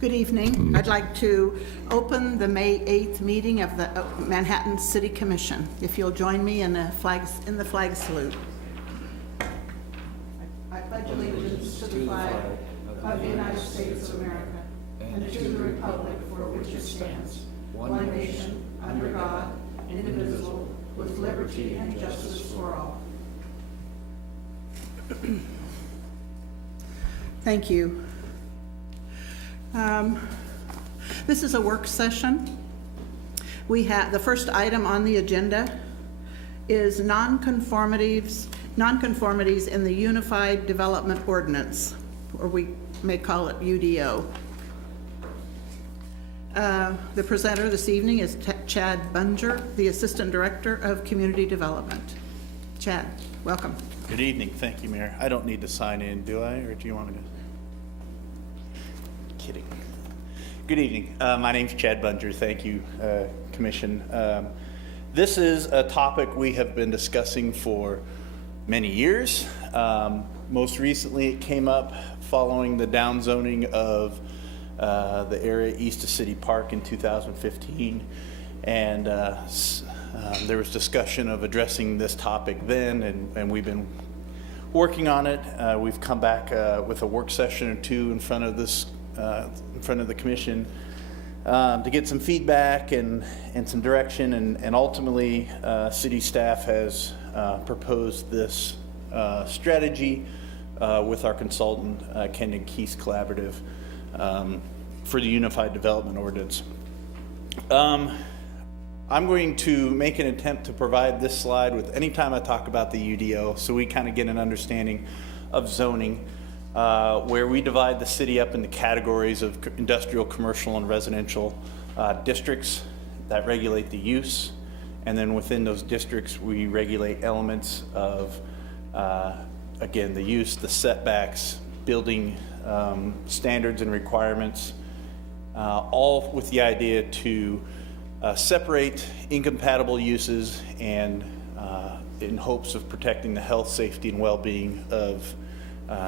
Good evening. I'd like to open the May 8th meeting of the Manhattan City Commission. If you'll join me in the flag salute. I pledge allegiance to the flag of the United States of America and to the republic for which it stands, one nation, under God, indivisible, with liberty and justice for all. Thank you. This is a work session. We have the first item on the agenda is nonconformities in the Unified Development Ordinance, or we may call it UDO. The presenter this evening is Chad Bunger, the Assistant Director of Community Development. Chad, welcome. Good evening. Thank you, Mayor. I don't need to sign in, do I? Or do you want me to? Kidding. Good evening. My name's Chad Bunger. Thank you, Commission. This is a topic we have been discussing for many years. Most recently, it came up following the downzoning of the area east of City Park in 2015. And there was discussion of addressing this topic then, and we've been working on it. We've come back with a work session or two in front of this, in front of the commission to get some feedback and some direction, and ultimately city staff has proposed this strategy with our consultant, Kendon Keys Collaborative, for the Unified Development Ordinance. I'm going to make an attempt to provide this slide with anytime I talk about the UDO, so we kind of get an understanding of zoning, where we divide the city up into categories of industrial, commercial, and residential districts that regulate the use. And then within those districts, we regulate elements of, again, the use, the setbacks, building standards and requirements, all with the idea to separate incompatible uses and in hopes of protecting the health, safety, and well-being of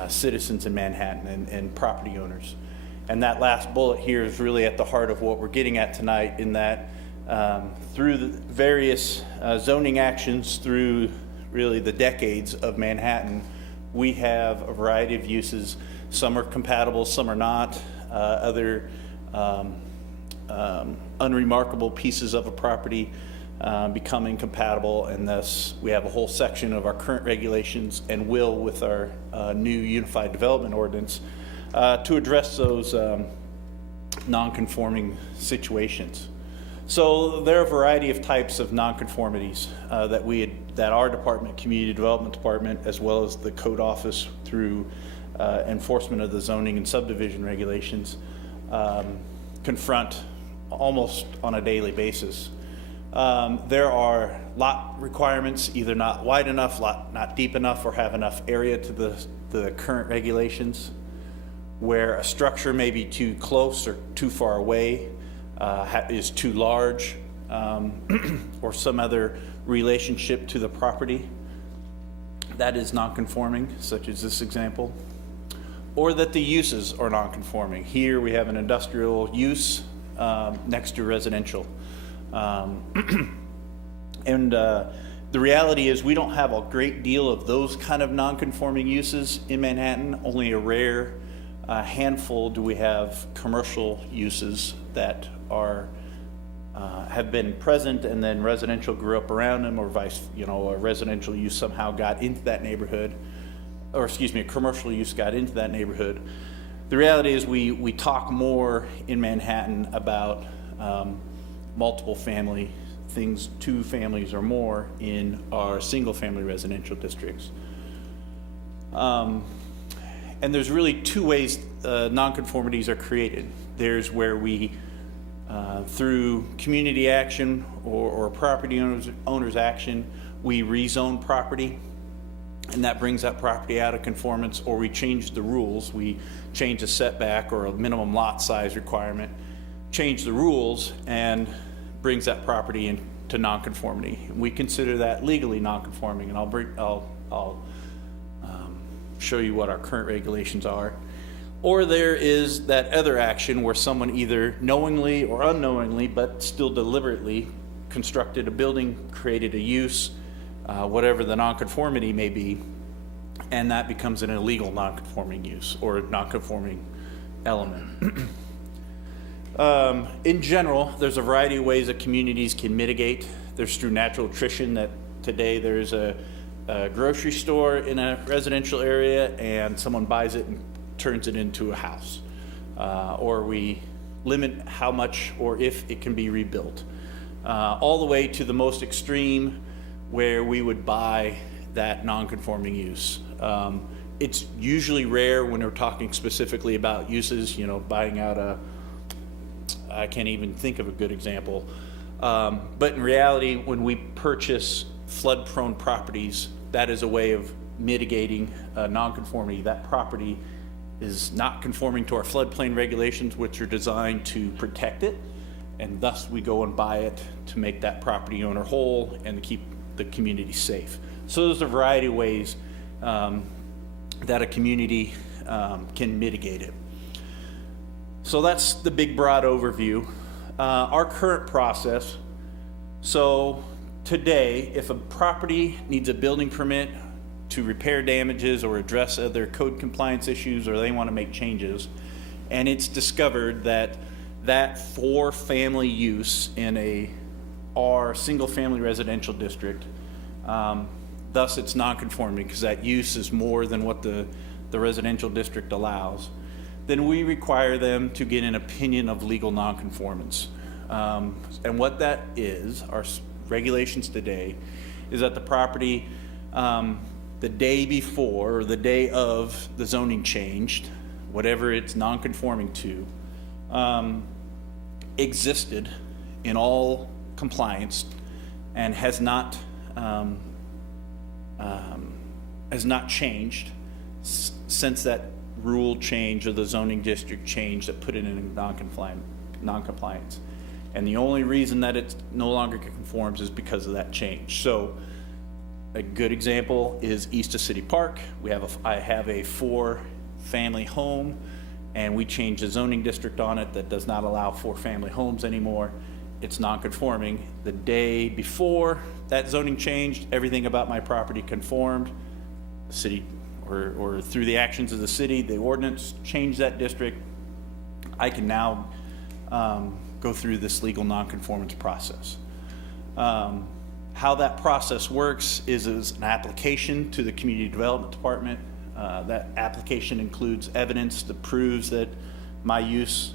citizens in Manhattan and property owners. And that last bullet here is really at the heart of what we're getting at tonight, in that through the various zoning actions through really the decades of Manhattan, we have a variety of uses. Some are compatible, some are not. Other unremarkable pieces of a property become incompatible, and thus we have a whole section of our current regulations, and will with our new Unified Development Ordinance, to address those non-conforming situations. So there are a variety of types of nonconformities that our department, Community Development Department, as well as the Code Office through enforcement of the zoning and subdivision regulations, confront almost on a daily basis. There are lot requirements, either not wide enough, not deep enough, or have enough area to the current regulations, where a structure may be too close or too far away, is too large, or some other relationship to the property that is non-conforming, such as this example, or that the uses are non-conforming. Here we have an industrial use next to residential. And the reality is we don't have a great deal of those kind of non-conforming uses in Manhattan. Only a rare handful do we have commercial uses that are have been present, and then residential grew up around them, or a residential use somehow got into that neighborhood, or excuse me, a commercial use got into that neighborhood. The reality is we talk more in Manhattan about multiple family things, 2 families or more in our single family residential districts. And there's really 2 ways nonconformities are created. There's where we, through community action or property owners action, we rezone property, and that brings that property out of conformance, or we change the rules. We change a setback or a minimum lot size requirement, change the rules, and brings that property into nonconformity. We consider that legally nonconforming, and I'll show you what our current regulations are. Or there is that other action where someone either knowingly or unknowingly, but still deliberately constructed a building, created a use, whatever the nonconformity may be, and that becomes an illegal nonconforming use or nonconforming element. In general, there's a variety of ways that communities can mitigate. There's through natural attrition, that today there's a grocery store in a residential area and someone buys it and turns it into a house. Or we limit how much or if it can be rebuilt. All the way to the most extreme where we would buy that non-conforming use. It's usually rare when we're talking specifically about uses, buying out I can't even think of a good example. But in reality, when we purchase flood-prone properties, that is a way of mitigating nonconformity. That property is not conforming to our floodplain regulations, which are designed to protect it, and thus we go and buy it to make that property owner whole and to keep the community safe. So there's a variety of ways that a community can mitigate it. So that's the big broad overview. Our current process, so today, if a property needs a building permit to repair damages or address other code compliance issues, or they want to make changes, and it's discovered that that for family use in our single family residential district, thus it's non-conforming because that use is more than what the residential district allows, then we require them to get an opinion of legal nonconformance. And what that is, our regulations today, is that the property, the day before or the day of the zoning changed, whatever it's non-conforming to, existed in all compliance and has not changed since that rule change or the zoning district change that put it in non-compliance. And the only reason that it no longer conforms is because of that change. So a good example is east of City Park. I have a 4-family home, and we changed the zoning district on it that does not allow 4-family homes anymore. It's non-conforming. The day before that zoning changed, everything about my property conformed. The city, or through the actions of the city, the ordinance changed that district. I can now go through this legal nonconformance process. How that process works is an application to the Community Development Department. That application includes evidence that proves that my use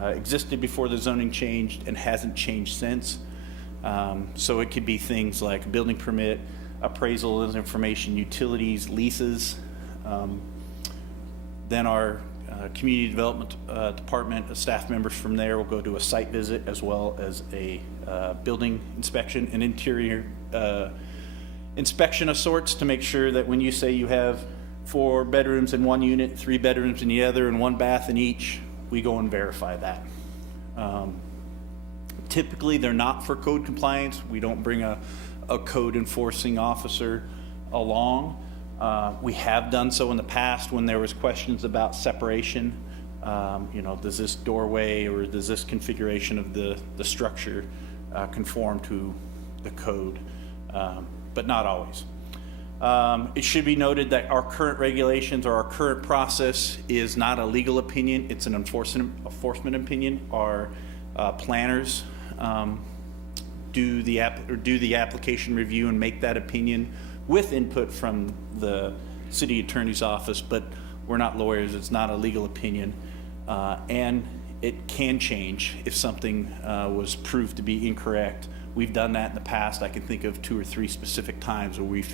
existed before the zoning changed and hasn't changed since. So it could be things like a building permit, appraisal of information, utilities, leases. Then our Community Development Department, staff members from there will go do a site visit as well as a building inspection, an interior inspection of sorts, to make sure that when you say you have 4 bedrooms in one unit, 3 bedrooms in the other, and 1 bath in each, we go and verify that. Typically, they're not for code compliance. We don't bring a code enforcing officer along. We have done so in the past when there was questions about separation. Does this doorway or does this configuration of the structure conform to the code? But not always. It should be noted that our current regulations or our current process is not a legal opinion, it's an enforcement opinion. Our planners do the application review and make that opinion with input from the city attorney's office, but we're not lawyers, it's not a legal opinion. And it can change if something was proved to be incorrect. We've done that in the past. I can think of 2 or 3 specific times where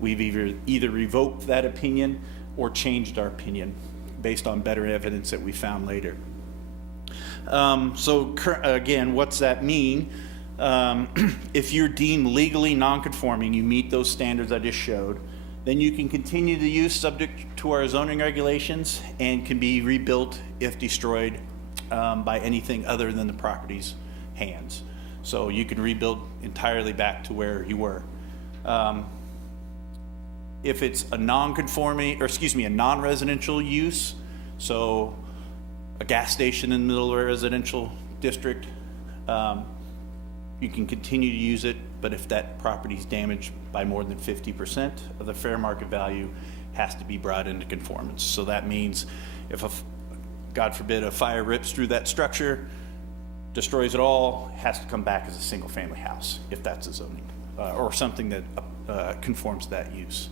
we've either revoked that opinion or changed our opinion based on better evidence that we found later. Again, what's that mean? If you're deemed legally non-conforming, you meet those standards I just showed, then you can continue the use subject to our zoning regulations and can be rebuilt if destroyed by anything other than the property's hands. So you can rebuild entirely back to where you were. If it's a non-residential use, So a gas station in the middle of a residential district, you can continue to use it, but if that property is damaged by more than 50% of the fair market value, has to be brought into conformance. So that means if God forbid, a fire rips through that structure, destroys it all, has to come back as a single-family house, if that's a zoning, or something that conforms to that use.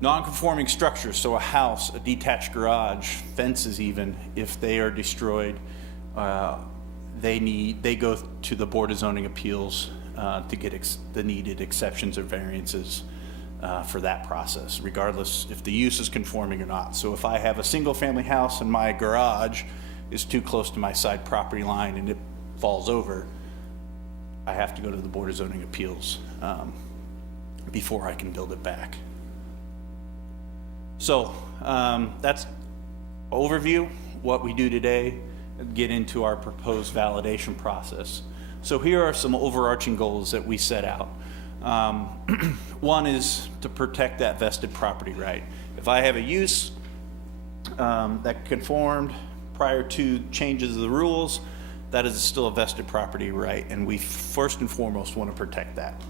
Non-conforming structures, so a house, a detached garage, fences even, if they are destroyed, they go to the Board of Zoning Appeals to get the needed exceptions or variances for that process, regardless if the use is conforming or not. So if I have a single-family house and my garage is too close to my side property line and it falls over, I have to go to the Board of Zoning Appeals before I can build it back. So that's overview, what we do today, and get into our proposed validation process. So here are some overarching goals that we set out. One is to protect that vested property right. If I have a use that conformed prior to changes of the rules, that is still a vested property right, and we first and foremost want to protect that.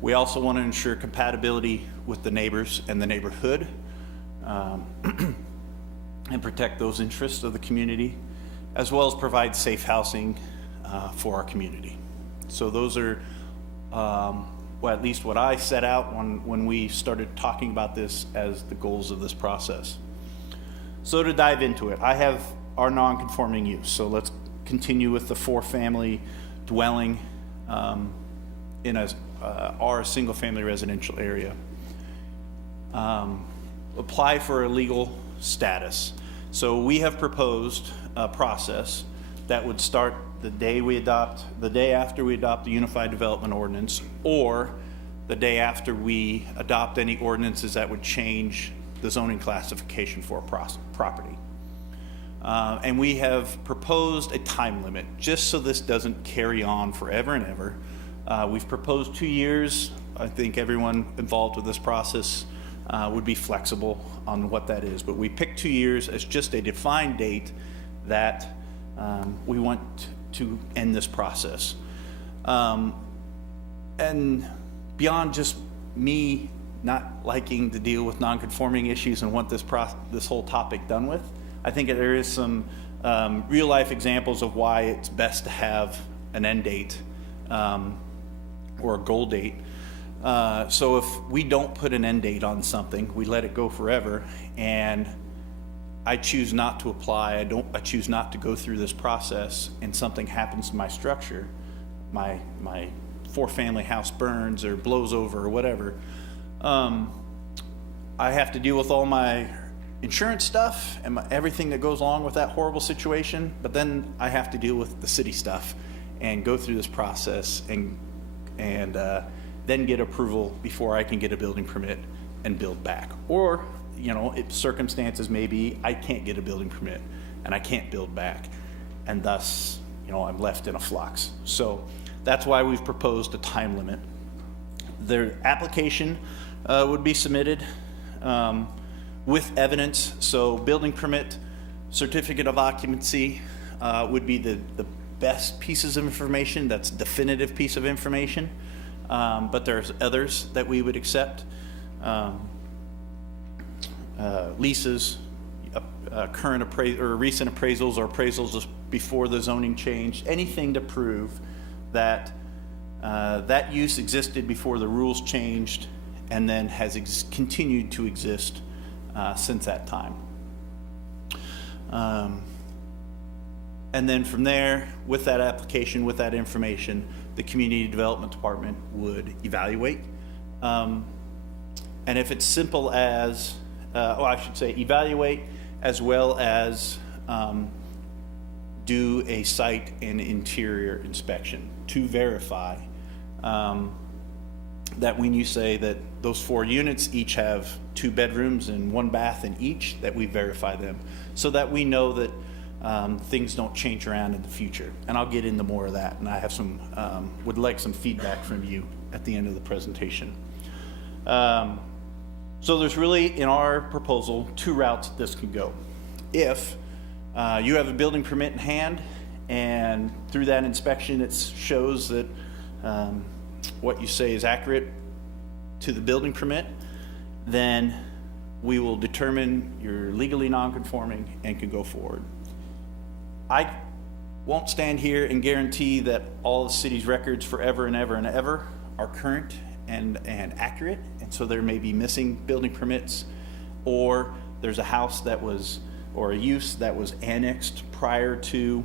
We also want to ensure compatibility with the neighbors and the neighborhood, and protect those interests of the community, as well as provide safe housing for our community. So those are, well, at least what I set out when we started talking about this as the goals of this process. So to dive into it, I have our non-conforming use. So let's continue with the 4-family dwelling in our single-family residential area. Apply for a legal status. So we have proposed a process that would start the day after we adopt the Unified Development Ordinance, or the day after we adopt any ordinances that would change the zoning classification for a property. And we have proposed a time limit, just so this doesn't carry on forever and ever. We've proposed 2 years. I think everyone involved with this process would be flexible on what that is, but we picked 2 years as just a defined date that we want to end this process. And beyond just me not liking to deal with non-conforming issues and want this whole topic done with, I think there is some real life examples of why it's best to have an end date or a goal date. So if we don't put an end date on something, we let it go forever, and I choose not to apply, I choose not to go through this process, and something happens to my structure, my 4-family house burns or blows over or whatever, I have to deal with all my insurance stuff and everything that goes along with that horrible situation, but then I have to deal with the city stuff and go through this process and then get approval before I can get a building permit and build back. Or, you know, if circumstances maybe I can't get a building permit and I can't build back, and thus, you know, I'm left in a flux. So that's why we've proposed a time limit. The application would be submitted with evidence. So building permit, certificate of occupancy would be the best pieces of information. That's a definitive piece of information. But there's others that we would accept. Leases, current or recent appraisals or appraisals just before the zoning change, anything to prove that that use existed before the rules changed and then has continued to exist since that time. And then from there, with that application, with that information, the Community Development Department would evaluate. And if it's simple as, I should say evaluate, as well as do a site and interior inspection to verify that when you say that those 4 units each have 2 bedrooms and 1 bath in each, that we verify them so that we know that things don't change around in the future. And I'll get into more of that, and I have some, would like some feedback from you at the end of the presentation. So there's really, in our proposal, 2 routes this could go. if you have a building permit in hand, and through that inspection, it shows that what you say is accurate to the building permit, then we will determine you're legally non-conforming and can go forward. I won't stand here and guarantee that all the city's records forever and ever and ever are current and accurate, and so there may be missing building permits, or there's a house that was, or a use that was annexed prior to,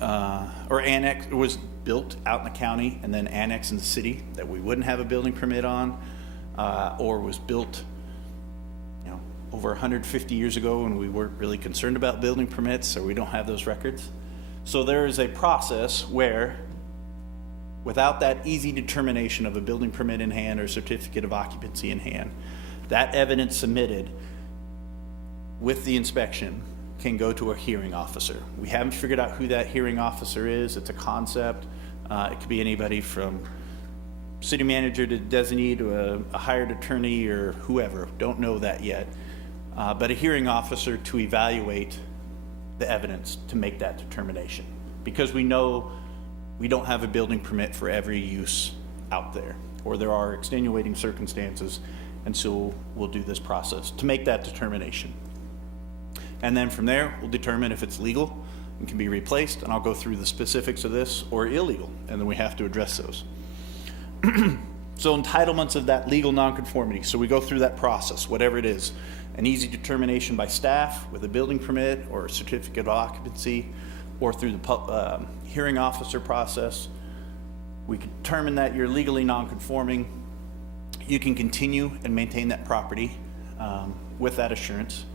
was built out in the county and then annexed in the city that we wouldn't have a building permit on, or was built, you know, over 150 years ago and we weren't really concerned about building permits, or we don't have those records. So there is a process where, without that easy determination of a building permit in hand or certificate of occupancy in hand, that evidence submitted with the inspection can go to a hearing officer. We haven't figured out who that hearing officer is. It's a concept. It could be anybody from city manager to designee to a hired attorney or whoever. Don't know that yet. But a hearing officer to evaluate the evidence to make that determination. Because we know we don't have a building permit for every use out there, or there are extenuating circumstances, and so we'll do this process to make that determination. And then from there, we'll determine if it's legal and can be replaced, and I'll go through the specifics of this, or illegal, and then we have to address those. So entitlements of that legal nonconformity. So we go through that process, whatever it is. An easy determination by staff with a building permit or a certificate of occupancy, or through the hearing officer process. We can determine that you're legally nonconforming. You can continue and maintain that property with that assurance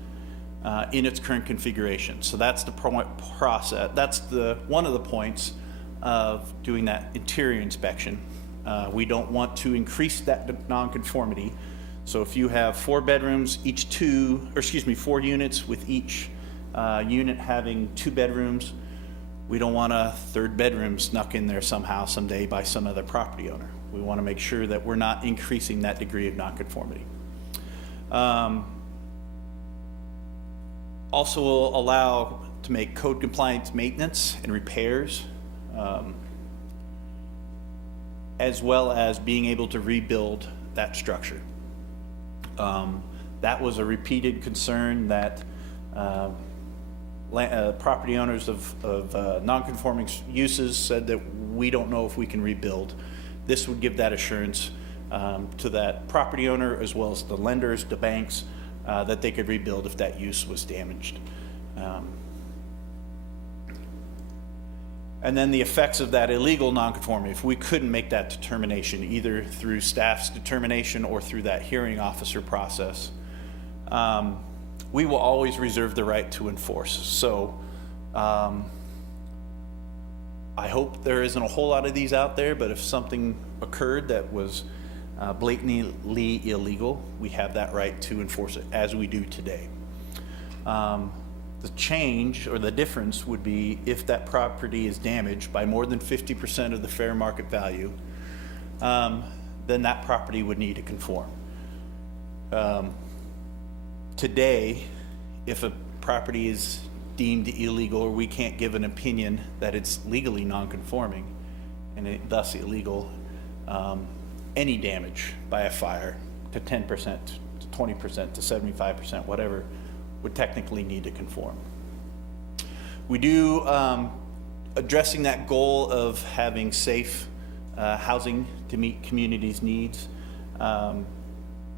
in its current configuration. So that's the process. That's one of the points of doing that interior inspection. We don't want to increase that nonconformity. So if you have 4 bedrooms, 4 units with each unit having 2 bedrooms, we don't want a 3rd bedroom snuck in there somehow someday by some other property owner. We want to make sure that we're not increasing that degree of nonconformity. Also will allow to make code compliance maintenance and repairs, as well as being able to rebuild that structure. That was a repeated concern that property owners of non-conforming uses said that we don't know if we can rebuild. This would give that assurance to that property owner, as well as the lenders, the banks, that they could rebuild if that use was damaged. And then the effects of that illegal nonconformity, if we couldn't make that determination, either through staff's determination or through that hearing officer process, we will always reserve the right to enforce. So I hope there isn't a whole lot of these out there, but if something occurred that was blatantly illegal, we have that right to enforce it, as we do today. The change or the difference would be if that property is damaged by more than 50% of the fair market value, then that property would need to conform. Today, if a property is deemed illegal, or we can't give an opinion that it's legally non-conforming and thus illegal, any damage by a fire to 10%, to 20%, to 75%, whatever, would technically need to conform. We do, addressing that goal of having safe housing to meet communities' needs,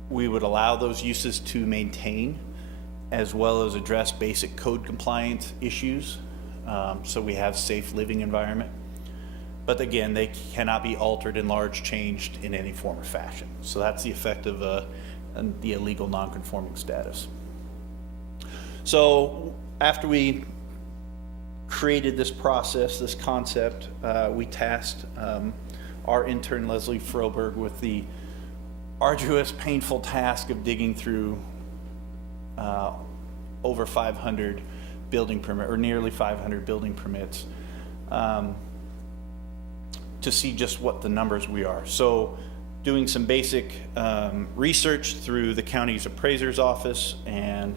we would allow those uses to maintain, as well as address basic code compliance issues, so we have safe living environment. But again, they cannot be altered, enlarged, changed in any form or fashion. So that's the effect of the illegal non-conforming status. So after we created this process, this concept, we tasked our intern Leslie Froberg with the arduous, painful task of digging through over 500 building permit, or nearly 500 building permits, to see just what the numbers we are. So doing some basic research through the county's appraiser's office and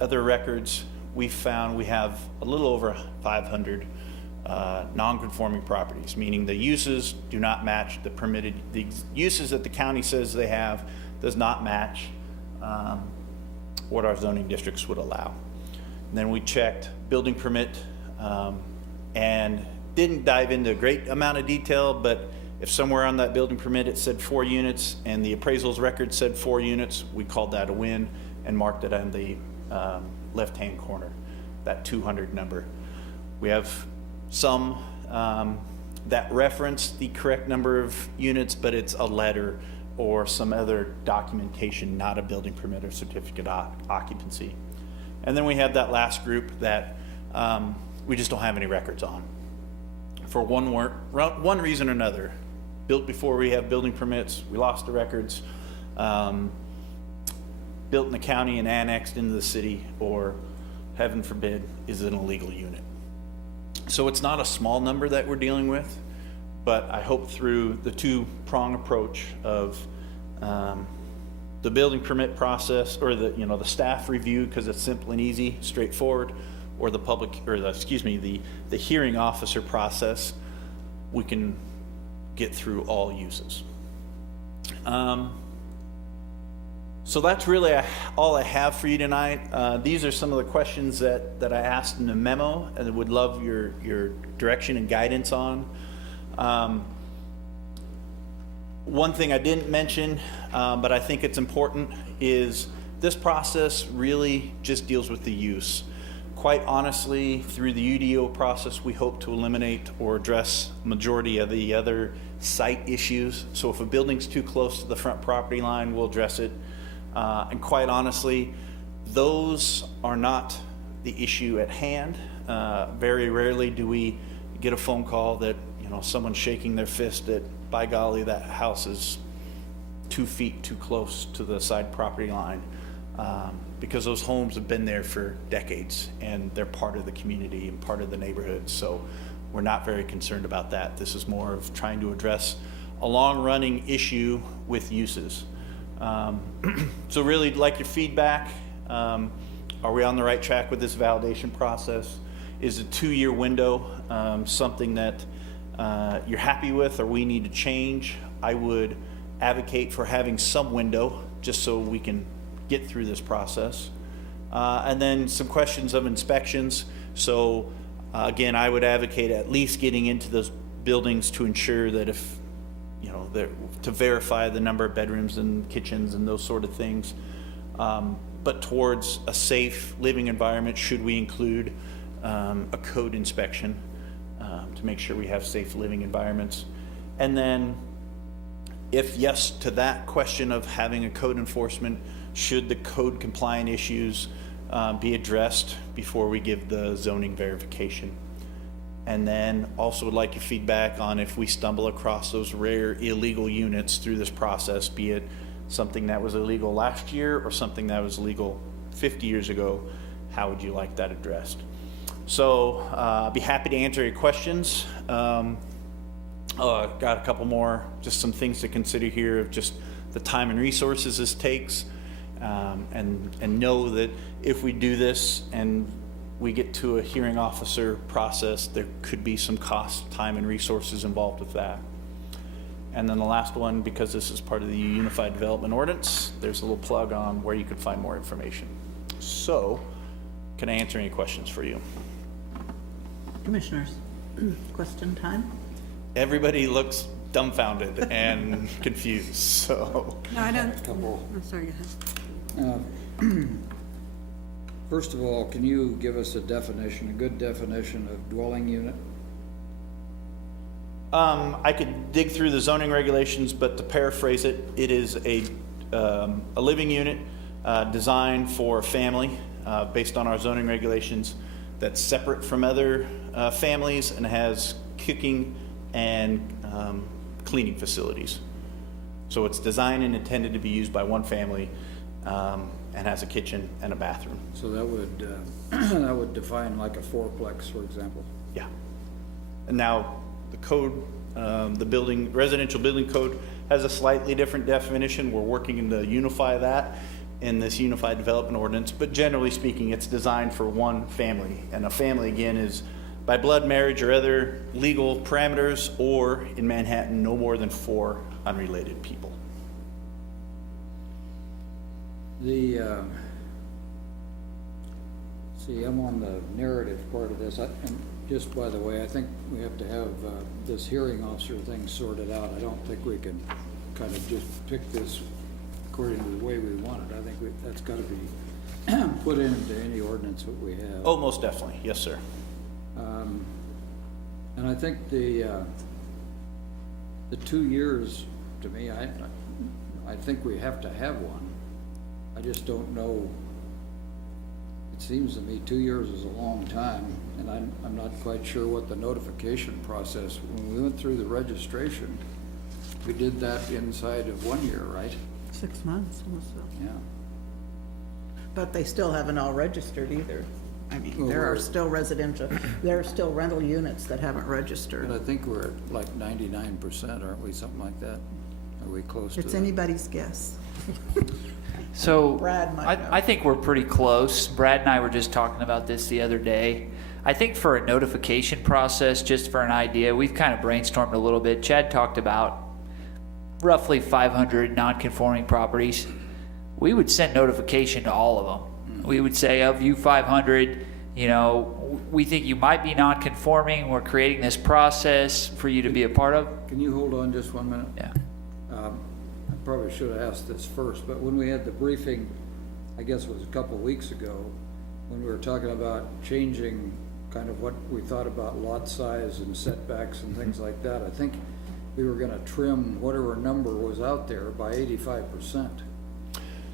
Other records, we found we have a little over 500 non-conforming properties, meaning the uses do not match the uses that the county says they have does not match what our zoning districts would allow. And then we checked building permit and didn't dive into a great amount of detail, but if somewhere on that building permit it said 4 units and the appraisals record said 4 units, we called that a win and marked it on the left-hand corner, that 200 number. We have some that reference the correct number of units, but it's a letter or some other documentation, not a building permit or certificate of occupancy. And then we have that last group that we just don't have any records on. For one reason or another, built before we have building permits, we lost the records, built in the county and annexed into the city, or heaven forbid, is an illegal unit. So it's not a small number that we're dealing with, but I hope through the two-prong approach of the building permit process, or the staff review, because it's simple and easy, straightforward, or the hearing officer process, we can get through all uses. So that's really all I have for you tonight. These are some of the questions that I asked in the memo and I would love your direction and guidance on. One thing I didn't mention, but I think it's important, is this process really just deals with the use. Quite honestly, through the UDO process, we hope to eliminate or address majority of the other site issues. So if a building's too close to the front property line, we'll address it. And quite honestly, those are not the issue at hand. Very rarely do we get a phone call that someone's shaking their fist at, by golly, that house is 2 feet too close to the side property line, because those homes have been there for decades and they're part of the community and part of the neighborhood. So we're not very concerned about that. This is more of trying to address a long-running issue with uses. So really like your feedback. Are we on the right track with this validation process? Is a 2-year window something that you're happy with or we need to change? I would advocate for having some window just so we can get through this process. And then some questions of inspections. So again, I would advocate at least getting into those buildings to ensure that if to verify the number of bedrooms and kitchens and those sort of things. But towards a safe living environment, should we include a code inspection to make sure we have safe living environments? And then if yes to that question of having a code enforcement, should the code compliant issues be addressed before we give the zoning verification? And then also would like your feedback on if we stumble across those rare illegal units through this process, be it something that was illegal last year or something that was illegal 50 years ago, how would you like that addressed? So I'd be happy to answer your questions. Got a couple more, just some things to consider here of just the time and resources this takes, and know that if we do this and we get to a hearing officer process, there could be some cost, time, and resources involved with that. And then the last one, because this is part of the Unified Development Ordinance, there's a little plug on where you could find more information. So, can I answer any questions for you? Commissioners, question time? Everybody looks dumbfounded and confused, so. No, I don't. Couple. I'm sorry, go ahead. First of all, can you give us a good definition of dwelling unit? I could dig through the zoning regulations, but to paraphrase it, it is a living unit designed for a family based on our zoning regulations that's separate from other families and has cooking and cleaning facilities. So it's designed and intended to be used by one family and has a kitchen and a bathroom. So that would that would define like a fourplex, for example. Yeah. And now the code, residential building code has a slightly different definition. We're working to unify that in this unified development ordinance, but generally speaking, it's designed for one family. And a family, again, is by blood marriage or other legal parameters, or in Manhattan, no more than 4 unrelated people. See, I'm on the narrative part of this, and just by the way, I think we have to have this hearing officer thing sorted out. I don't think we can kind of just pick this according to the way we want it. I think that's gotta be put into any ordinance that we have. Oh, most definitely. Yes, sir. And I think the 2 years, to me, I think we have to have one. I just don't know. It seems to me 2 years is a long time, and I'm not quite sure what the notification process, when we went through the registration, we did that inside of 1 year, right? 6 months also. Yeah. But they still haven't all registered either. I mean, Well, there are we're- still residential, there are still rental units that haven't But registered. I think we're at like 99%, aren't we, something like that? Are we close to that? It's anybody's guess. So Brad might know. I think we're pretty close. Brad and I were just talking about this the other day. I think for a notification process, just for an idea, we've kind of brainstormed a little bit. Chad talked about roughly 500 non-conforming properties. We would send notification to all of them. We would say, of you 500, you know, we think you might be non-conforming. We're creating this process for you to be a part of. Can you hold on just 1 minute? Yeah. I probably should have asked this first, but when we had the briefing, I guess it was a couple of weeks ago, when we were talking about changing kind of what we thought about lot size and setbacks and things like that, I think we were gonna trim whatever number was out there by 85%.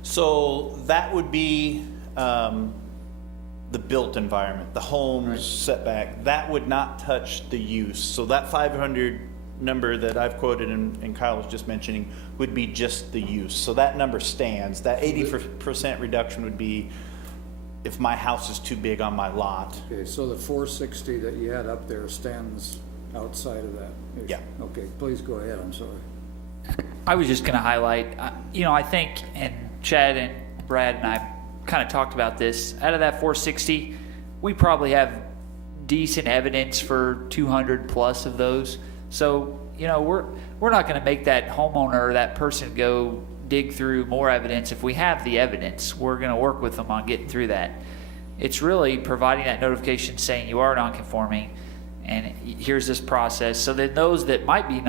So that would be the built environment, the homes, Right. setback. That would not touch the use. So that 500 number that I've quoted and Kyle was just mentioning would be just the use. So that number stands. That 80% reduction would be if my house is too big on my lot. Okay, so the 460 that you had up there stands outside of that issue? Yeah. Okay, please go ahead, I'm sorry. I was just going to highlight, you know, I think, and Chad and Brad and I kind of talked about this, out of that 460, we probably have decent evidence for 200 plus of those. So, you know, we're not going to make that homeowner or that person go dig through more evidence. If we have the evidence, we're going to work with them on getting through that. It's really providing that notification saying you are non-conforming and here's this process, so that those that might be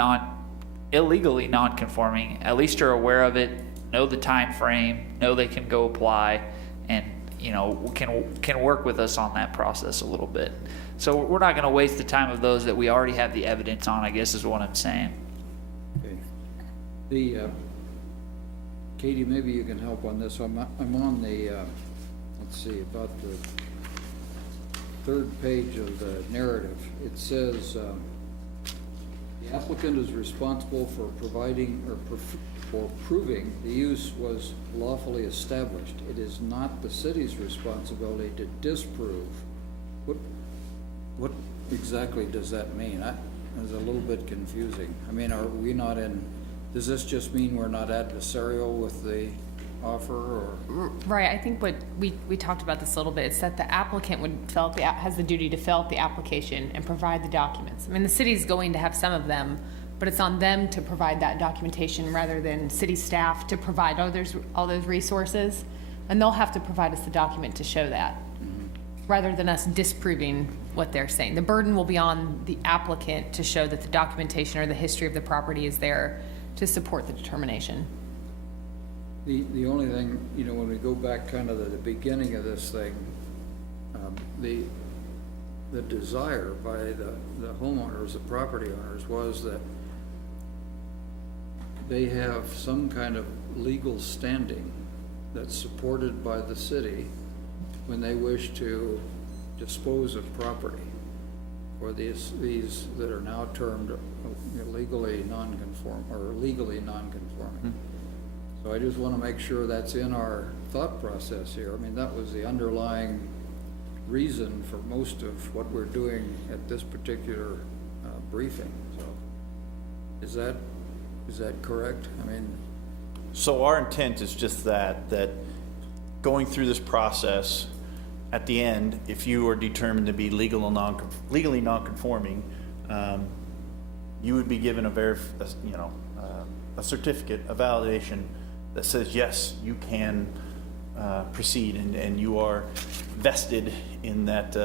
illegally non-conforming at least are aware of it, know the time frame, know they can go apply, and you know can work with us on that process a little bit. So we're not going to waste the time of those that we already have the evidence on, I guess is what I'm saying. Okay. Katie, maybe you can help on this. I'm on the, let's see, about the third page of the narrative. It says, the applicant is responsible for providing or for proving the use was lawfully established. It is not the city's responsibility to disprove. What exactly does that mean? It's a little bit confusing. I mean, are we not in, does this just mean we're not adversarial with the offer, or? Right, I think what we talked about this a little bit, it's that the applicant would fill out has the duty to fill out the application and provide the documents. I mean, the city's going to have some of them, but it's on them to provide that documentation rather than city staff to provide all those resources. And they'll have to provide us the document to show that, rather than us disproving what they're saying. The burden will be on the applicant to show that the documentation or the history of the property is there to support the determination. The only thing, you know, when we go back kind of to the beginning of this thing, the desire by the homeowners, the property owners, was that they have some kind of legal standing that's supported by the city when they wish to dispose of property, or these that are now termed legally non-conform or legally non-conforming. So I just want to make sure that's in our thought process here. I mean, that was the underlying reason for most of what we're doing at this particular briefing. So is that correct? I mean, So our intent is just that going through this process, at the end, if you are determined to be legally non-conforming, you would be given a certificate, a validation that says, yes, you can proceed, and you are vested in that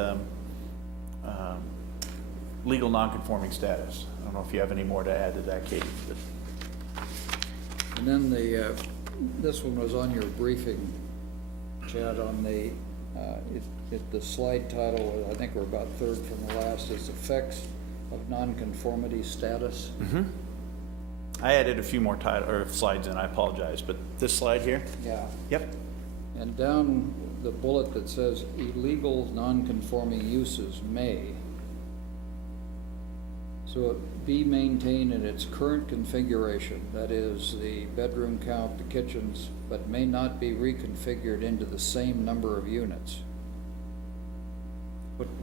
legal non-conforming status. I don't know if you have any more to add to that, Katie. But. And then this one was on your briefing, Chad, on the slide title, I think we're about third from the last, is effects of nonconformity status. I added a few more slides in, I apologize, but this slide here? Yeah. Yep. And down the bullet that says illegal nonconforming uses may. So it be maintained in its current configuration, that is the bedroom count, the kitchens, but may not be reconfigured into the same number of units.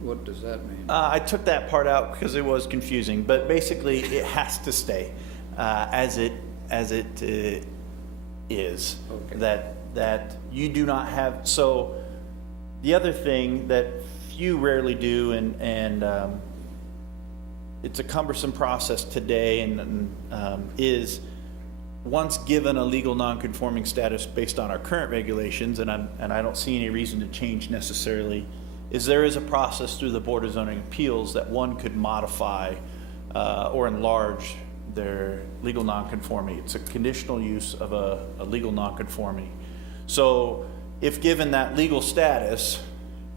What does that mean? I took that part out because it was confusing, but basically it has to stay as it is. Okay. That you do not have. So the other thing that few rarely do, and it's a cumbersome process today, and is once given a legal non-conforming status based on our current regulations, and I don't see any reason to change necessarily, is there is a process through the Board of Zoning Appeals that one could modify or enlarge their legal nonconformity. It's a conditional use of a legal nonconformity. So if given that legal status,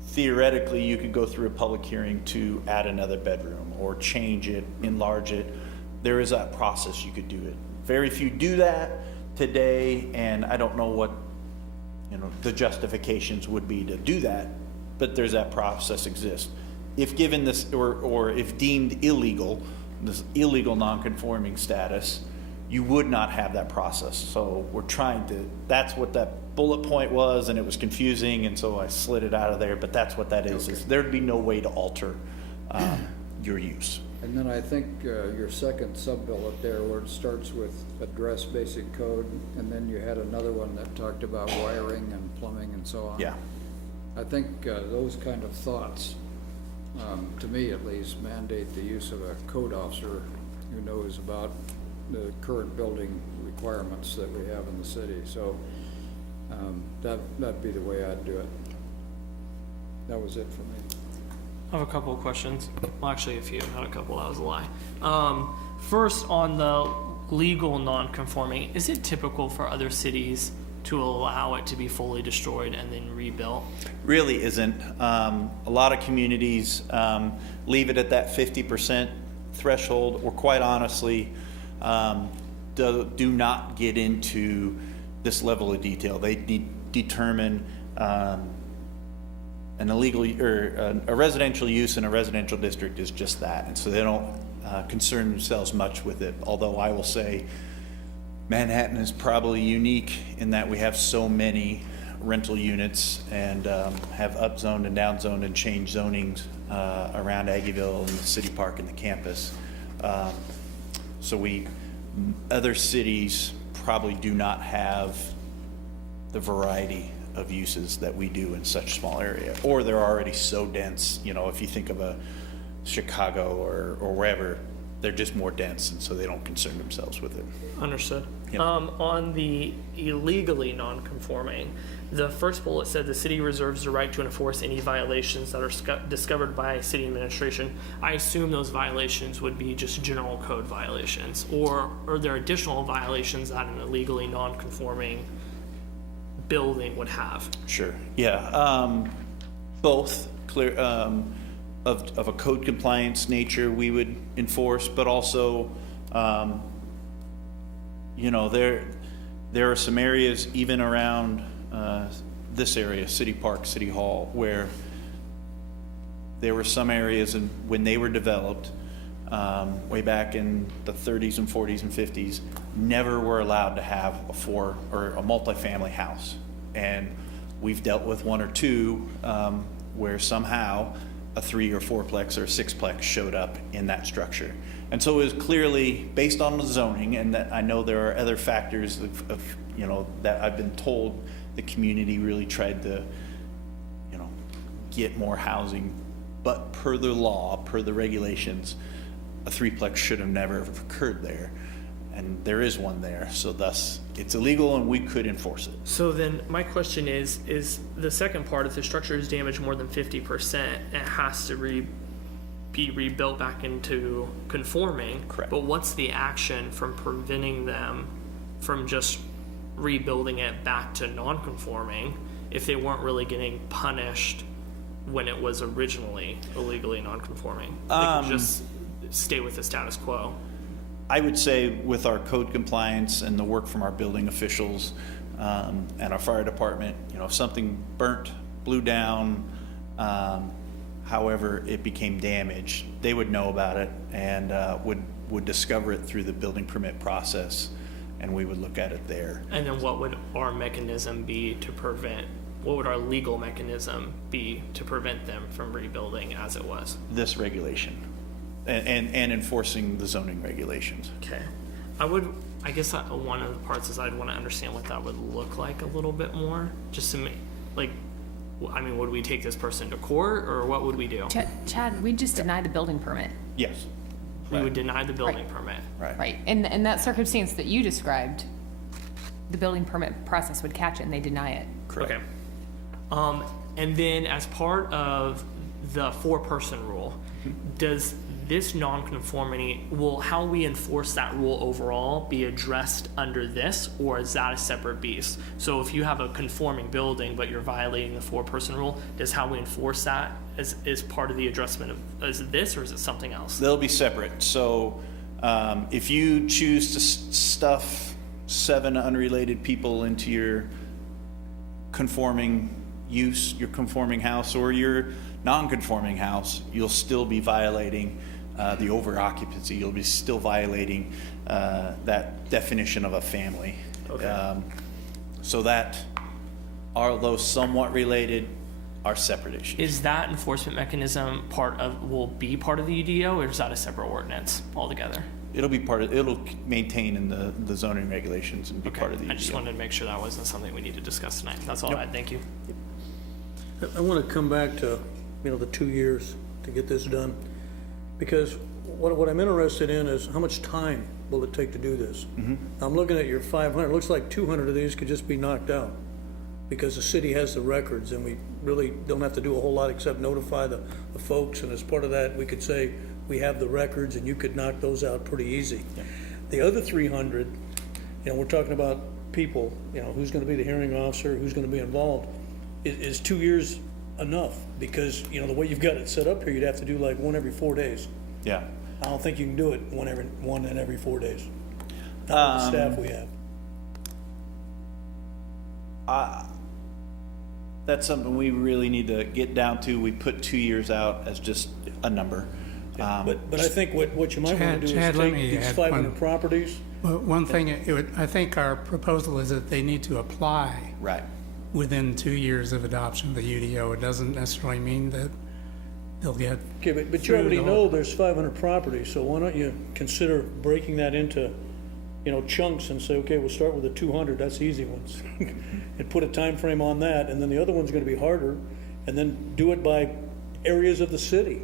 theoretically you could go through a public hearing to add another bedroom or change it, enlarge it. There is that process you could do it. Very few do that today, and I don't know what the justifications would be to do that, but there's that process exists. If given this, or if deemed illegal, this illegal non-conforming status, you would not have that process. So we're trying to, that's what that bullet point was, and it was confusing, and so I slid it out of there, but that's what that is, is there'd be no way to alter your use. And then I think your second sub-bullet there, where it starts with address basic code, and then you had another one that talked about wiring and plumbing and so on. Yeah. I think those kind of thoughts, to me at least, mandate the use of a code officer who knows about the current building requirements that we have in the city. So that'd be the way I'd do it. That was it for me. I have a couple of questions. Well, actually a few, not a couple, that was a lie. First, on the legal non-conforming, is it typical for other cities to allow it to be fully destroyed and then rebuilt? Really isn't. A lot of communities leave it at that 50% threshold, or quite honestly, do not get into this level of detail. They determine an illegal or a residential use in a residential district is just that, and so they don't concern themselves much with it. Although I will say, Manhattan is probably unique in that we have so many rental units and have upzoned and downzoned and changed zonings around Aggieville and the city park and the campus. So other cities probably do not have the variety of uses that we do in such a small area, or they're already so dense. If you think of a Chicago or wherever, they're just more dense, and so they don't concern themselves with it. Understood. Yep. On the illegally non-conforming, the first bullet said the city reserves the right to enforce any violations that are discovered by city administration. I assume those violations would be just general code violations, or are there additional violations that an illegally non-conforming building would have? Sure. Yeah. Both clear of a code compliance nature we would enforce, but also there are some areas even around this area, City Park, City Hall, where there were some areas when they were developed way back in the 30s and 40s and 50s, never were allowed to have a multifamily house. And we've dealt with one or two where somehow a 3 or 4-plex or a 6-plex showed up in that structure. And so it was clearly based on the zoning, and that I know there are other factors of that I've been told the community really tried to, you know, get more housing. But per the law, per the regulations, a threeplex should have never occurred there. And there is one there, so thus it's illegal and we could enforce it. So then my question is the second part, if the structure is damaged more than 50%, it has to be rebuilt back into conforming. Correct. But what's the action from preventing them from just rebuilding it back to non-conforming if they weren't really getting punished when it was originally illegally non-conforming? They could just stay with the status quo. I would say with our code compliance and the work from our building officials and our fire department, you know, if something burnt, blew down, however it became damaged, they would know about it and would discover it through the building permit process, and we would look at it there. And then what would our mechanism be to prevent, what would our legal mechanism be to prevent them from rebuilding as it was? This regulation and enforcing the zoning regulations. Okay. I guess one of the parts is I'd want to understand what that would look like a little bit more, just to make, like, I mean, would we take this person to court or what would we do? Chad, we just denied the building permit, Yes. We would deny the building Right. permit. Right. right? In that circumstance that you described, the building permit process would catch it and they deny it. Correct. Okay. And then as part of the four-person rule, does this nonconformity, will how we enforce that rule overall be addressed under this, or is that a separate beast? So if you have a conforming building, but you're violating the four-person rule, does how we enforce that is part of the addressment of, is it this or is it something else? They'll be separate. So if you choose to stuff 7 unrelated people into your conforming use, your conforming house, or your non-conforming house, you'll still be violating the over-occupancy. You'll be still violating that definition of a family. Okay. So that, although somewhat related, are separate issues. Is that enforcement mechanism will be part of the UDO, or is that a separate ordinance altogether? It'll be part of, it'll maintain in the zoning regulations and be Okay, part of the I just UDO. wanted to make sure that wasn't something we need to discuss tonight. That's all I had, thank you. I want to come back to, the 2 years to get this done. Because what I'm interested in is how much time will it take to do this? I'm looking at your 500, it looks like 200 of these could just be knocked out. Because the city has the records and we really don't have to do a whole lot except notify the folks. And as part of that, we could say, we have the records and you could knock those out pretty easy. The other 300, we're talking about people, who's gonna be the hearing officer, who's gonna be involved. Is 2 years enough? Because, the way you've got it set up here, you'd have to do like one every 4 days. Yeah. I don't think you can do it one in every 4 days. Not with the staff we have. That's something we really need to get down to. We put 2 years out as just a number. But I think what you might want to do is Chad, let take me these add 500 one. properties. Well, one thing, I think our proposal is that they need to apply Right. within 2 years of adoption of the UDO. It doesn't necessarily mean that they'll get. Okay, but you through already the know whole- there's 500 properties, so why don't you consider breaking that into, chunks and say, okay, we'll start with the 200, that's the easy ones. And put a time frame on that, and then the other one's gonna be harder, and then do it by areas of the city.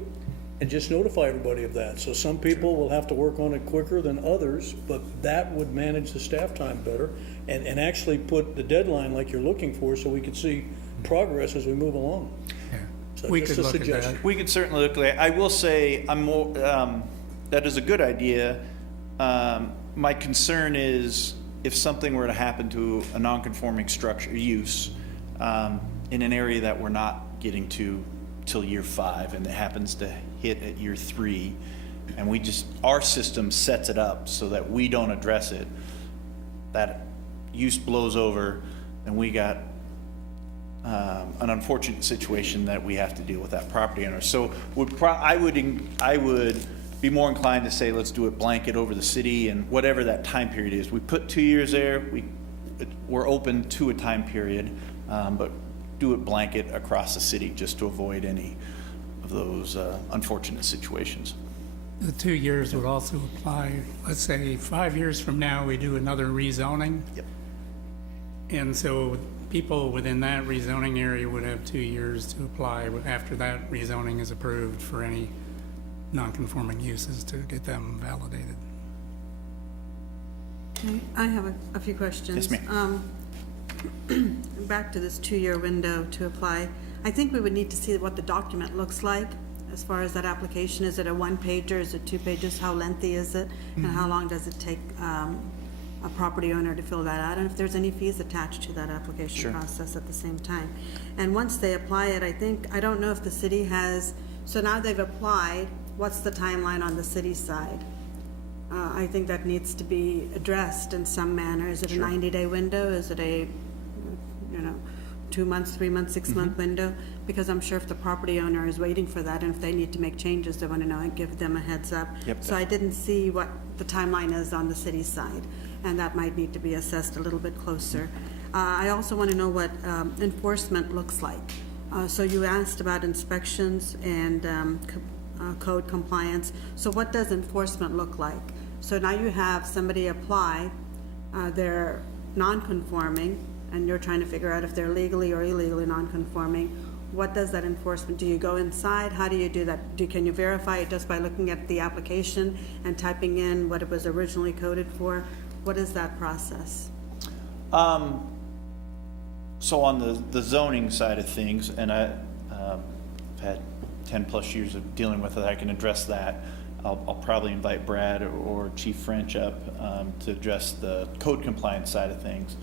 And just notify everybody of that. So some people will have to work on it quicker than others, but that would manage the staff time better and actually put the deadline like you're looking for so we could see progress as we move along. Yeah. So We just could a look at suggestion. that. We could certainly look at it. I will say, I'm more, that is a good idea. My concern is if something were to happen to a non-conforming structure use in an area that we're not getting to till year 5 and it happens to hit at year 3 and our system sets it up so that we don't address it, that use blows over and we got an unfortunate situation that we have to deal with that property owner. So I would be more inclined to say, let's do it blanket over the city and whatever that time period is. We put 2 years there, we're open to a time period, but do it blanket across the city just to avoid any of those unfortunate situations. The 2 years would also apply, let's say 5 years from now, we do another rezoning. Yep. And so people within that rezoning area would have 2 years to apply after that rezoning is approved for any non-conforming uses to get them validated. Okay, I have a few questions. Yes, ma'am. Back to this 2-year window to apply, I think we would need to see what the document looks like as far as that application. Is it a 1-pager, is it 2 pages, how lengthy is it? And how long does it take a property owner to fill that out? And if there's any fees attached to that application Sure. process at the same time. And once they apply it, I don't know if the city has, so now they've applied, what's the timeline on the city side? I think that needs to be addressed in some manner. Is it a 90-day window? Is it a, 2 months, 3 months, 6-month window? Because I'm sure if the property owner is waiting for that, and if they need to make changes, they want to know and give them a heads up. Yep. So I didn't see what the timeline is on the city side, and that might need to be assessed a little bit closer. I also want to know what enforcement looks like. So you asked about inspections and code compliance. So what does enforcement look like? So now you have somebody apply, they're non-conforming, and you're trying to figure out if they're legally or illegally non-conforming. What does that enforcement, do you go inside? How do you do that? Can you verify it just by looking at the application and typing in what it was originally coded for? What is that process? So on the zoning side of things, and I've had 10 plus years of dealing with it, I can address that. I'll probably invite Brad or Chief French up to address the code compliance side of things.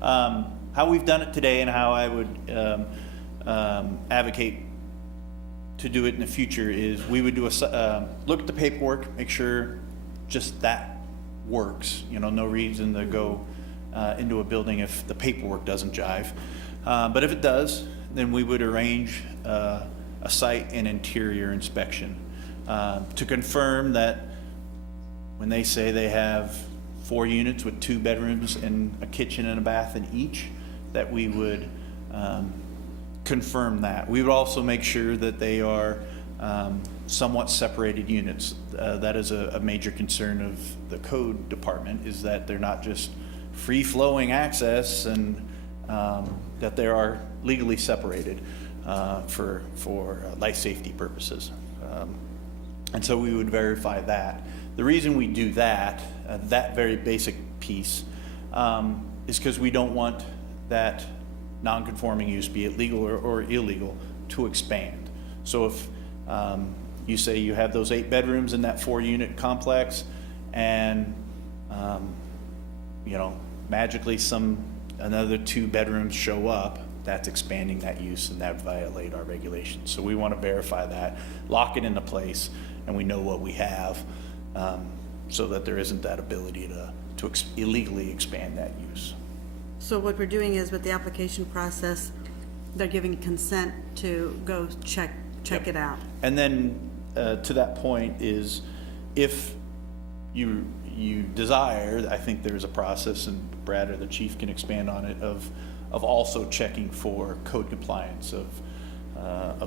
How we've done it today and how I would advocate to do it in the future is we would do look at the paperwork, make sure just that works. No reason to go into a building if the paperwork doesn't jive. But if it does, then we would arrange a site and interior inspection to confirm that when they say they have 4 units with 2 bedrooms and a kitchen and a bath in each, that we would confirm that. We would also make sure that they are somewhat separated units. That is a major concern of the code department, is that they're not just free-flowing access, and that they are legally separated for life safety purposes. And so we would verify that. The reason we do that, that very basic piece, is because we don't want that non-conforming use, be it legal or illegal, to expand. So if you say you have those 8 bedrooms in that 4-unit complex, and magically another 2 bedrooms show up, that's expanding that use, and that violate our regulations. So we want to verify that, lock it into place, and we know what we have, so that there isn't that ability to illegally expand that use. So what we're doing is with the application process, they're giving consent to go check it out. And then to that point is, if you desire, I think there's a process, and Brad or the chief can expand on it, of also checking for code compliance of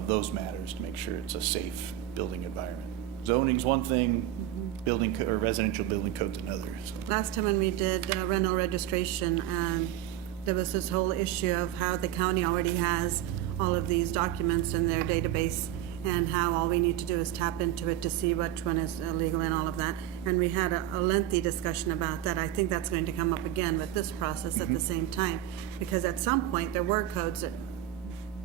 those matters to make sure it's a safe building environment. Zoning's one thing, building or residential building code's another. So. Last time when we did rental registration, there was this whole issue of how the county already has all of these documents in their database, and how all we need to do is tap into it to see which one is illegal and all of that. And we had a lengthy discussion about that. I think that's going to come up again with this process at the same time, because at some point there were codes that,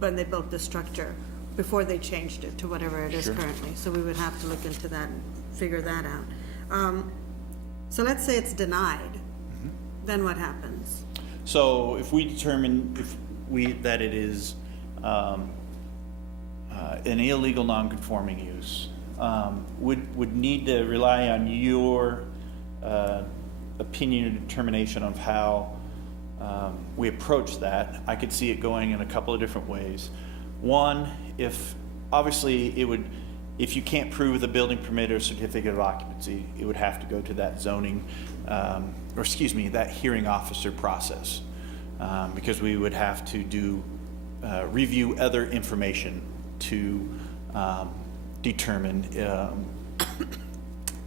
when they built the structure, before they changed it to whatever it is currently. So we would have to look into that and figure that out. So let's say it's denied, then what happens? So if we determine that it is an illegal non-conforming use, would need to rely on your opinion and determination of how we approach that. I could see it going in a couple of different ways. One, if you can't prove the building permit or certificate of occupancy, it would have to go to that that hearing officer process, because we would have to review other information to determine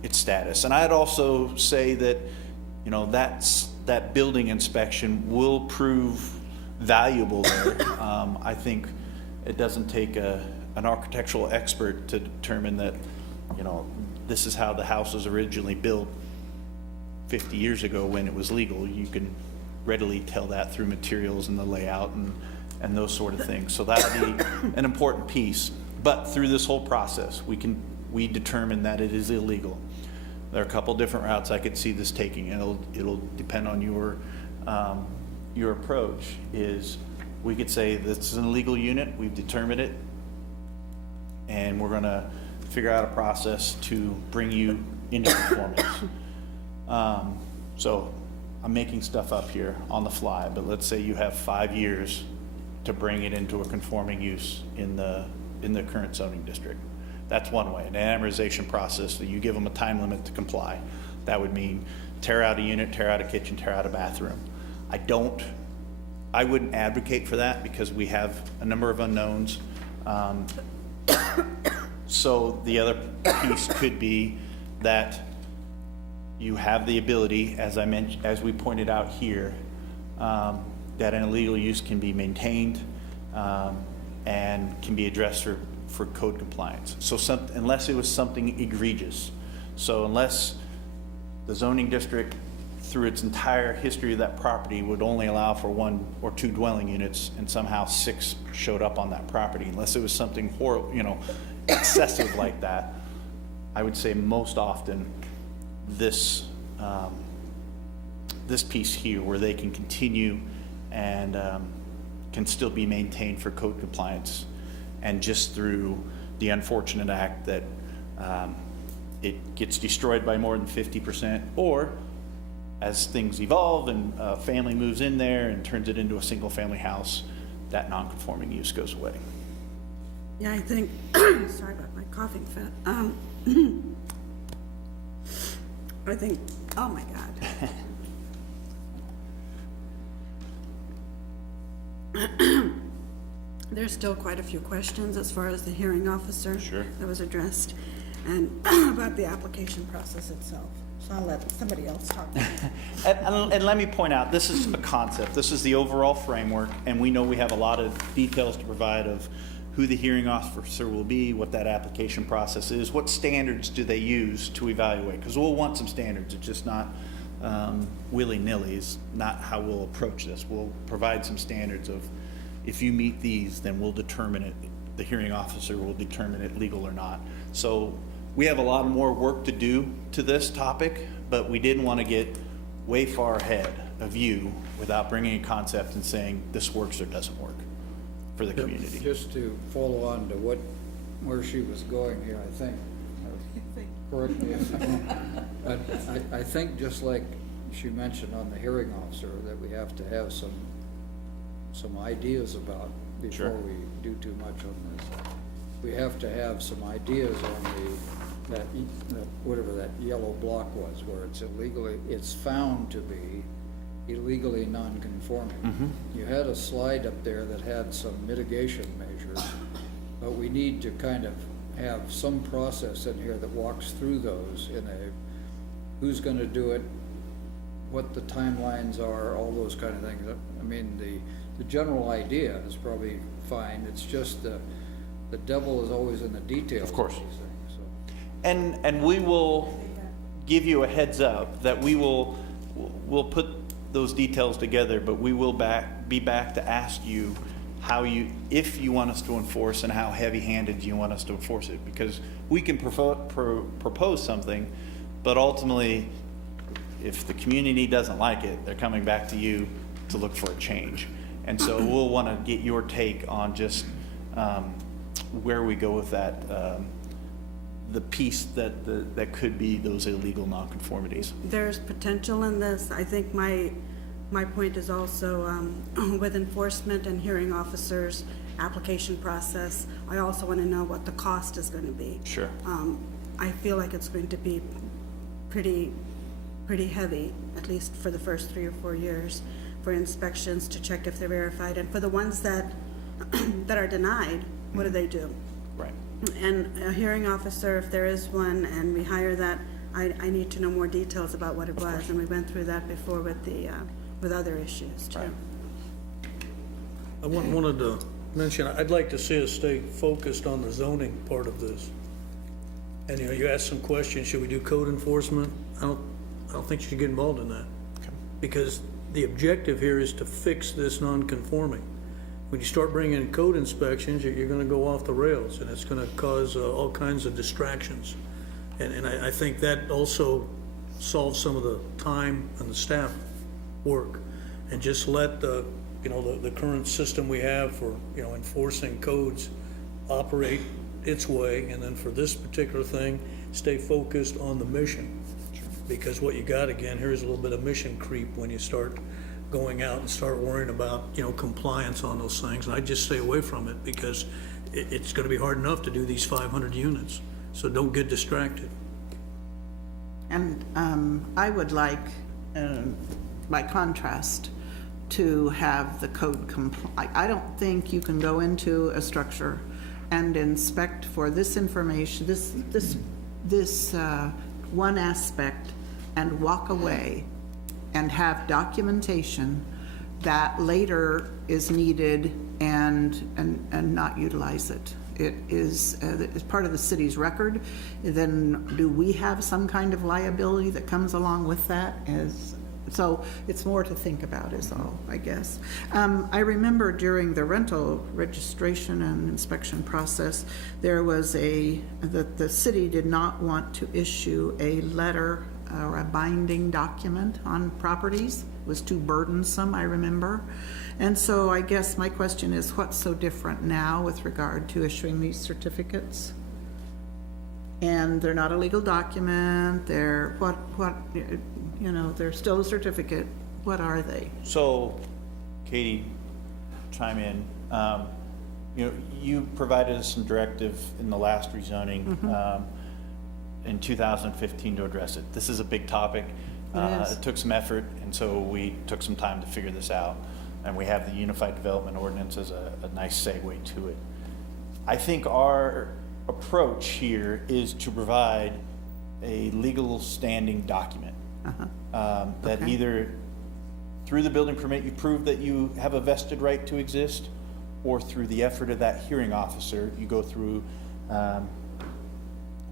its status. And I'd also say that that building inspection will prove valuable there. I think it doesn't take an architectural expert to determine that, you know, this is how the house was originally built 50 years ago when it was legal. You can readily tell that through materials and the layout and those sort of things. So that'll be an important piece. But through this whole process, we determine that it is illegal. There are a couple different routes I could see this taking. It'll depend on your approach. Is we could say this is an illegal unit, we've determined it, and we're gonna figure out a process to bring you into conformance. So I'm making stuff up here on the fly, but let's say you have 5 years to bring it into a conforming use in the current zoning district. That's one way, an amortization process, that you give them a time limit to comply. That would mean tear out a unit, tear out a kitchen, tear out a bathroom. I wouldn't advocate for that because we have a number of unknowns. So the other piece could be that you have the ability, as I mentioned, as we pointed out here, that an illegal use can be maintained and can be addressed for code compliance. So unless it was something egregious. So unless the zoning district, through its entire history of that property, would only allow for 1 or 2 dwelling units, and somehow 6 showed up on that property, unless it was something horrible, you know, excessive like that, I would say most often this piece here, where they can continue and can still be maintained for code compliance, and just through the unfortunate act that it gets destroyed by more than 50%, or as things evolve and a family moves in there and turns it into a single family house, that non-conforming use goes away. Yeah, I think, sorry about my coughing fit. I think, oh my God. There's still quite a few questions as far as the hearing officer. Sure. That was addressed, and about the application process itself. So I'll let somebody else talk. And let me point out, this is a concept. This is the overall framework, and we know we have a lot of details to provide of who the hearing officer will be, what that application process is, what standards do they use to evaluate, because we'll want some standards. It's just not willy-nilly. It's not how we'll approach this. We'll provide some standards of, if you meet these, then we'll determine it. The hearing officer will determine it legal or not. So we have a lot more work to do to this topic, but we didn't want to get way far ahead of you without bringing a concept and saying this works or doesn't work for the community. Just to follow on to where she was going here, I think, correct me if I'm wrong, but I think just like she mentioned on the hearing officer, that we have to have some ideas about before Sure. we do too much on this. We have to have some ideas on that whatever that yellow block was, where it's found to be illegally non-conforming. You had a slide up there that had some mitigation measures, but we need to kind of have some process in here that walks through those in who's gonna do it, what the timelines are, all those kind of things. I mean, the general idea is probably fine. It's just the devil is always in the details. Of course. These things, so. And we will give you a heads up that we'll put those details together, but we will be back to ask you if you want us to enforce, and how heavy-handed you want us to enforce it, because we can propose something, but ultimately, if the community doesn't like it, they're coming back to you to look for a change. And so we'll want to get your take on just where we go with that, the piece that could be those illegal nonconformities. There's potential in this. I think my point is also with enforcement and hearing officers, application process, I also want to know what the cost is going to be. Sure. I feel like it's going to be pretty heavy, at least for the first 3 or 4 years, for inspections to check if they're verified. And for the ones that are denied, what do they do? Right. And a hearing officer, if there is one, and we hire that, I need to know more details about what it was. And we went through that before with other issues too. Right. I wanted to mention, I'd like to see us stay focused on the zoning part of this. And, you know, you asked some questions, should we do code enforcement? I don't think you should get involved in that. Because the objective here is to fix this non-conforming. When you start bringing in code inspections, you're gonna go off the rails, and it's gonna cause all kinds of distractions. And I think that also solves some of the time and the staff work. And just let the, you know, the current system we have for, you know, enforcing codes operate its way, and then for this particular thing, stay focused on the mission. Because what you got, again, here's a little bit of mission creep when you start going out and start worrying about, you know, compliance on those things. And I just stay away from it, because it's gonna be hard enough to do these 500 units. So don't get distracted. And I would like, by contrast, to have the code comply. I don't think you can go into a structure and inspect for this information, this one aspect, and walk away and have documentation that later is needed and not utilize it. It is it's part of the city's record. Then do we have some kind of liability that comes along with that? So it's more to think about is all, I guess. I remember during the rental registration and inspection process, there was that the city did not want to issue a letter or a binding document on properties. It was too burdensome, I remember. And so I guess my question is, what's so different now with regard to issuing these certificates? And they're not a legal document, they're you know, they're still a certificate. What are they? So, Katie, chime in. You know, you provided us some directive in the last rezoning in 2015 to address it. This is a big topic. It took some effort, and so we took some time to figure this out. And we have the Unified Development Ordinance as a nice segue to it. I think our approach here is to provide a legal standing document. That either through the building permit you prove that you have a vested right to exist, or through the effort of that hearing officer, you go through, I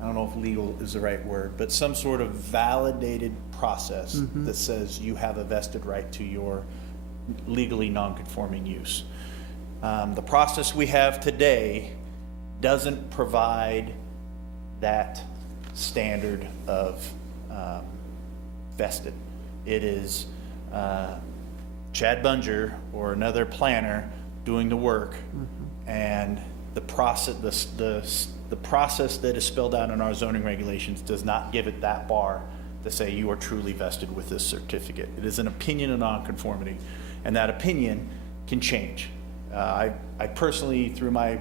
don't know if legal is the right word, but some sort of validated process that says you have a vested right to your legally non-conforming use. The process we have today doesn't provide that standard of vested. It is Chad Bunger or another planner doing the work, and the process the process that is spelled out in our zoning regulations does not give it that bar to say you are truly vested with this certificate. It is an opinion of nonconformity, and that opinion can change. I personally, through my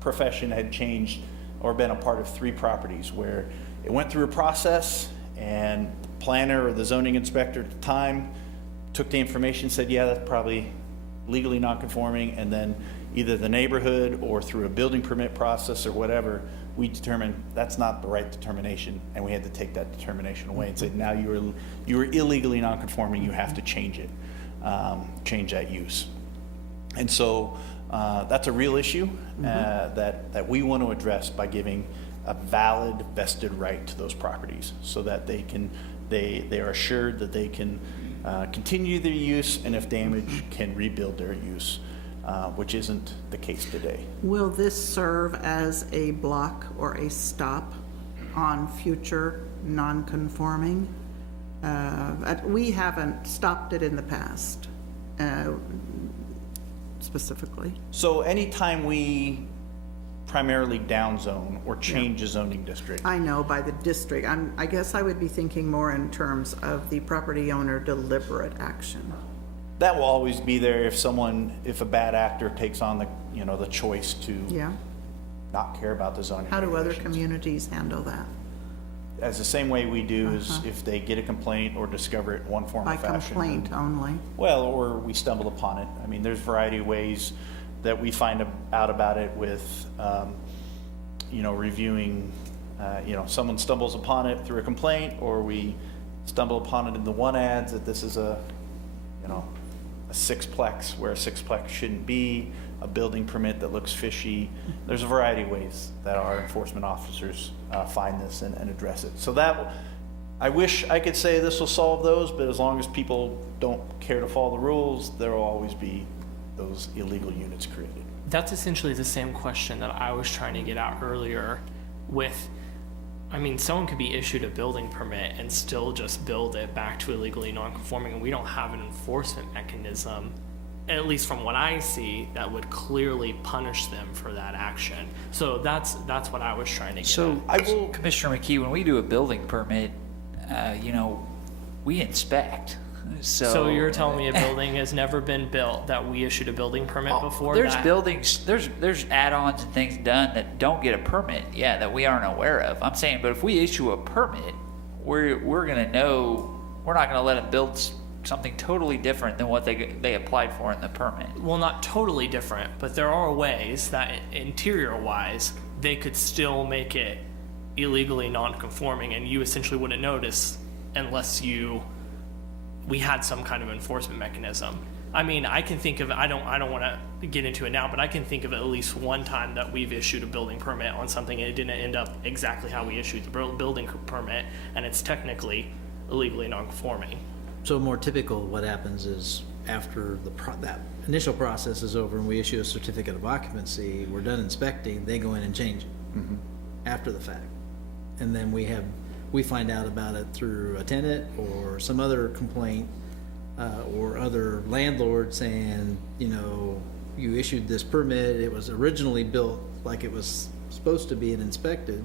profession, had changed or been a part of 3 properties where it went through a process, and the planner or the zoning inspector at the time took the information, said, yeah, that's probably legally non-conforming, and then either the neighborhood or through a building permit process or whatever, we determined that's not the right determination, and we had to take that determination away and say, now you are illegally non-conforming, you have to change it, change that use. And so that's a real issue that we want to address by giving a valid vested right to those properties, so that they are assured that they can continue their use, and if damaged, can rebuild their use, which isn't the case today. Will this serve as a block or a stop on future non-conforming? We haven't stopped it in the past, specifically. So anytime we primarily downzone or change a zoning district, I know by the district. I guess I would be thinking more in terms of the property owner deliberate action. that will always be there if a bad actor takes on the choice to Yeah. not care about the zoning How do other regulations. communities handle that? As the same way we do is if they get a complaint or discover it in one form By or fashion. complaint only? Well, or we stumble upon it. I mean, there's a variety of ways that we find out about it with, reviewing, someone stumbles upon it through a complaint, or we stumble upon it in the one ads that this is a a sixplex where a sixplex shouldn't be, a building permit that looks fishy. There's a variety of ways that our enforcement officers find this and address it. So that, I wish I could say this will solve those, but as long as people don't care to follow the rules, there will always be those illegal units created. That's essentially the same question that I was trying to get at earlier with, I mean, someone could be issued a building permit and still just build it back to illegally non-conforming, and we don't have an enforcement mechanism, at least from what I see, that would clearly punish them for that action. So that's what I was trying to get So, at. Commissioner McKee, when we do a building permit, we inspect. So you're telling me a building has never been built that we issued a building permit before? There's that- buildings, there's add-ons and things done that don't get a permit, yeah, that we aren't aware of. I'm saying, but if we issue a permit, we're gonna know, we're not gonna let them build something totally different than what they applied for in the permit. Well, not totally different, but there are ways that interior-wise, they could still make it illegally non-conforming, and you essentially wouldn't notice unless we had some kind of enforcement mechanism. I mean, I can think of, I don't want to get into it now, but I can think of at least one time that we've issued a building permit on something and it didn't end up exactly how we issued the building permit, and it's technically illegally non-conforming. So more typical, what happens is after that initial process is over and we issue a certificate of occupancy, we're done inspecting, they go in and change it after the fact. And then we find out about it through a tenant or some other complaint, or other landlord saying, you issued this permit, it was originally built like it was supposed to be and inspected,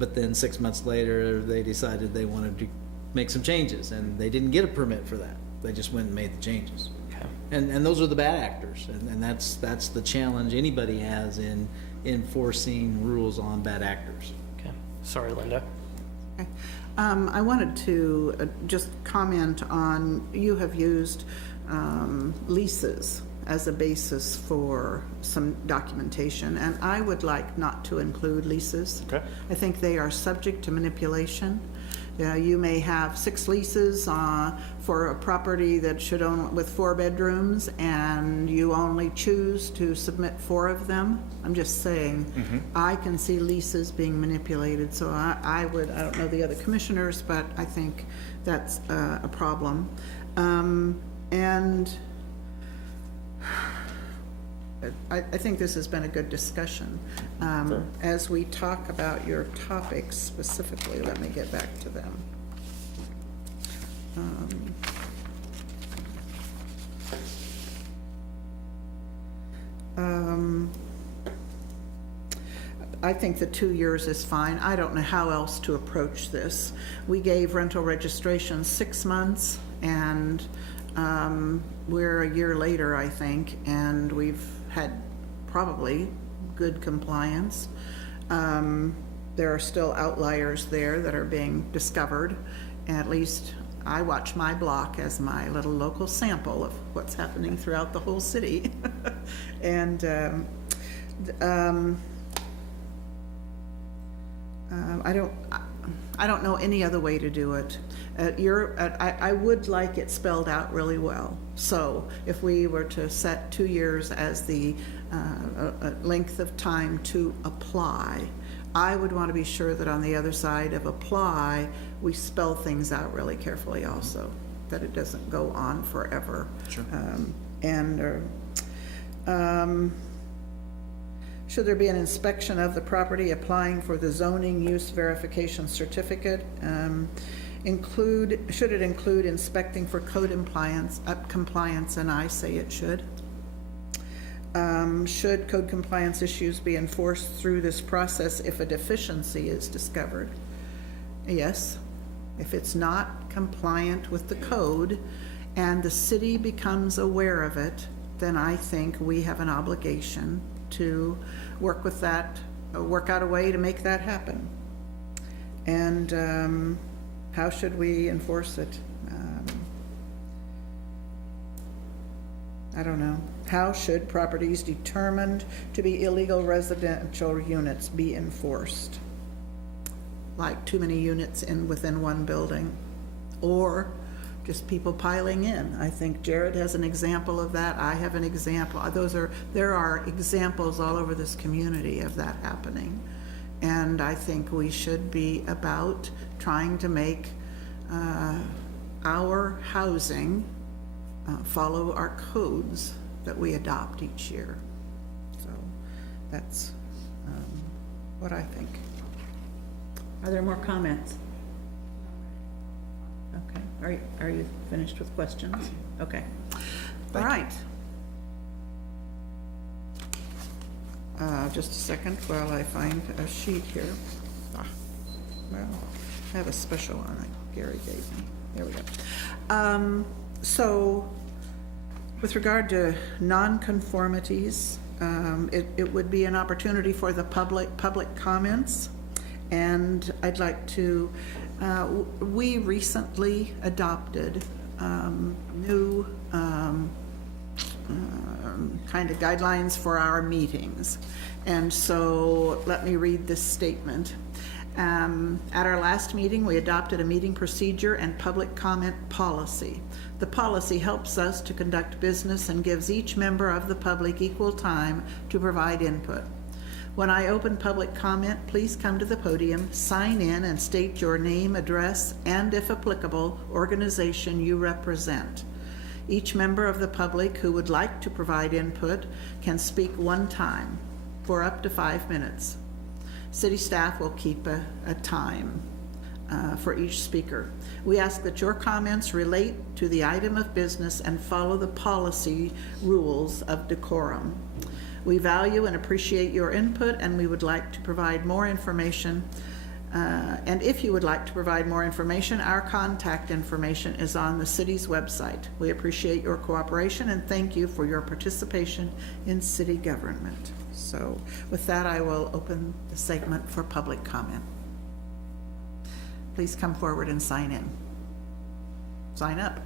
but then 6 months later, they decided they wanted to make some changes, and they didn't get a permit for that. They just went and made the changes. Okay. And those are the bad actors, and that's the challenge anybody has in enforcing rules on bad actors. Okay. Sorry, Linda. Okay. I wanted to just comment on, you have used leases as a basis for some documentation, and I would like not to include leases. Okay. I think they are subject to manipulation. You may have 6 leases for a property that should own with 4 bedrooms, and you only choose to submit 4 of them. I'm just saying, I can see leases being manipulated, so I don't know the other commissioners, but I think that's a problem. And I think this has been a good discussion. As we talk about your topics specifically, let me get back to them. I think the 2 years is fine. I don't know how else to approach this. We gave rental registration 6 months, and we're a year later, I think, and we've had probably good compliance. There are still outliers there that are being discovered. At least I watch my block as my little local sample of what's happening throughout the whole city. And I don't know any other way to do it. I would like it spelled out really well. So if we were to set 2 years as the length of time to apply, I would want to be sure that on the other side of apply, we spell things out really carefully also, that it doesn't go on forever. Sure. Should there be an inspection of the property applying for the zoning use verification certificate? Should it include inspecting for code compliance, and I say it should. Should code compliance issues be enforced through this process if a deficiency is discovered? Yes. If it's not compliant with the code and the city becomes aware of it, then I think we have an obligation to work with that, work out a way to make that happen. And how should we enforce it? I don't know. How should properties determined to be illegal residential units be enforced? Like too many units within one building, or just people piling in. I think Jared has an example of that. I have an example. There are examples all over this community of that happening. And I think we should be about trying to make our housing follow our codes that we adopt each year. So that's what I think. Are there more comments? Okay, are you finished with questions? Okay, all right. Just a second while I find a sheet here. Well, I have a special one that Gary gave me. There we go. So, with regard to nonconformities, it would be an opportunity for the public comments. And I'd like to, we recently adopted new kind of guidelines for our meetings. And so let me read this statement. At our last meeting, we adopted a meeting procedure and public comment policy. The policy helps us to conduct business and gives each member of the public equal time to provide input. When I open public comment, please come to the podium, sign in, and state your name, address, and, if applicable, organization you represent. Each member of the public who would like to provide input can speak one time for up to 5 minutes. City staff will keep a time for each speaker. We ask that your comments relate to the item of business and follow the policy rules of decorum. We value and appreciate your input, and we would like to provide more information. And if you would like to provide more information, our contact information is on the city's website. We appreciate your cooperation and thank you for your participation in city government. So with that, I will open the segment for public comment. Please come forward and sign in. Sign up.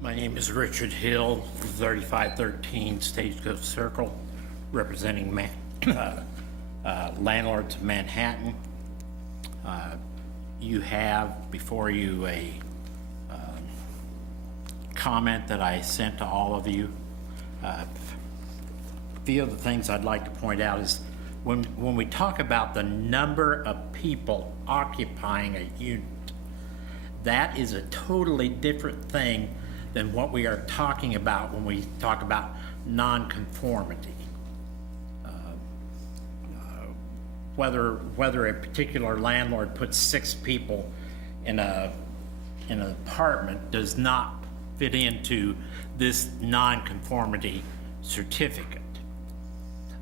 My name is Richard Hill, 3513 Stagecoach Circle, representing landlords of Manhattan. You have before you a comment that I sent to all of you. A few of the things I'd like to point out is when we talk about the number of people occupying a unit, that is a totally different thing than what we are talking about when we talk about nonconformity. Whether a particular landlord puts 6 people in an apartment does not fit into this nonconformity certificate.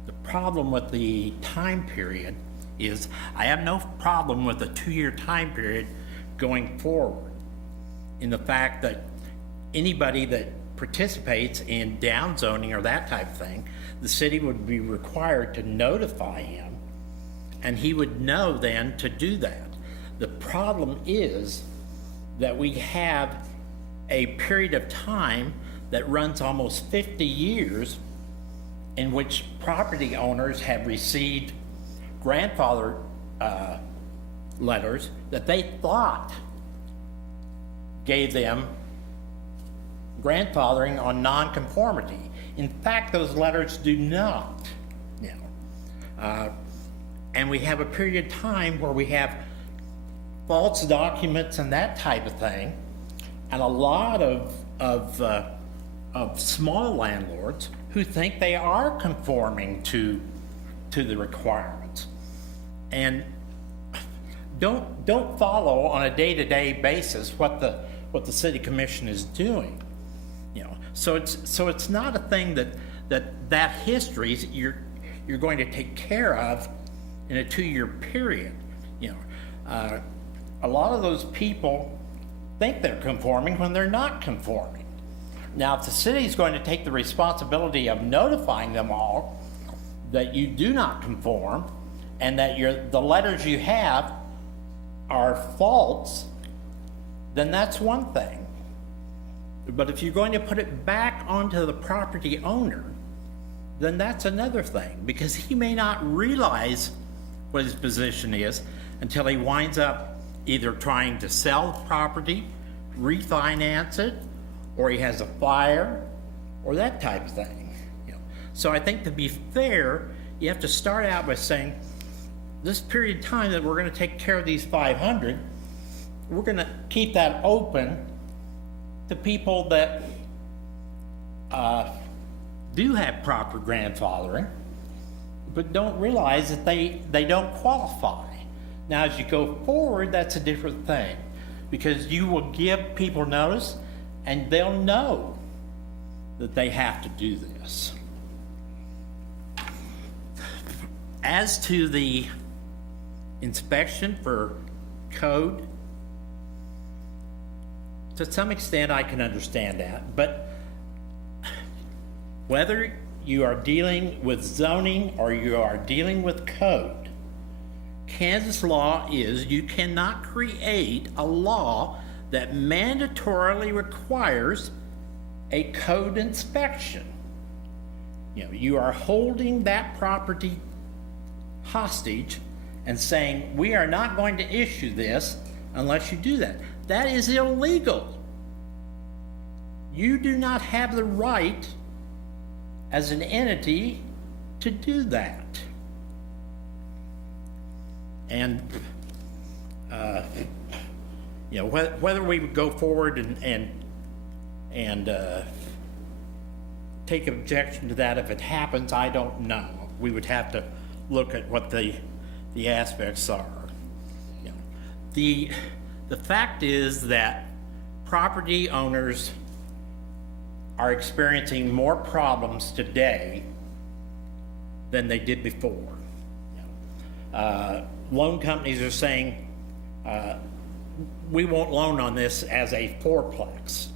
The problem with the time period is I have no problem with a 2-year time period going forward, in the fact that anybody that participates in downzoning or that type of thing, the city would be required to notify him, and he would know then to do that. The problem is that we have a period of time that runs almost 50 years in which property owners have received grandfather letters that they thought gave them grandfathering on nonconformity. In fact, those letters do not. And we have a period of time where we have false documents and that type of thing, and a lot of small landlords who think they are conforming to the requirements, and don't follow on a day-to-day basis what the city commission is doing. You know, so it's not a thing that history you're going to take care of in a 2-year period. You know, a lot of those people think they're conforming when they're not conforming. Now, if the city is going to take the responsibility of notifying them all that you do not conform and that the letters you have are false, then that's one thing. But if you're going to put it back onto the property owner, then that's another thing, because he may not realize what his position is until he winds up either trying to sell the property, refinance it, or he has a fire, or that type of thing. You know. So I think to be fair, you have to start out by saying, this period of time that we're going to take care of these 500, we're going to keep that open to people that do have proper grandfathering, but don't realize that they don't qualify. Now, as you go forward, that's a different thing, because you will give people notice and they'll know that they have to do this. As to the inspection for code, to some extent I can understand that, but whether you are dealing with zoning or you are dealing with code, Kansas law is you cannot create a law that mandatorily requires a code inspection. You know, you are holding that property hostage and saying, we are not going to issue this unless you do that. That is illegal. You do not have the right as an entity to do that. And you know, whether we would go forward and take objection to that if it happens, I don't know. We would have to look at what the aspects are. You know, the fact is that property owners are experiencing more problems today than they did before. Loan companies are saying, we won't loan on this as a fourplex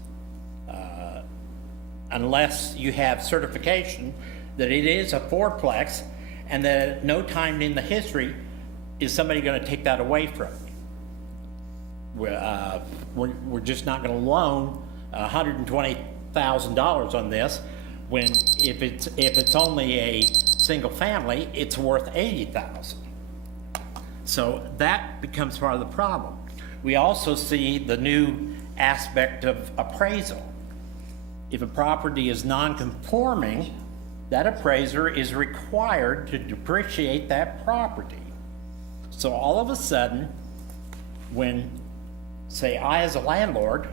unless you have certification that it is a fourplex, and that at no time in the history is somebody going to take that away from you. We're just not going to loan $120,000 on this when if it's only a single family, it's worth $80,000. So that becomes part of the problem. We also see the new aspect of appraisal. If a property is non-conforming, that appraiser is required to depreciate that property. So all of a sudden, when, say, I as a landlord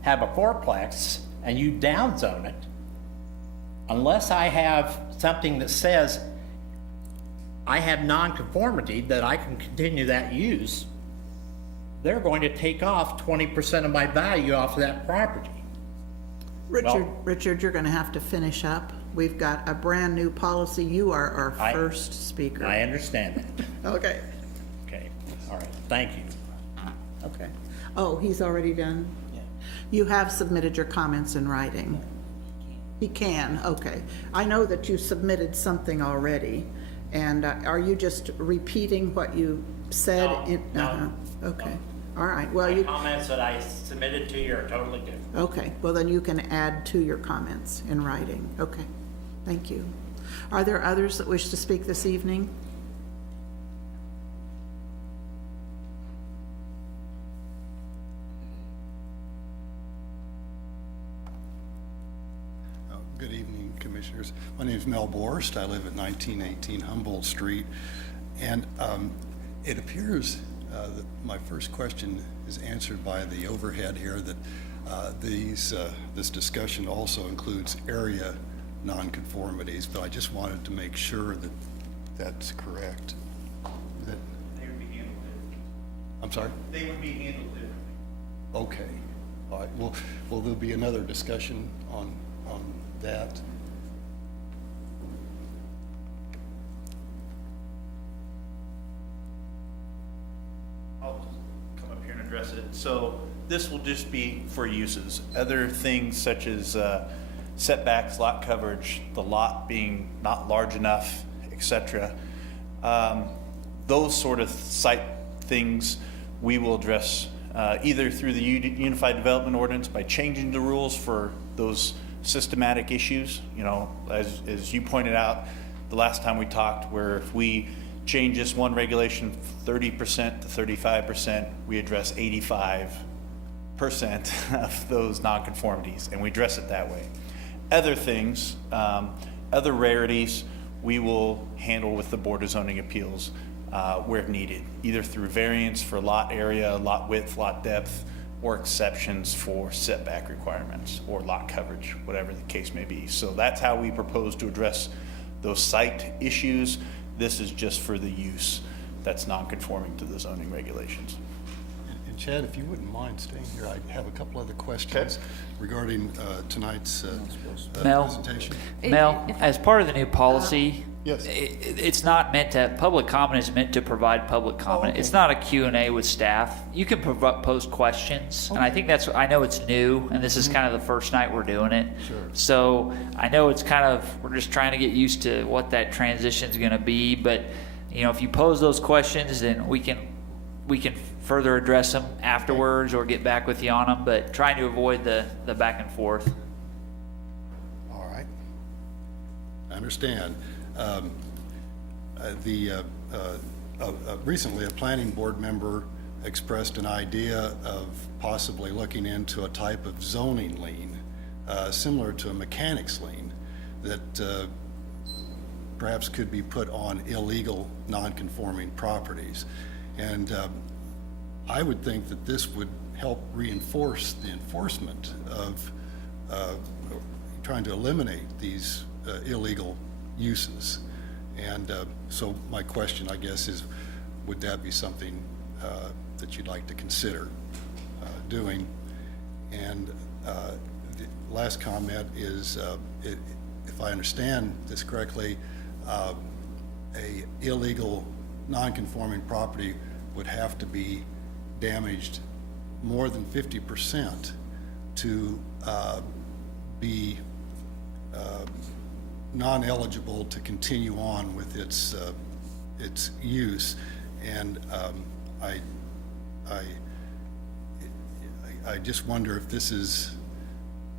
have a fourplex and you downzone it, unless I have something that says I have non-conformity that I can continue that use, they're going to take off 20% of my value off of that property. Richard, you're going to have to finish up. We've got a brand-new policy. You are our first speaker. I understand that. Okay. Okay, all right, thank you. Okay. Oh, he's already done? Yeah. You have submitted your comments in writing? He can, okay. I know that you submitted something already, and are you just repeating what you said? No. Okay, all right. Well, The comments that I submitted to you are totally different. Okay, well then you can add to your comments in writing. Okay, thank you. Are there others that wish to speak this evening? Good evening, Commissioners. My name is Mel Borst. I live at 1918 Humboldt Street. And it appears that my first question is answered by the overhead here, that this discussion also includes area nonconformities, but I just wanted to make sure that that's correct. They would be handled differently. I'm sorry? They would be handled differently. Okay. All right, will there be another discussion on that? I'll come up here and address it. So this will just be for uses. Other things such as setbacks, lot coverage, the lot being not large enough, etc. Those sort of site things we will address either through the Unified Development Ordinance by changing the rules for those systematic issues. You know, as you pointed out the last time we talked, where if we change this one regulation 30% to 35%, we address 85% of those nonconformities, and we address it that way. Other things, other rarities, we will handle with the Board of Zoning Appeals where needed, either through variance for lot area, lot width, lot depth, or exceptions for setback requirements or lot coverage, whatever the case may be. So that's how we propose to address those site issues. This is just for the use that's non-conforming to the zoning regulations. And Chad, if you wouldn't mind staying here, I have a couple other questions regarding tonight's Mel? presentation. Mel, as part of the new policy, Yes. it's not meant to, public comment is meant to provide public comment. okay. It's not a Q&A with staff. You can post questions, and I think that's, I know it's new, and this is kind of the first night we're doing it. Sure. So I know it's kind of, we're just trying to get used to what that transition is going to be, but, you know, if you pose those questions, then we can further address them afterwards or get back with you on them, but trying to avoid the back and forth. All right. I understand. Recently, a planning board member expressed an idea of possibly looking into a type of zoning lien, similar to a mechanics lien, that perhaps could be put on illegal, non-conforming properties. And I would think that this would help reinforce the enforcement of trying to eliminate these illegal uses. And so my question, I guess, is would that be something that you'd like to consider doing? And the last comment is, if I understand this correctly, a illegal non-conforming property would have to be damaged more than 50% to be non-eligible to continue on with its use. And I just wonder if this is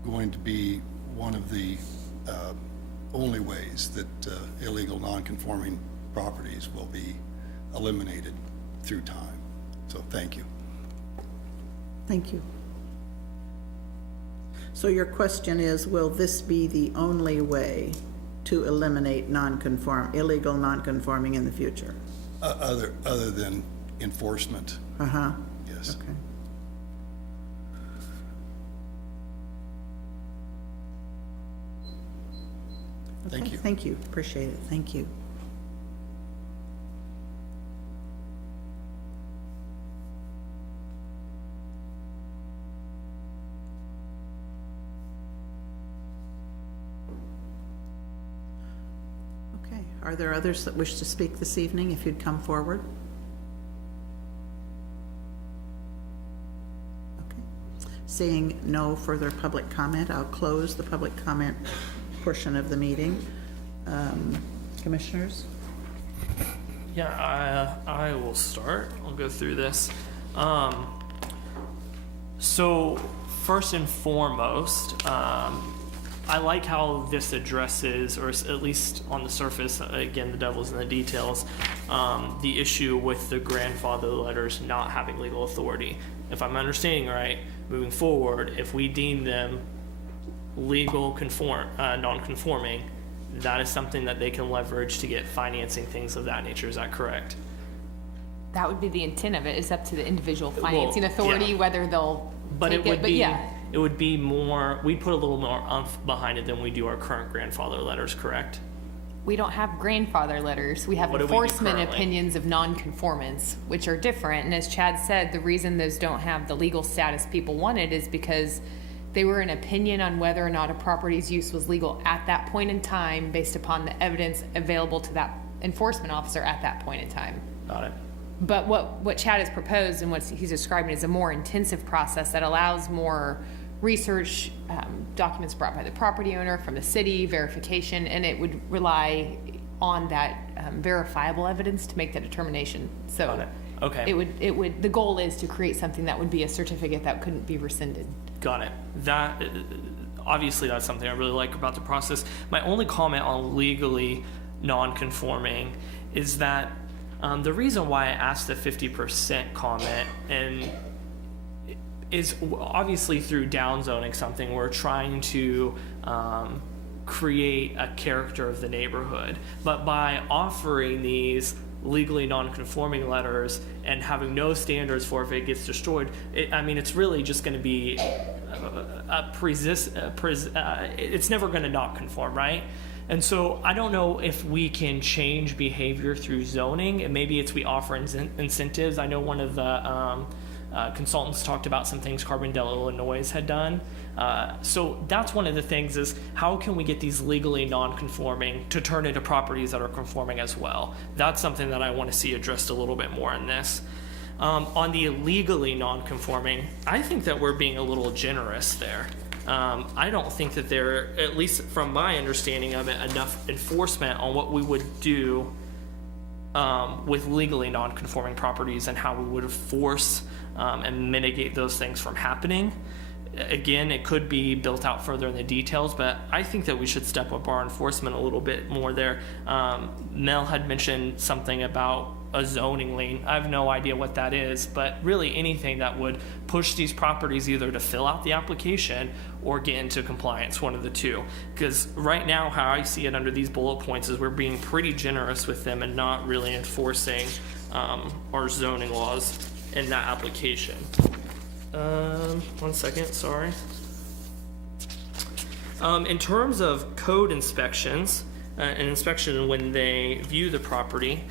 going to be one of the only ways that illegal non-conforming properties will be eliminated through time. So thank you. Thank you. So your question is, will this be the only way to eliminate illegal non-conforming in the future? Other than enforcement, Uh-huh. yes. Okay. Thank Okay, you. Thank you, appreciate it, thank you. Okay, are there others that wish to speak this evening? If you'd come forward. Okay. Seeing no further public comment, I'll close the public comment portion of the meeting. Commissioners? Yeah, I will start. I'll go through this. So first and foremost, I like how this addresses, or at least on the surface, again, the devil's in the details, the issue with the grandfather letters not having legal authority. If I'm understanding right, moving forward, if we deem them legal non-conforming, that is something that they can leverage to get financing, things of that nature. Is that correct? That would be the intent of it. It's up to the individual financing authority yeah. whether they'll But take it would be, yeah. it would be more, we put a little more umph behind it than we do our current grandfather letters, correct? we don't have grandfather letters. We have What do we do enforcement currently? opinions of non-conformance, which are different. And as Chad said, the reason those don't have the legal status people wanted is because they were an opinion on whether or not a property's use was legal at that point in time based upon the evidence available to that enforcement officer at that point in time. Got it. But what Chad has proposed and what he's describing is a more intensive process that allows more research, documents brought by the property owner, from the city, verification, and it would rely on that verifiable evidence to make that determination. So Got it. Okay. it would, the goal is to create something that would be a certificate that couldn't be rescinded. Got it. That, obviously that's something I really like about the process. My only comment on legally non-conforming is that the reason why I asked the 50% comment and is obviously through downzoning something, we're trying to create a character of the neighborhood. But by offering these legally non-conforming letters and having no standards for if it gets destroyed, it's really just going to be it's never going to not conform, right? And so I don't know if we can change behavior through zoning, and maybe it's we offer incentives. I know one of the consultants talked about some things Carbondale, Illinois had done. So that's one of the things is how can we get these legally non-conforming to turn into properties that are conforming as well? That's something that I want to see addressed a little bit more in this. On the illegally non-conforming, I think that we're being a little generous there. I don't think that there, at least from my understanding of it, enough enforcement on what we would do with legally non-conforming properties and how we would force and mitigate those things from happening. Again, it could be built out further in the details, but I think that we should step up our enforcement a little bit more there. Mel had mentioned something about a zoning lien. I have no idea what that is, but really anything that would push these properties either to fill out the application or get into compliance, one of the two. Because right now, how I see it under these bullet points is we're being pretty generous with them and not really enforcing our zoning laws in that application. 1 second, sorry. In terms of code inspections, an inspection when they view the property,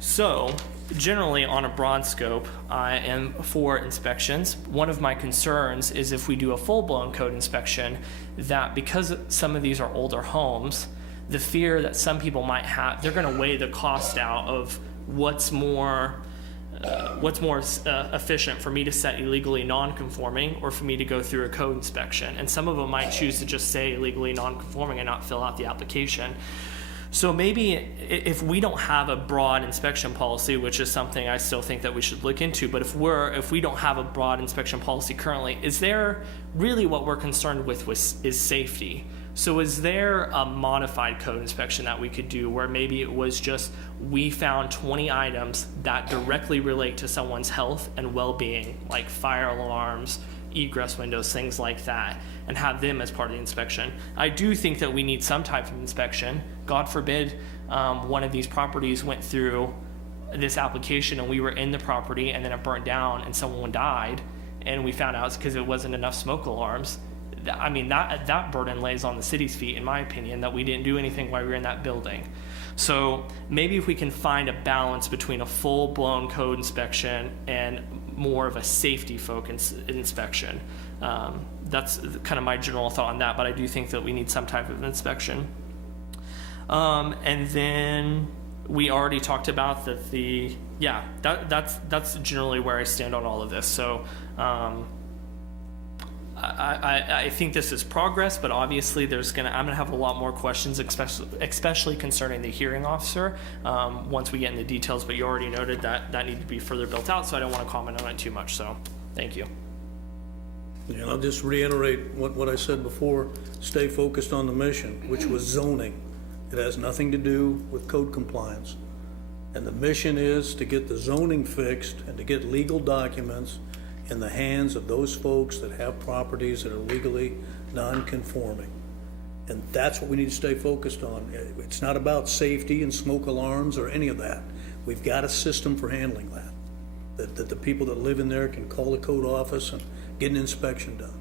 so generally on a broad scope, I am for inspections. One of my concerns is if we do a full-blown code inspection, that because some of these are older homes, the fear that some people might have, they're going to weigh the cost out of what's more efficient for me to set illegally non-conforming or for me to go through a code inspection. And some of them might choose to just say illegally non-conforming and not fill out the application. So maybe if we don't have a broad inspection policy, which is something I still think that we should look into, but if we don't have a broad inspection policy currently, is there really what we're concerned with is safety? So is there a modified code inspection that we could do where maybe it was just we found 20 items that directly relate to someone's health and well-being, like fire alarms, egress windows, things like that, and have them as part of the inspection? I do think that we need some type of inspection. God forbid one of these properties went through this application and we were in the property and then it burnt down and someone died and we found out it's because it wasn't enough smoke alarms. I mean, that burden lays on the city's feet, in my opinion, that we didn't do anything while we were in that building. So maybe if we can find a balance between a full-blown code inspection and more of a safety-focused inspection. That's kind of my general thought on that, but I do think that we need some type of inspection. And then we already talked about that that's generally where I stand on all of this. So I think this is progress, but obviously I'm gonna have a lot more questions, especially concerning the hearing officer once we get into the details. But you already noted that needed to be further built out, so I don't want to comment on it too much. So, thank you. And I'll just reiterate what I said before. Stay focused on the mission, which was zoning. It has nothing to do with code compliance. And the mission is to get the zoning fixed and to get legal documents in the hands of those folks that have properties that are legally non-conforming. And that's what we need to stay focused on. It's not about safety and smoke alarms or any of that. We've got a system for handling that the people that live in there can call the code office and get an inspection done.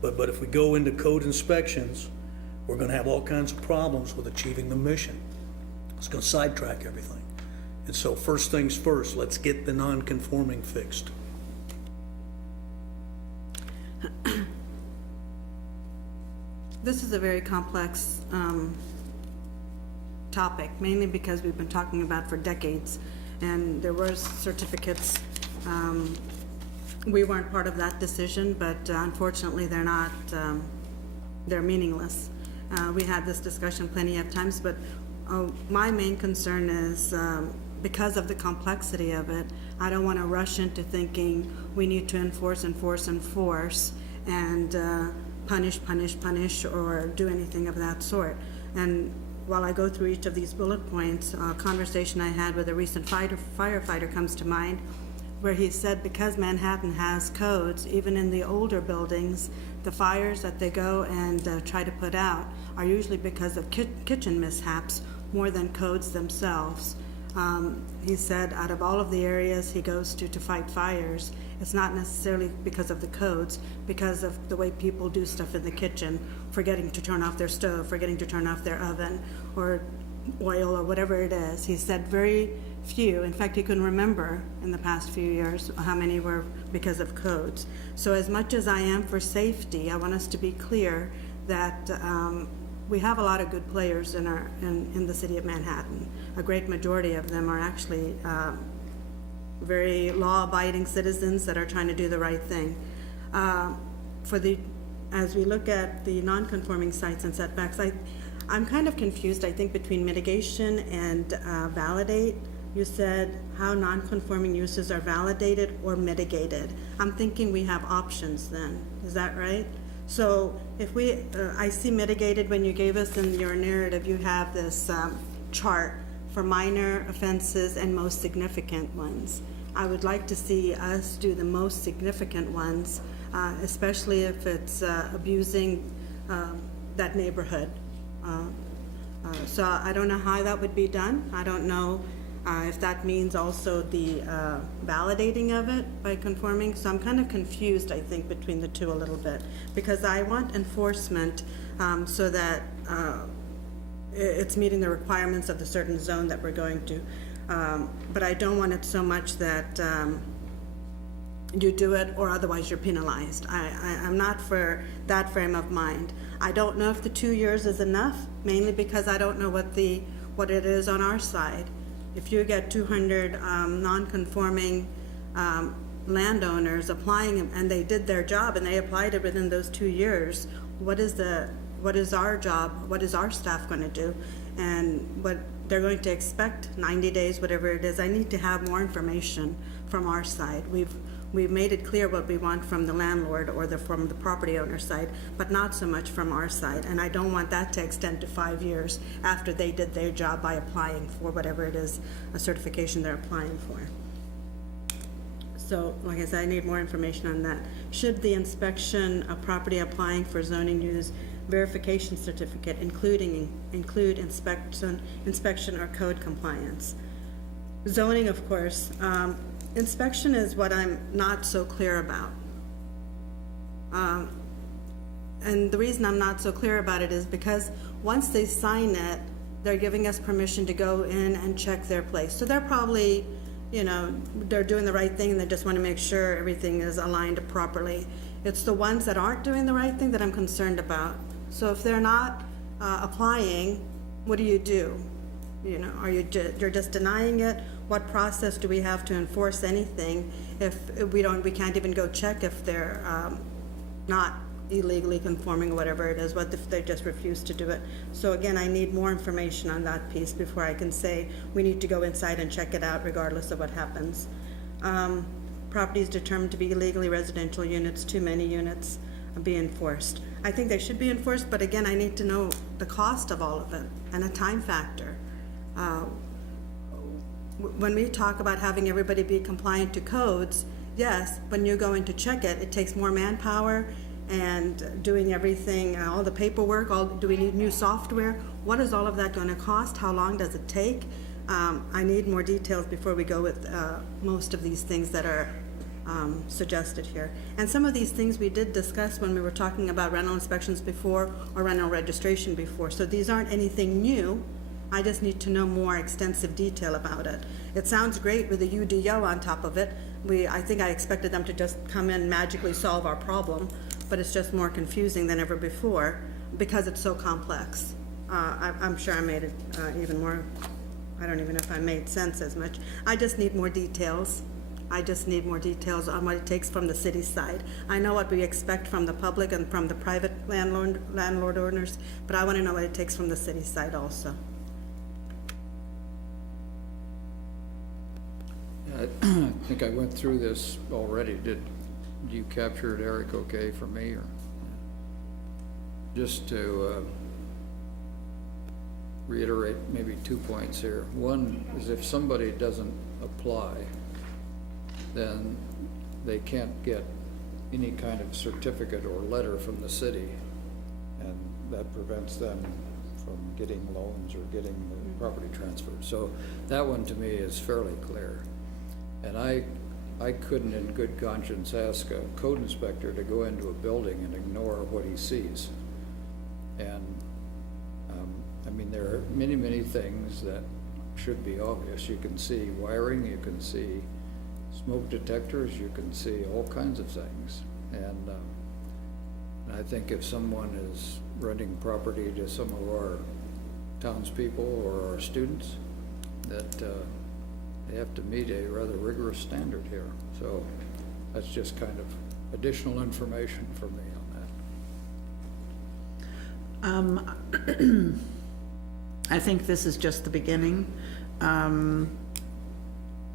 But if we go into code inspections we're gonna have all kinds of problems with achieving the mission. It's gonna sidetrack everything. And so first things first, let's get the non-conforming fixed. This is a very complex topic, mainly because we've been talking about for decades, and there were certificates. We weren't part of that decision, but unfortunately, they're not, they're meaningless. We had this discussion plenty of times, but my main concern is because of the complexity of it, I don't want to rush into thinking we need to enforce, and punish, or do anything of that sort. And while I go through each of these bullet points, a conversation I had with a recent firefighter comes to mind, where he said because Manhattan has codes, even in the older buildings, the fires that they go and try to put out are usually because of kitchen mishaps more than codes themselves. He said out of all of the areas he goes to fight fires, it's not necessarily because of the codes, because of the way people do stuff in the kitchen, forgetting to turn off their stove, forgetting to turn off their oven, or oil, or whatever it is. He said very few, in fact he couldn't remember in the past few years how many were because of codes. So as much as I am for safety, I want us to be clear that we have a lot of good players in the city of Manhattan. A great majority of them are actually very law-abiding citizens that are trying to do the right thing. As we look at the non-conforming sites and setbacks, I'm kind of confused, I think, between mitigation and validate. You said how non-conforming uses are validated or mitigated. I'm thinking we have options then, is that right? So if I see mitigated when you gave us in your narrative, you have this chart for minor offenses and most significant ones. I would like to see us do the most significant ones, especially if it's abusing that neighborhood. So I don't know how that would be done. I don't know if that means also the validating of it by conforming. So I'm kind of confused, I think, between the two a little bit, because I want enforcement so that it's meeting the requirements of the certain zone that we're going to. But I don't want it so much that you do it or otherwise you're penalized. I'm not for that frame of mind. I don't know if the 2 years is enough, mainly because I don't know what it is on our side. If you get 200 non-conforming landowners applying, and they did their job and they applied it within those 2 years, what is our job? What is our staff going to do? And what they're going to expect, 90 days, whatever it is. I need to have more information from our side. We've made it clear what we want from the landlord or from the property owner side, but not so much from our side. And I don't want that to extend to 5 years after they did their job by applying for whatever it is, a certification they're applying for. So, like I said, I need more information on that. Should the inspection of property applying for zoning use verification certificate include inspection or code compliance? Zoning, of course. Inspection is what I'm not so clear about. And the reason I'm not so clear about it is because once they sign it, they're giving us permission to go in and check their place. So they're probably, they're doing the right thing and they just want to make sure everything is aligned properly. It's the ones that aren't doing the right thing that I'm concerned about. So if they're not applying, what do? You're just denying it? What process do we have to enforce anything if we can't even go check if they're not illegally conforming or whatever it is? What if they just refuse to do it? So again, I need more information on that piece before I can say we need to go inside and check it out regardless of what happens. Properties determined to be illegally residential units, too many units, be enforced. I think they should be enforced, but again, I need to know the cost of all of it and a time factor. When we talk about having everybody be compliant to codes, yes, when you're going to check it, it takes more manpower and doing everything, all the paperwork, do we need new software? What is all of that going to cost? How long does it take? I need more details before we go with most of these things that are suggested here. And some of these things we did discuss when we were talking about rental inspections before or rental registration before. So these aren't anything new. I just need to know more extensive detail about it. It sounds great with the UDO on top of it. I think I expected them to just come in and magically solve our problem, but it's just more confusing than ever before because it's so complex. I'm sure I made it even more, I don't even know if I made sense as much. I just need more details. I just need more details on what it takes from the city side. I know what we expect from the public and from the private landlord owners, but I want to know what it takes from the city side also. I think I went through this already. Did you capture it, Eric, okay for me, or? Just to reiterate maybe 2 points here. One is if somebody doesn't apply, then they can't get any kind of certificate or letter from the city, and that prevents them from getting loans or getting the property transferred. So that one to me is fairly clear. And I couldn't in good conscience ask a code inspector to go into a building and ignore what he sees. And I mean, there are many, many things that should be obvious. You can see wiring, you can see smoke detectors, you can see all kinds of things. And I think if someone is renting property to some of our townspeople or our students, that they have to meet a rather rigorous standard here. So that's just kind of additional information for me on that. I think this is just the beginning.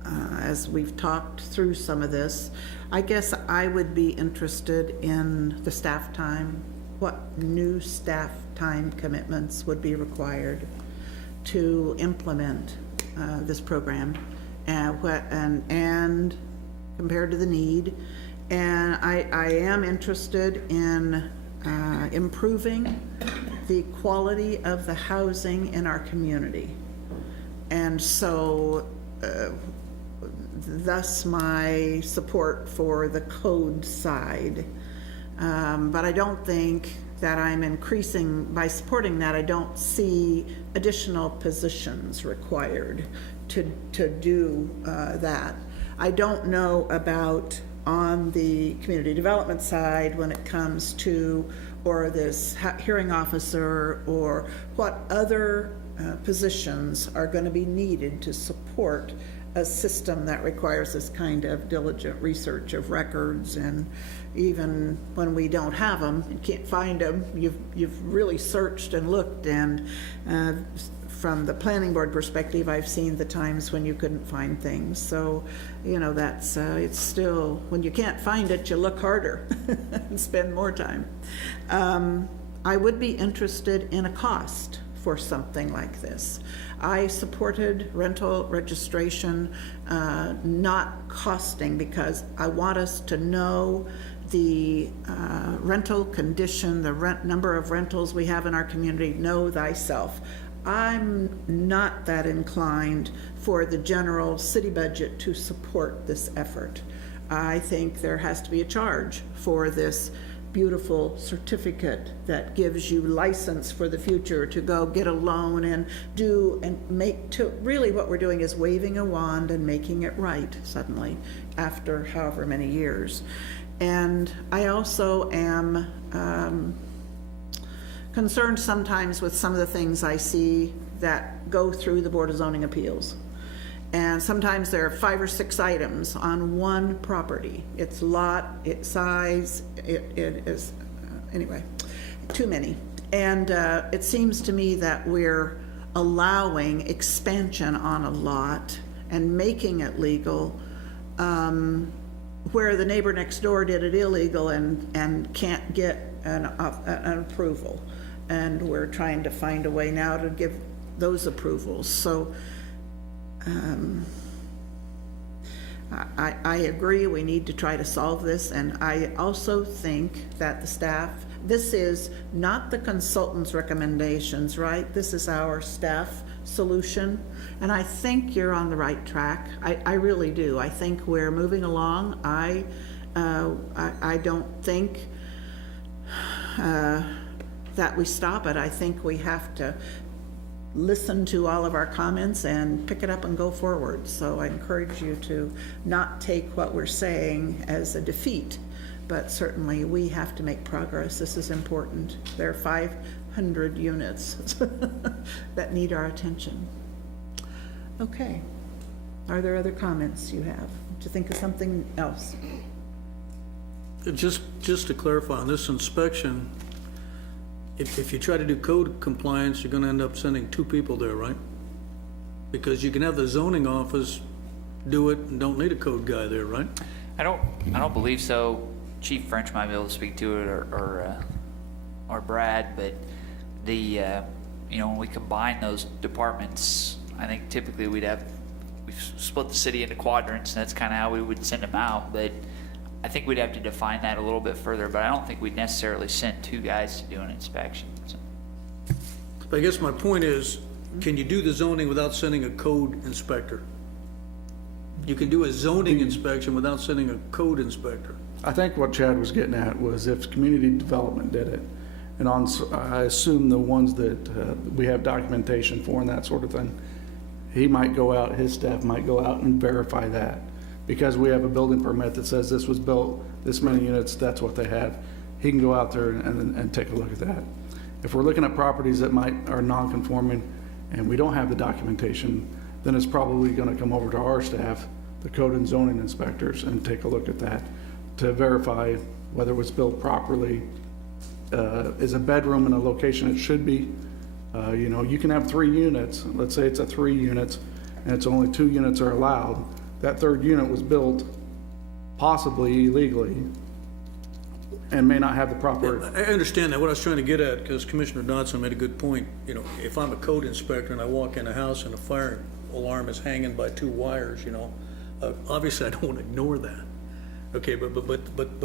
As we've talked through some of this, I guess I would be interested in the staff time. What new staff time commitments would be required to implement this program, and compared to the need. And I am interested in improving the quality of the housing in our community. And so thus my support for the code side. But I don't think that I'm increasing, by supporting that, I don't see additional positions required to do that. I don't know about on the community development side when it comes to, or this hearing officer, or what other positions are going to be needed to support a system that requires this kind of diligent research of records. And even when we don't have them, you can't find them, you've really searched and looked. And from the planning board perspective, I've seen the times when you couldn't find things. So, you know, that's it's still, when you can't find it, you look harder and spend more time. I would be interested in a cost for something like this. I supported rental registration not costing, because I want us to know the rental condition, the number of rentals we have in our community. Know thyself. I'm not that inclined for the general city budget to support this effort. I think there has to be a charge for this beautiful certificate that gives you license for the future to go get a loan and do and make. To really what we're doing is waving a wand and making it right suddenly after however many years. And I also am concerned sometimes with some of the things I see that go through the Board of Zoning Appeals. And sometimes there are 5 or 6 items on one property. It's lot, it's size, it is, anyway, too many. And it seems to me that we're allowing expansion on a lot and making it legal, where the neighbor next door did it illegal and can't get an approval. And we're trying to find a way now to give those approvals. So I agree, we need to try to solve this, and I also think that the staff, this is not the consultant's recommendations, right? This is our staff solution, and I think you're on the right track. I really do. I think we're moving along. I don't think that we stop it. I think we have to listen to all of our comments and pick it up and go forward. So I encourage you to not take what we're saying as a defeat, but certainly we have to make progress. This is important. There are 500 units that need our attention. Okay. Are there other comments you have? To think of something else? Just to clarify, on this inspection, if you try to do code compliance, you're gonna end up sending 2 people there, right? Because you can have the zoning office do it and don't need a code guy there, right? I don't believe so. Chief French might be able to speak to it, or Brad, but when we combine those departments, I think typically we've split the city into quadrants, and that's kind of how we would send them out, but I think we'd have to define that a little bit further, but I don't think we'd necessarily send 2 guys to do an inspection. So. I guess my point is, can you do the zoning without sending a code inspector? You can do a zoning inspection without sending a code inspector. I think what Chad was getting at was if community development did it, and I assume the ones that we have documentation for and that sort of thing, he might go out, his staff might go out and verify that. Because we have a building permit that says this was built, this many units, that's what they have. He can go out there and take a look at that. If we're looking at properties that are non-conforming and we don't have the documentation, then it's probably gonna come over to our staff, the code and zoning inspectors, and take a look at that to verify whether it was built properly. Is a bedroom in a location it should be? You can have 3 units, let's say it's a 3 units, and it's only 2 units are allowed. That 3rd unit was built possibly illegally and may not have the proper. I understand that. What I was trying to get at, because Commissioner Dodson made a good point, if I'm a code inspector and I walk in a house and a fire alarm is hanging by 2 wires, obviously I don't want to ignore that. Okay, but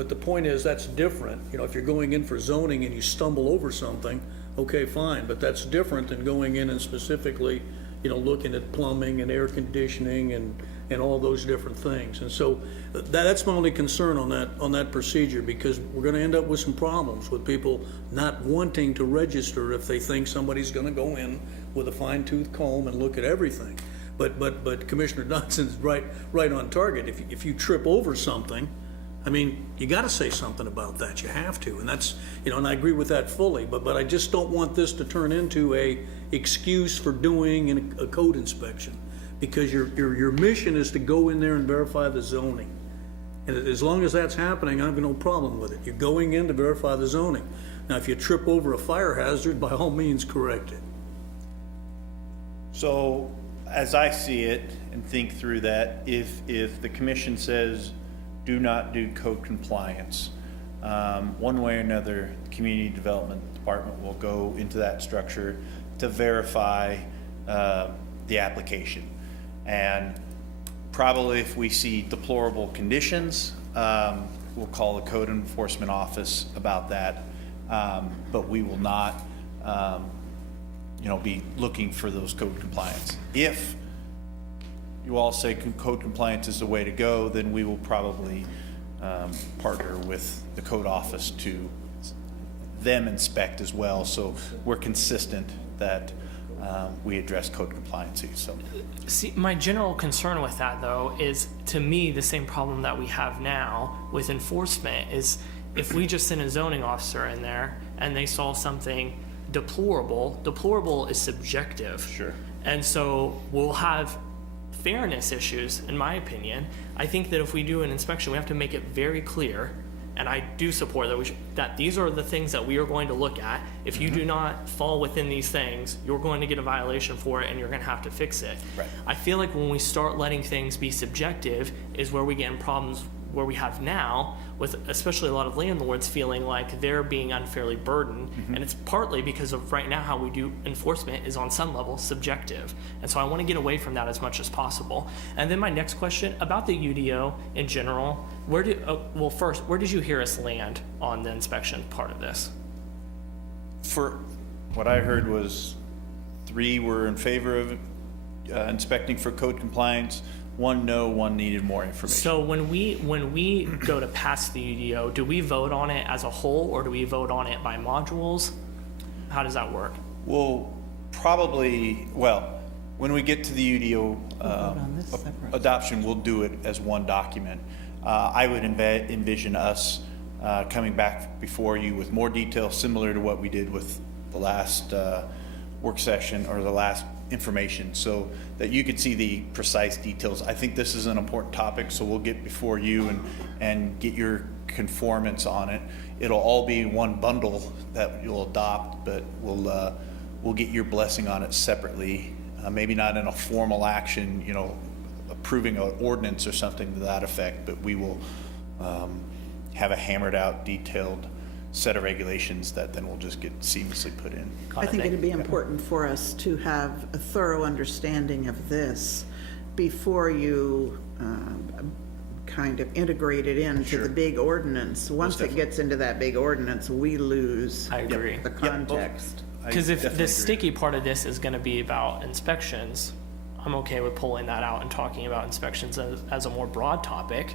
the point is that's different. If you're going in for zoning and you stumble over something, okay, fine, but that's different than going in and specifically, looking at plumbing and air conditioning and all those different things. And so that's my only concern on that procedure, because we're gonna end up with some problems with people not wanting to register if they think somebody's gonna go in with a fine-tooth comb and look at everything. But Commissioner Dodson's right on target. If you trip over something, you gotta say something about that. You have to, and that's, and I agree with that fully, but I just don't want this to turn into a excuse for doing a code inspection. Because your mission is to go in there and verify the zoning. And as long as that's happening, I have no problem with it. You're going in to verify the zoning. Now, if you trip over a fire hazard, by all means, correct it. So, as I see it and think through that, if the commission says do not do code compliance, one way or another, the Community Development Department will go into that structure to verify the application. And probably if we see deplorable conditions, we'll call the code enforcement office about that. But we will not, be looking for those code compliance. If you all say code compliance is the way to go, then we will probably partner with the code office to them inspect as well. So we're consistent that we address code compliancy. So, see, my general concern with that, though, is to me the same problem that we have now with enforcement is if we just send a zoning officer in there and they saw something deplorable is subjective. Sure. And so we'll have fairness issues, in my opinion. I think that if we do an inspection, we have to make it very clear, and I do support that that these are the things that we are going to look at. If you do not fall within these things, you're going to get a violation for it and you're going to have to fix it. Right. I feel like when we start letting things be subjective is where we get in problems where we have now, with especially a lot of landlords feeling like they're being unfairly burdened. And it's partly because of right now how we do enforcement is on some level subjective. And so I want to get away from that as much as possible. And then my next question about the UDO in general, where did you hear us land on the inspection part of this? For what I heard was 3 were in favor of inspecting for code compliance, 1 no, 1 needed more information. So when we go to pass the UDO, do we vote on it as a whole, or do we vote on it by modules? How does that work? Well, probably, when we get to the UDO adoption, we'll do it as one document. I would envision us coming back before you with more detail, similar to what we did with the last work session or the last information, so that you could see the precise details. I think this is an important topic, so we'll get before you and get your conformance on it. It'll all be one bundle that you'll adopt, but we'll get your blessing on it separately. Maybe not in a formal action, approving an ordinance or something to that effect, but we will have a hammered out, detailed set of regulations that then will just get seamlessly put in. I think it'd be important for us to have a thorough understanding of this before you kind of integrate it into the big ordinance. Once it gets into that big ordinance, we lose I agree. the context. Because if definitely the agree. sticky part of this is going to be about inspections, I'm okay with pulling that out and talking about inspections as a more broad topic.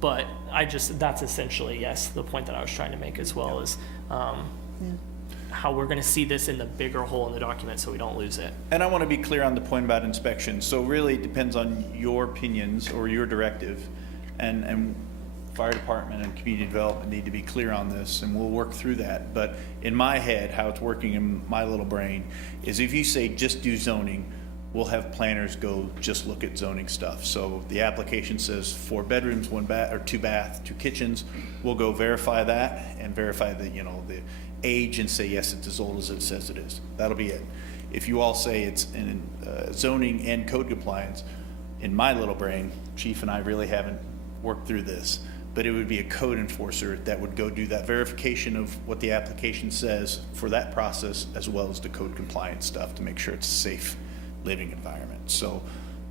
But that's essentially, yes, the point that I was trying to make as well is how we're going to see this in the bigger hole in the document so we don't lose it. And I want to be clear on the point about inspection. So really it depends on your opinions or your directive, and fire department and community development need to be clear on this, and we'll work through that. But in my head, how it's working in my little brain is if you say just do zoning, we'll have planners go just look at zoning stuff. So the application says 4 bedrooms, 1 bath, or 2 bath, 2 kitchens. We'll go verify that and verify the age and say, yes, it's as old as it says it is. That'll be it. If you all say it's in zoning and code compliance, in my little brain, Chief and I really haven't worked through this, but it would be a code enforcer that would go do that verification of what the application says for that process, as well as the code compliance stuff to make sure it's a safe living environment. So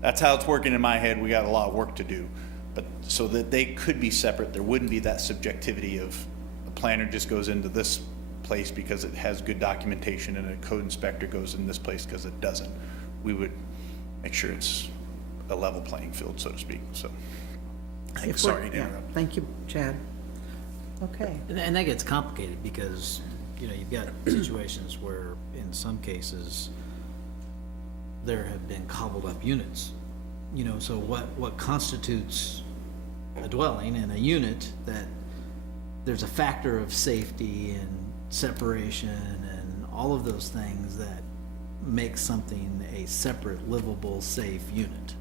that's how it's working in my head. We got a lot of work to do, but so that they could be separate, there wouldn't be that subjectivity of a planner just goes into this place because it has good documentation and a code inspector goes in this place because it doesn't. We would make sure it's a level playing field, so to speak. So sorry to interrupt. Thank you, Chad. Okay. And that gets complicated because, you've got situations where in some cases there have been cobbled up units. So what constitutes a dwelling and a unit, that there's a factor of safety and separation and all of those things that make something a separate, livable, safe unit.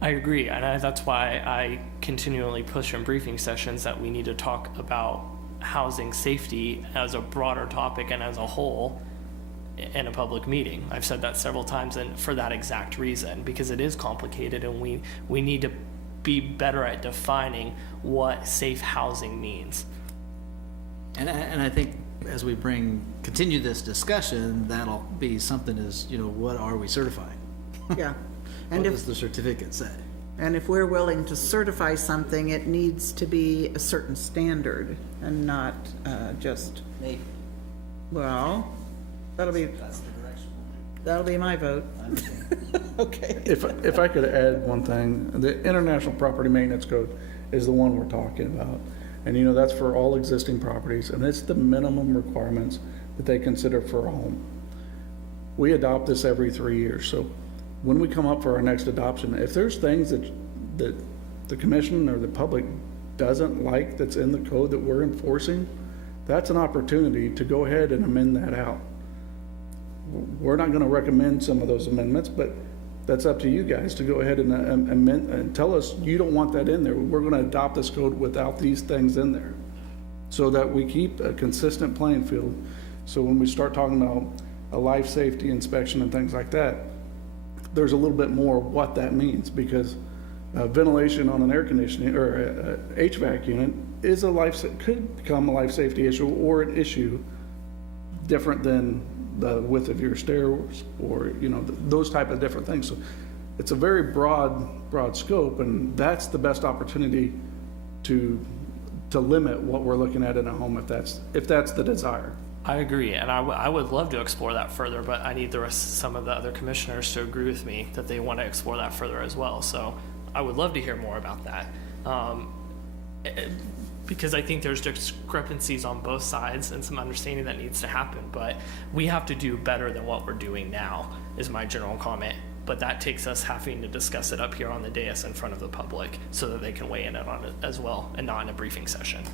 I agree, and that's why I continually push in briefing sessions that we need to talk about housing safety as a broader topic and as a whole in a public meeting. I've said that several times, and for that exact reason, because it is complicated and we need to be better at defining what safe housing means. And I think as we continue this discussion, that'll be something as, what are we certifying? Yeah. What And does the certificate say? And if we're willing to certify something, it needs to be a certain standard and not just, Maybe. well, that'll be my vote. Okay. If I could add one thing, the International Property Maintenance Code is the one we're talking about. And that's for all existing properties, and it's the minimum requirements that they consider for a home. We adopt this every 3 years, so when we come up for our next adoption, if there's things that the commission or the public doesn't like that's in the code that we're enforcing, that's an opportunity to go ahead and amend that out. We're not gonna recommend some of those amendments, but that's up to you guys to go ahead and amend and tell us you don't want that in there. We're gonna adopt this code without these things in there, so that we keep a consistent playing field. So when we start talking about a life safety inspection and things like that, there's a little bit more what that means, because ventilation on an air conditioning or a HVAC unit is could become a life safety issue or an issue different than the width of your stairs or, you know, those type of different things. So it's a very broad scope, and that's the best opportunity to limit what we're looking at in a home if that's the desire. I agree, and I would love to explore that further, but I need some of the other commissioners to agree with me that they want to explore that further as well. So I would love to hear more about that. Because I think there's discrepancies on both sides and some understanding that needs to happen, but we have to do better than what we're doing now, is my general comment. But that takes us having to discuss it up here on the dais in front of the public so that they can weigh in on it as well and not in a briefing session.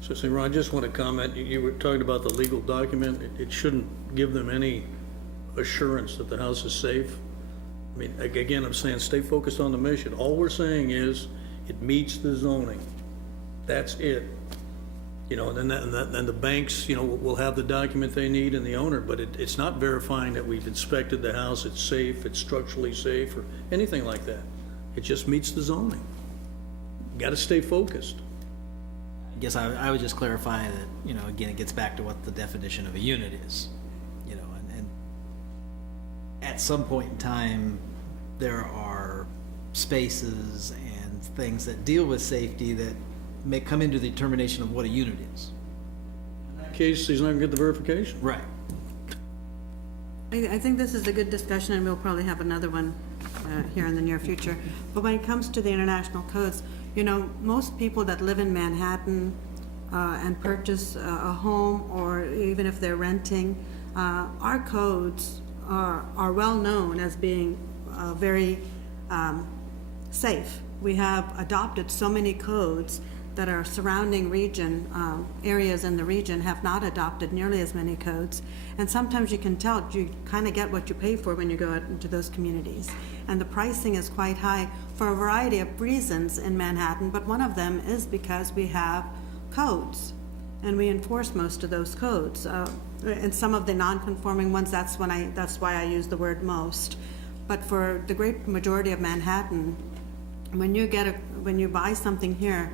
So, say, Ron, I just want to comment, you were talking about the legal document, it shouldn't give them any assurance that the house is safe. I mean, again, I'm saying stay focused on the mission. All we're saying is it meets the zoning. That's it. You know, and then the banks, you know, will have the document they need and the owner, but it's not verifying that we've inspected the house, it's safe, it's structurally safe, or anything like that. It just meets the zoning. Got to stay focused. I guess I would just clarify that, you know, again, it gets back to what the definition of a unit is, you know, and at some point in time, there are spaces and things that deal with safety that may come into the determination of what a unit is. In that case, he's not going to get the verification. Right. I think this is a good discussion, and we'll probably have another one here in the near future. But when it comes to the international codes, you know, most people that live in Manhattan and purchase a home, or even if they're renting, our codes are well known as being very safe. We have adopted so many codes that our surrounding region, areas in the region have not adopted nearly as many codes. And sometimes you can tell, you kind of get what you pay for when you go out into those communities. And the pricing is quite high for a variety of reasons in Manhattan, but one of them is because we have codes and we enforce most of those codes. And some of the non-conforming ones, that's why I use the word most. But for the great majority of Manhattan, when you buy something here,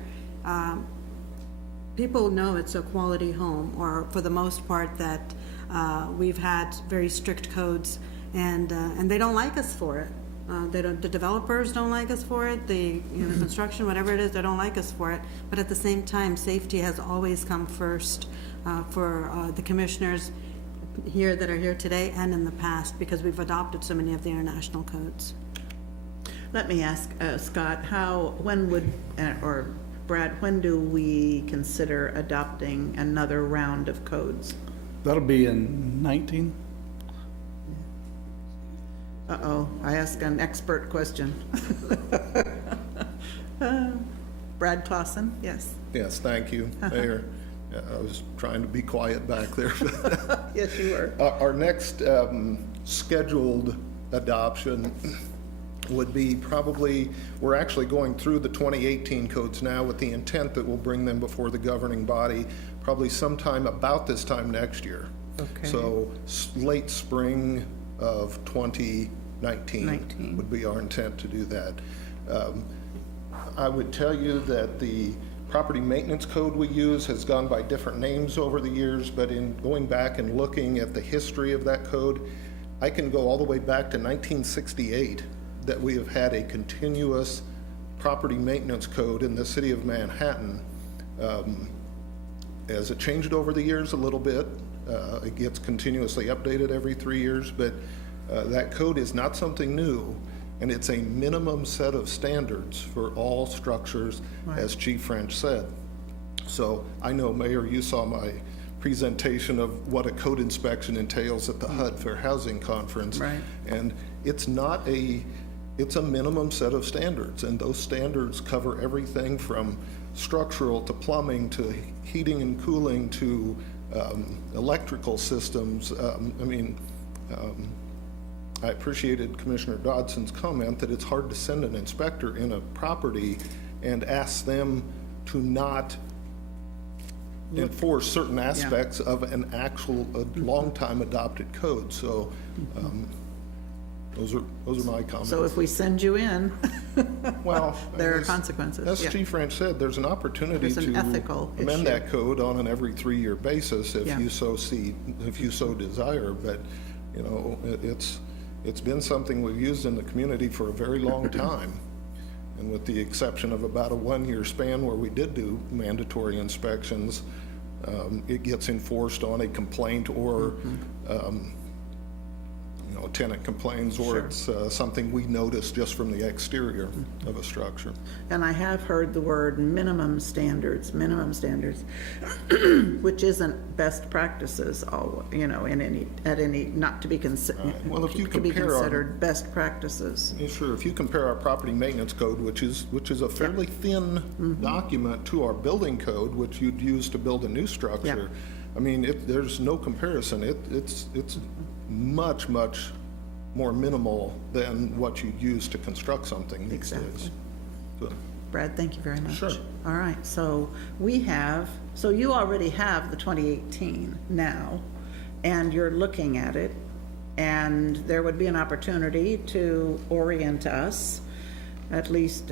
people know it's a quality home, or for the most part that we've had very strict codes, and they don't like us for it. The developers don't like us for it. The construction, whatever it is, they don't like us for it. But at the same time, safety has always come first for the commissioners here that are here today and in the past, because we've adopted so many of the international codes. Let me ask Scott, when would, or Brad, when do we consider adopting another round of codes? That'll be in 19. Uh-oh, I asked an expert question. Brad Clausen, yes. Yes, thank you, Mayor. I was trying to be quiet back there. Yes, you were. Our next scheduled adoption would be probably, we're actually going through the 2018 codes now with the intent that we'll bring them before the governing body probably sometime about this time next year. Okay. So late spring of 2019 would be our intent to do that. I would tell you that the property maintenance code we use has gone by different names over the years, but in going back and looking at the history of that code, I can go all the way back to 1968 that we have had a continuous property maintenance code in the city of Manhattan. As it changed over the years a little bit, it gets continuously updated every 3 years, but that code is not something new, and it's a minimum set of standards for all structures, as Chief French said. So I know, Mayor, you saw my presentation of what a code inspection entails at the HUD Fair Housing Conference. Right. And it's not it's a minimum set of standards, and those standards cover everything from structural to plumbing to heating and cooling to electrical systems. I appreciated Commissioner Dodson's comment that it's hard to send an inspector in a property and ask them to not enforce certain aspects of an actual long-time adopted code. So Those are my comments. So if we send you in, Well, there are as- consequences. As Yeah. Chief Ranch said, there's an opportunity There's an to ethical issue. amend that code on an every 3-year basis if Yeah. you so desire. But, it's been something we've used in the community for a very long time. And with the exception of about a 1-year span where we did do mandatory inspections, it gets enforced on a complaint or, a tenant complains, or it's something we notice just from the exterior of a structure. and I have heard the word minimum standards, which isn't best practices, not to be Well, if you to be compare our- considered best practices. Yeah, sure, if you compare our property maintenance code, which is a fairly thin document, to our building code, which you'd use to build a new structure, I mean, there's no comparison. It's much, much more minimal than what you'd use to construct something these days. Exactly. So, Brad, thank you very much. Sure. All right, so you already have the 2018 now, and you're looking at it, and there would be an opportunity to orient us, at least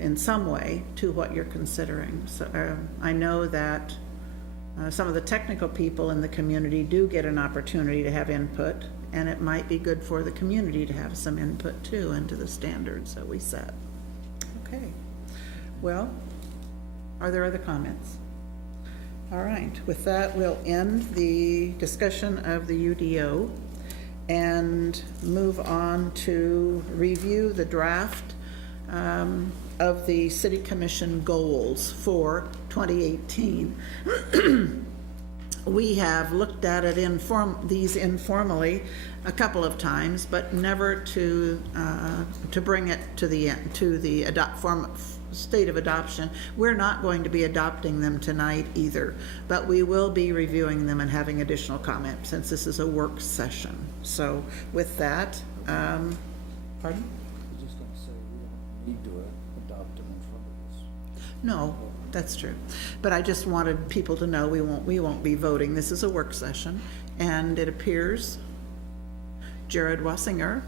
in some way, to what you're considering. So I know that some of the technical people in the community do get an opportunity to have input, and it might be good for the community to have some input too into the standards that we set. Okay. Well, are there other comments? All right, with that, we'll end the discussion of the UDO and move on to review the draft of the City Commission goals for 2018. We have looked at it informally a couple of times, but never to bring it to the state of adoption. We're not going to be adopting them tonight either, but we will be reviewing them and having additional comment since this is a work session. So with that, pardon? I was just going to say, we don't need to adopt them in front of us. No, that's true. But I just wanted people to know we won't be voting. This is a work session, and it appears Jared Wassinger,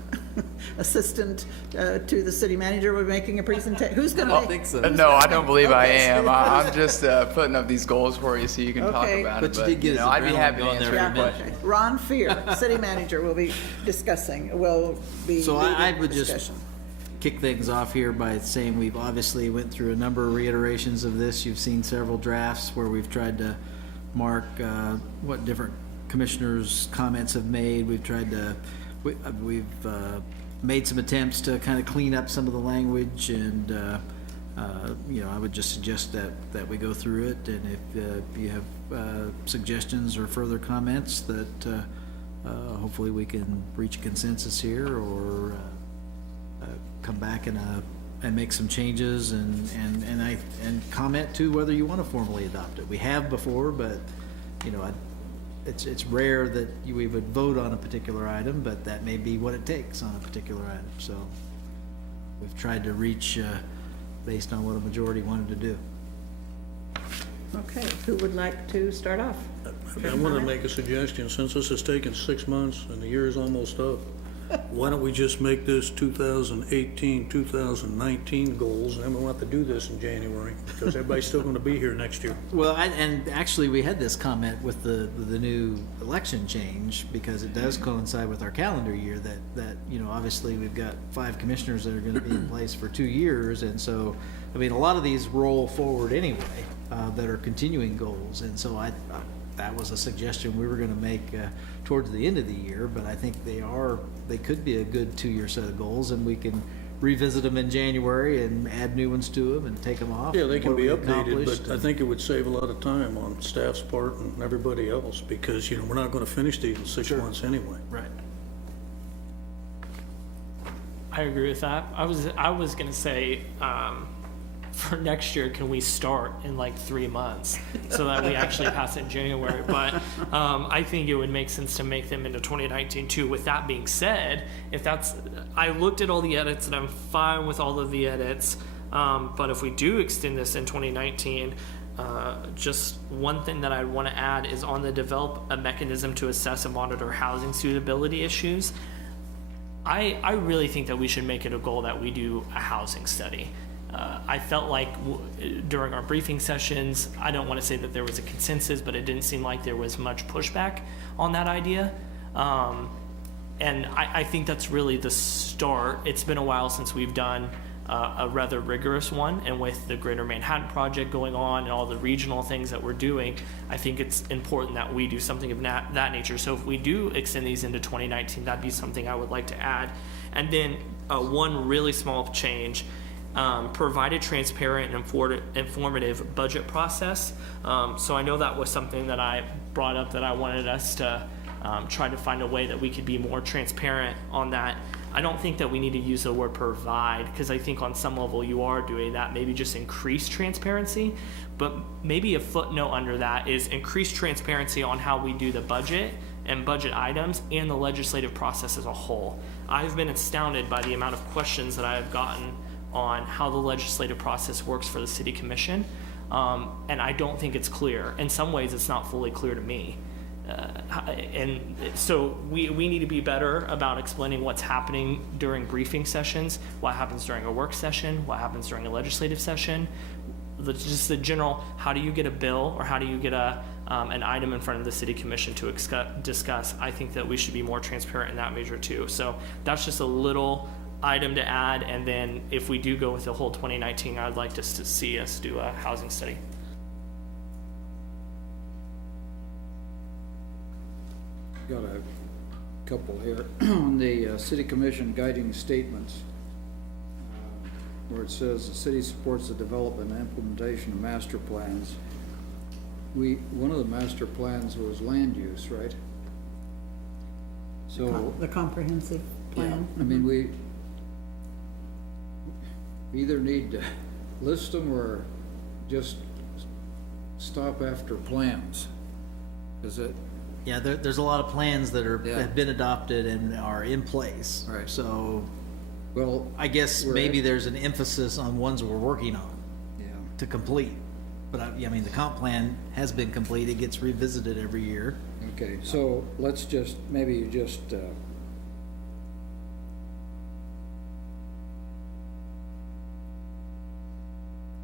assistant to the city manager, will be making a presentation. Who's going to I think so. No, I don't believe I am. I'm just putting up these goals for you so you can talk Okay. about But it. you did get his I'd be adrenaline happy to going answer there your for a minute. questions. Ron Fear, city manager, will be discussing, will be So leading I the would just discussion. kick things off here by saying we've obviously went through a number of reiterations of this. You've seen several drafts where we've tried to mark what different commissioners' comments have made. We've tried to, we've made some attempts to kind of clean up some of the language, and I would just suggest that we go through it, and if you have suggestions or further comments, that hopefully we can reach a consensus here, or come back and make some changes and comment to whether you want to formally adopt it. We have before, but it's rare that we would vote on a particular item, but that may be what it takes on a particular item. So we've tried to reach based on what a majority wanted to do. Okay, who would like to start off? I want to make a suggestion, since this has taken 6 months and the year is almost up, why don't we just make this 2018, 2019 goals, and then we'll have to do this in January, because everybody's still going to be here next year. Well, and actually, we had this comment with the new election change, because it does coincide with our calendar year that obviously we've got 5 commissioners that are going to be in place for 2 years, and so, I mean, a lot of these roll forward anyway, that are continuing goals, and so that was a suggestion we were going to make towards the end of the year, but I think they could be a good 2-year set of goals, and we can revisit them in January and add new ones to them and take them off. Yeah, they can what be we updated, accomplished, but I think it would save a lot of time on staff's part and everybody else, because, we're not going to finish these in 6 months anyway. Right. I agree with that. I was gonna say, for next year, can we start in like 3 months so that we actually pass it in January? But I think it would make sense to make them into 2019 too. With that being said, I looked at all the edits and I'm fine with all of the edits. But if we do extend this in 2019, just one thing that I want to add is on the develop a mechanism to assess and monitor housing suitability issues. I really think that we should make it a goal that we do a housing study. I felt like during our briefing sessions, I don't want to say that there was a consensus, but it didn't seem like there was much pushback on that idea. And I think that's really the start. It's been a while since we've done a rather rigorous one, and with the Greater Manhattan Project going on and all the regional things that we're doing, I think it's important that we do something of that nature. So if we do extend these into 2019, that'd be something I would like to add. And then one really small change, provide a transparent and informative budget process. So I know that was something that I brought up, that I wanted us to try to find a way that we could be more transparent on that. I don't think that we need to use the word provide, because I think on some level you are doing that, maybe just increase transparency, but maybe a footnote under that is increase transparency on how we do the budget and budget items and the legislative process as a whole. I've been astounded by the amount of questions that I have gotten on how the legislative process works for the city commission, and I don't think it's clear. In some ways it's not fully clear to me. And so we need to be better about explaining what's happening during briefing sessions, what happens during a work session, what happens during a legislative session, just the general, how do you get a bill or how do you get an item in front of the city commission to discuss. I think that we should be more transparent in that measure too. So that's just a little item to add, and then if we do go with the whole 2019, I'd like to see us do a housing study. Got a couple here on the city commission guiding statements, where it says the city supports the development and implementation of master plans. One of the master plans was land use, right? So The comprehensive plan. I mean, we either need to list them or just stop after plans. Is it? Yeah, there's a lot of plans that Yeah. have been adopted and are in place. Right. So Well, I guess We're maybe at- there's an emphasis on ones we're working on yeah. to complete. But I mean, the comp plan has been complete. It gets revisited every year. Okay, so let's just, maybe you just,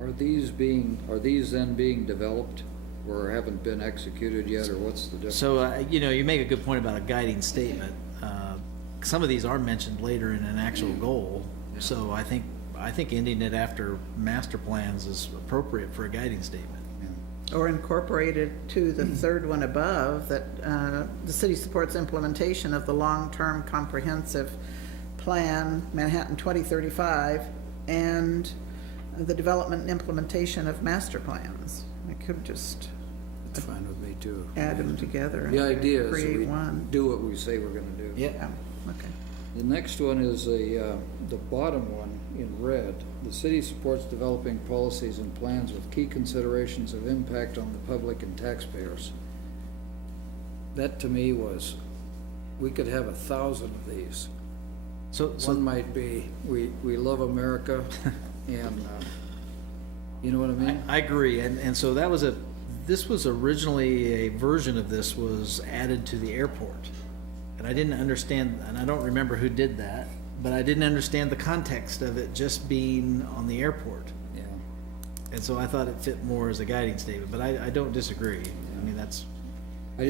are these then being developed or haven't been executed yet, or what's the difference? So, you make a good point about a guiding statement. Some of these are mentioned later in an actual goal. So I think ending it after master plans is appropriate for a guiding statement. Or incorporated to the third one above, that the city supports implementation of the long-term comprehensive plan, Manhattan 2035, and the development and implementation of master plans. I could just That's fine with me too. add them together The and idea is create we one. do what we say we're gonna do. Yeah, okay. The next one is the bottom one in red. The city supports developing policies and plans with key considerations of impact on the public and taxpayers. That to me was, we could have 1,000 of these. So One might be, we love America, and, you know what I mean? I agree, and so this was originally, a version of this was added to the airport. And I didn't understand, and I don't remember who did that, but I didn't understand the context of it just being on the airport. Yeah. And so I thought it fit more as a guiding statement, but I don't disagree. I mean, that's, I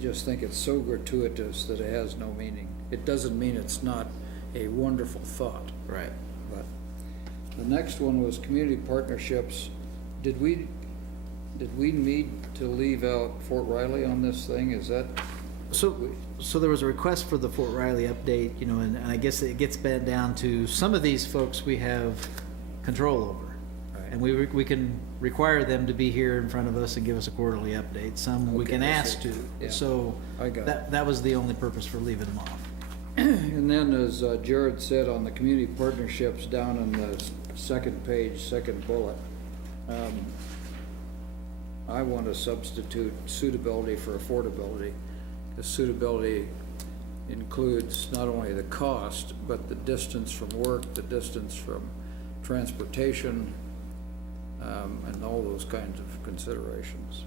just think it's so gratuitous that it has no meaning. It doesn't mean it's not a wonderful thought. right. But the next one was community partnerships. Did we need to leave out Fort Riley on this thing? Is that? So there was a request for the Fort Riley update, and I guess it gets back down to some of these folks we have control over. Right. And we can require them to be here in front of us and give us a quarterly update. Some we Okay, can I ask see. to. Yeah. So I got it. that was the only purpose for leaving them off. And then, as Jared said, on the community partnerships down on the second page, second bullet, I want to substitute suitability for affordability. Because suitability includes not only the cost, but the distance from work, the distance from transportation, and all those kinds of considerations.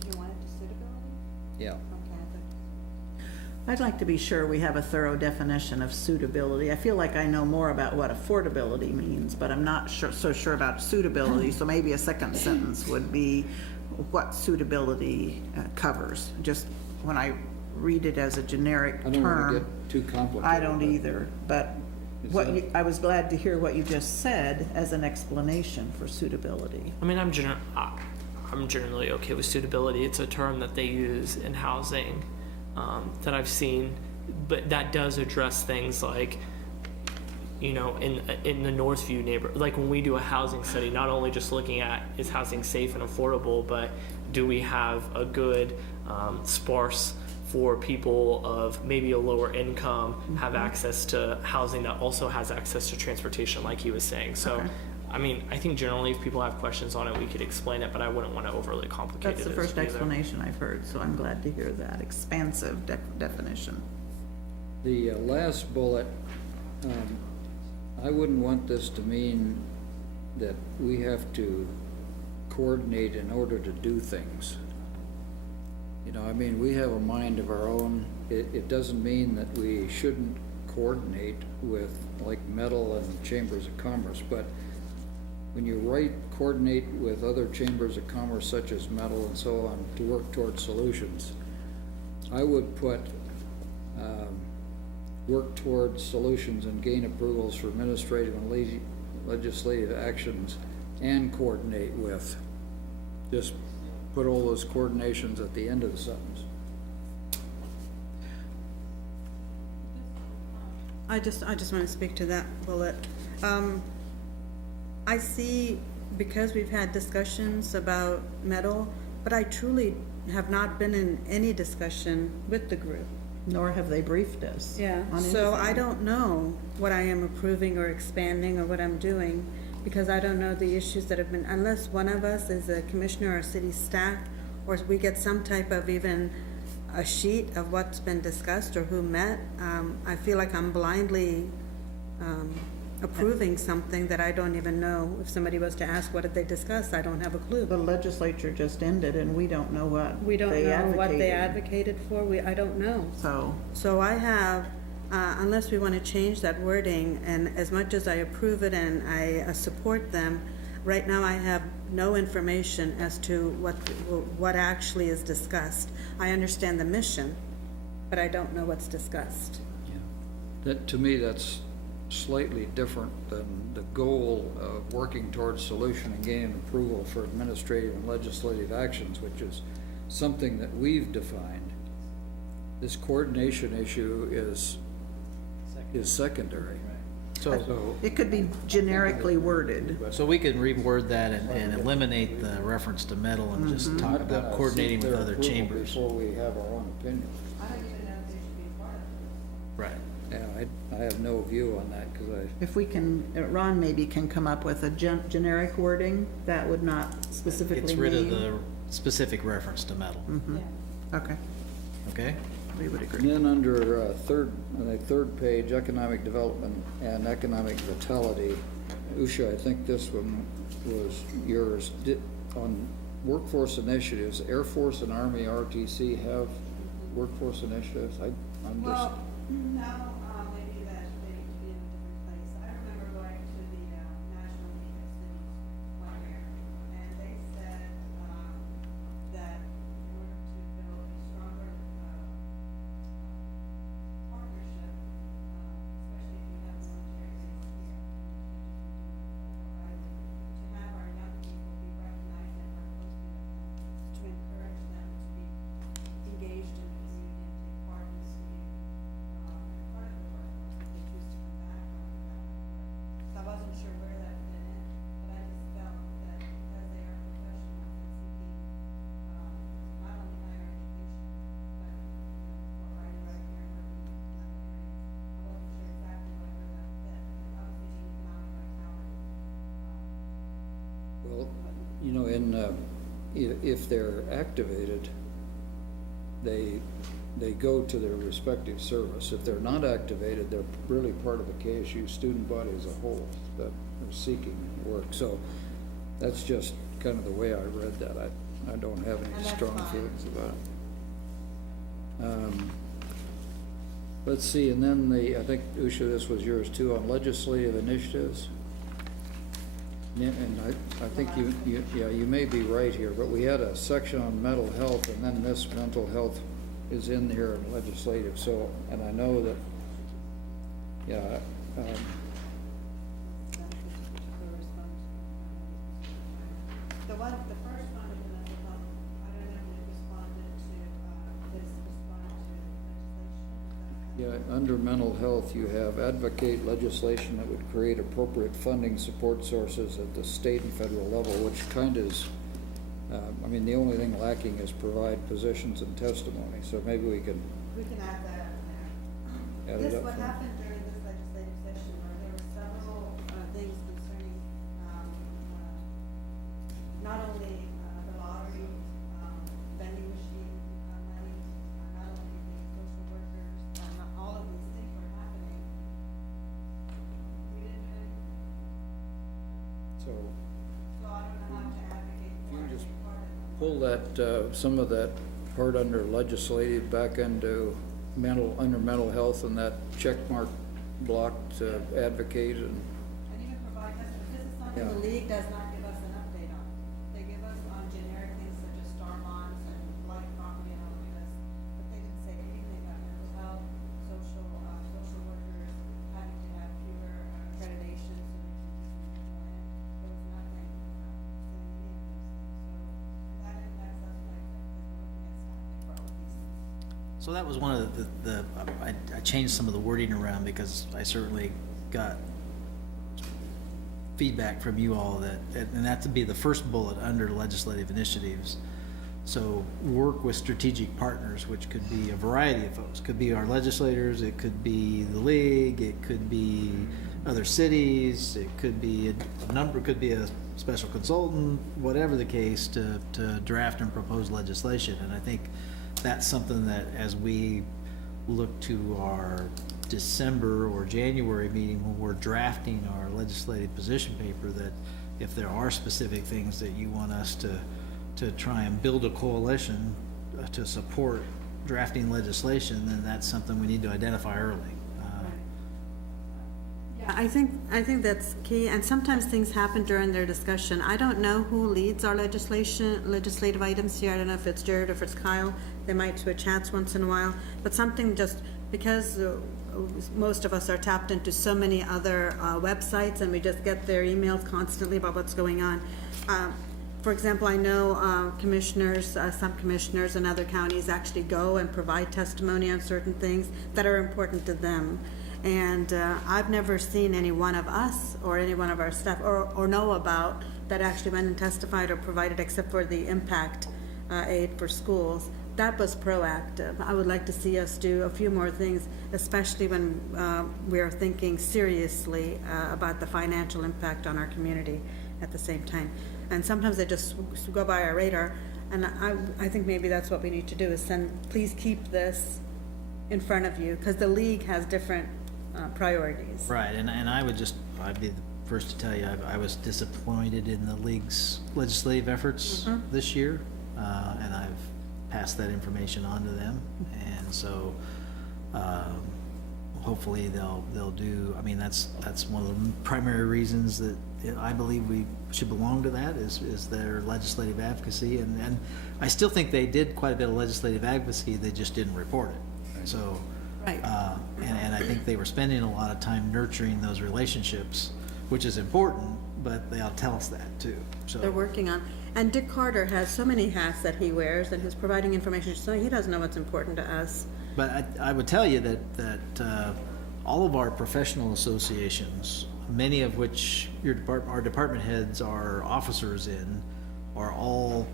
Did you want it to suitability? Yeah. I'd like to be sure we have a thorough definition of suitability. I feel like I know more about what affordability means, but I'm not so sure about suitability, so maybe a second sentence would be what suitability covers. Just when I read it as a generic I don't want to term, get too complicated. I don't either, but what that- I was glad to hear what you just said as an explanation for suitability. I mean, I'm generally okay with suitability. It's a term that they use in housing that I've seen, but that does address things like, you know, in the Northview neighborhood, like when we do a housing study, not only just looking at is housing safe and affordable, but do we have a good sparse for people of maybe a lower income have access to housing that also has access to transportation, like he was saying. So, I mean, I think generally if people have questions on it, we could explain it, but I wouldn't want to overly complicate it. That's the as first either. explanation I've heard, so I'm glad to hear that expansive definition. The last bullet, I wouldn't want this to mean that we have to coordinate in order to do things. You know, I mean, we have a mind of our own. It doesn't mean that we shouldn't coordinate with, like, Metal and Chambers of Commerce, but when you write coordinate with other chambers of commerce such as Metal and so on to work towards solutions, I would put work towards solutions and gain approvals for administrative and legislative actions and coordinate with. Just put all those coordinations at the end of the sentence. I just want to speak to that bullet. I see, because we've had discussions about Metal, but I truly have not been in any discussion with the group. Nor have they briefed us. Yeah, on so anything. I don't know what I am approving or expanding or what I'm doing, because I don't know the issues that have been, unless one of us is a commissioner or city staff, or we get some type of even a sheet of what's been discussed or who met. I feel like I'm blindly approving something that I don't even know. If somebody was to ask, what did they discuss? I don't have a clue. The legislature just ended and we don't know what We don't they know what they advocated. advocated for. I don't know. So I have, unless we want to change that wording, and as much as I approve it and I support them, right now I have no information as to what actually is discussed. I understand the mission, but I don't know what's discussed. That, to me, that's slightly different than the goal of working towards solution and gaining approval for administrative and legislative actions, which is something that we've defined. This coordination issue is secondary. So, it could be generically worded. so we can reword that and eliminate the reference to Metal and just talk about coordinating with other chambers. Before we have our own opinion. Right. Yeah, I have no view on that, because If we can, Ron maybe can come up with a generic wording that would not specifically It's rid of name- the specific reference to Metal. Okay, Okay? we would And agree. then under on the third page, economic development and economic vitality, Usha, I think this one was yours. On workforce initiatives, Air Force and Army RTC have workforce initiatives? I'm just, Well, no, maybe that they need to be in a different place. I remember going to the National League of Cities one year, and they said that in order to build a stronger partnership, especially if you have a military base here, to have our young people be recognized and work closely with them, to encourage them to be engaged in the community and take part in the city. Part of the workforce if they choose to come back after that work. So I wasn't sure where that fit in, but I just felt that because they are professionals and seeking, not only higher education, but, right here and working in that area. I wasn't sure exactly where that fit, and obviously the economic vitality. well, you know, if they're activated, they go to their respective service. If they're not activated, they're really part of the KSU student body as a whole that are seeking work. So that's just kind of the way I read that. I don't have any And that's strong fine. feelings about it. Let's see, and then I think, Usha, this was yours too, on legislative initiatives. And I think you may be right here, but we had a section on mental health, and then this mental health is in here in legislative, so, and I know that, The first one is mental health. I don't know if it responded to, this responded to legislation. under mental health, you have advocate legislation that would create appropriate funding support sources at the state and federal level, which kind of is, I mean, the only thing lacking is provide positions and testimony, so maybe we can We can add that in there. add This, it up. what for- happened during this legislative session, where there were several things concerning not only the lottery, vending machine money, not only the social workers, all of these things were happening. We didn't do anything, So, so I don't know how to advocate you for can just any part of it. pull that, some of that part under legislative back into under mental health, and that check mark block to advocate, and And even provide us, this is something Yeah. the league does not give us an update on. They give us on generic things such as star bonds and life property and all of this, but they didn't say anything about mental health, social workers having to have fewer accreditations so they can just more in. There was nothing saying any of those things, so that impacts us like that, because we're looking at staffing for all of these things. So that was one of I changed some of the wording around because I certainly got feedback from you all and that to be the first bullet under legislative initiatives. So work with strategic partners, which could be a variety of folks. Could be our legislators, it could be the league, it could be other cities, it could be a number, could be a special consultant, whatever the case, to draft and propose legislation. And I think that's something that as we look to our December or January meeting when we're drafting our legislative position paper, that if there are specific things that you want us to try and build a coalition to support drafting legislation, then that's something we need to identify early. Yeah, I think that's key, and sometimes things happen during their discussion. I don't know who leads our legislative items here. I don't know if it's Jared or if it's Kyle. They might switch hats once in a while, but something just, because most of us are tapped into so many other websites, and we just get their emails constantly about what's going on. For example, I know commissioners, some commissioners in other counties actually go and provide testimony on certain things that are important to them. And I've never seen any one of us or any one of our staff or know about that actually went and testified or provided, except for the impact aid for schools. That was proactive. I would like to see us do a few more things, especially when we're thinking seriously about the financial impact on our community at the same time. And sometimes they just go by our radar. And I think maybe that's what we need to do, is please keep this in front of you, because the league has different priorities. Right, and I'd be the first to tell you, I was disappointed in the league's legislative efforts this year, and I've passed that information on to them, and so, hopefully they'll do, I mean, that's one of the primary reasons that I believe we should belong to that, is their legislative advocacy, and I still think they did quite a bit of legislative advocacy, they just didn't report it, so. Right. And I think they were spending a lot of time nurturing those relationships, which is important, but they ought to tell us that too, so. They're working on, and Dick Carter has so many hats that he wears, and he's providing information, so he doesn't know what's important to us. But I would tell you that all of our professional associations, many of which our department heads are officers in, are all,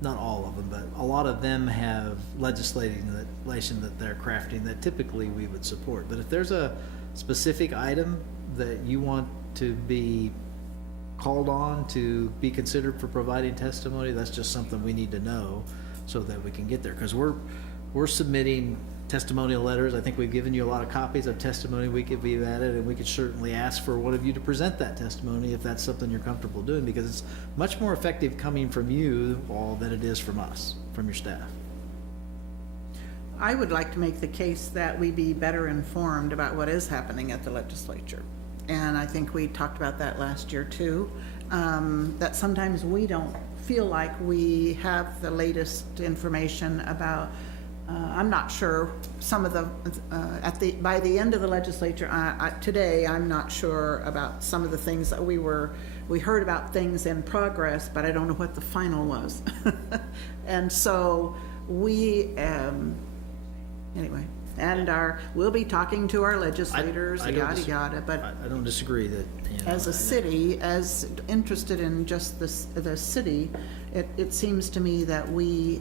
not all of them, but a lot of them have legislation that they're crafting that typically we would support. But if there's a specific item that you want to be called on to be considered for providing testimony, that's just something we need to know so that we can get there. Because we're submitting testimonial letters. I think we've given you a lot of copies of testimony we've added, and we could certainly ask for one of you to present that testimony if that's something you're comfortable doing, because it's much more effective coming from you all than it is from us, from your staff. I would like to make the case that we be better informed about what is happening at the legislature. And I think we talked about that last year too, that sometimes we don't feel like we have the latest information about, I'm not sure, some of the, by the end of the legislature, today, I'm not sure about some of the things that we heard about things in progress, but I don't know what the final was. And so we, anyway, and we'll be talking to our legislators, I don't yada, yada, but I don't disagree that, you know, as a city, as interested in just the city, it seems to me that we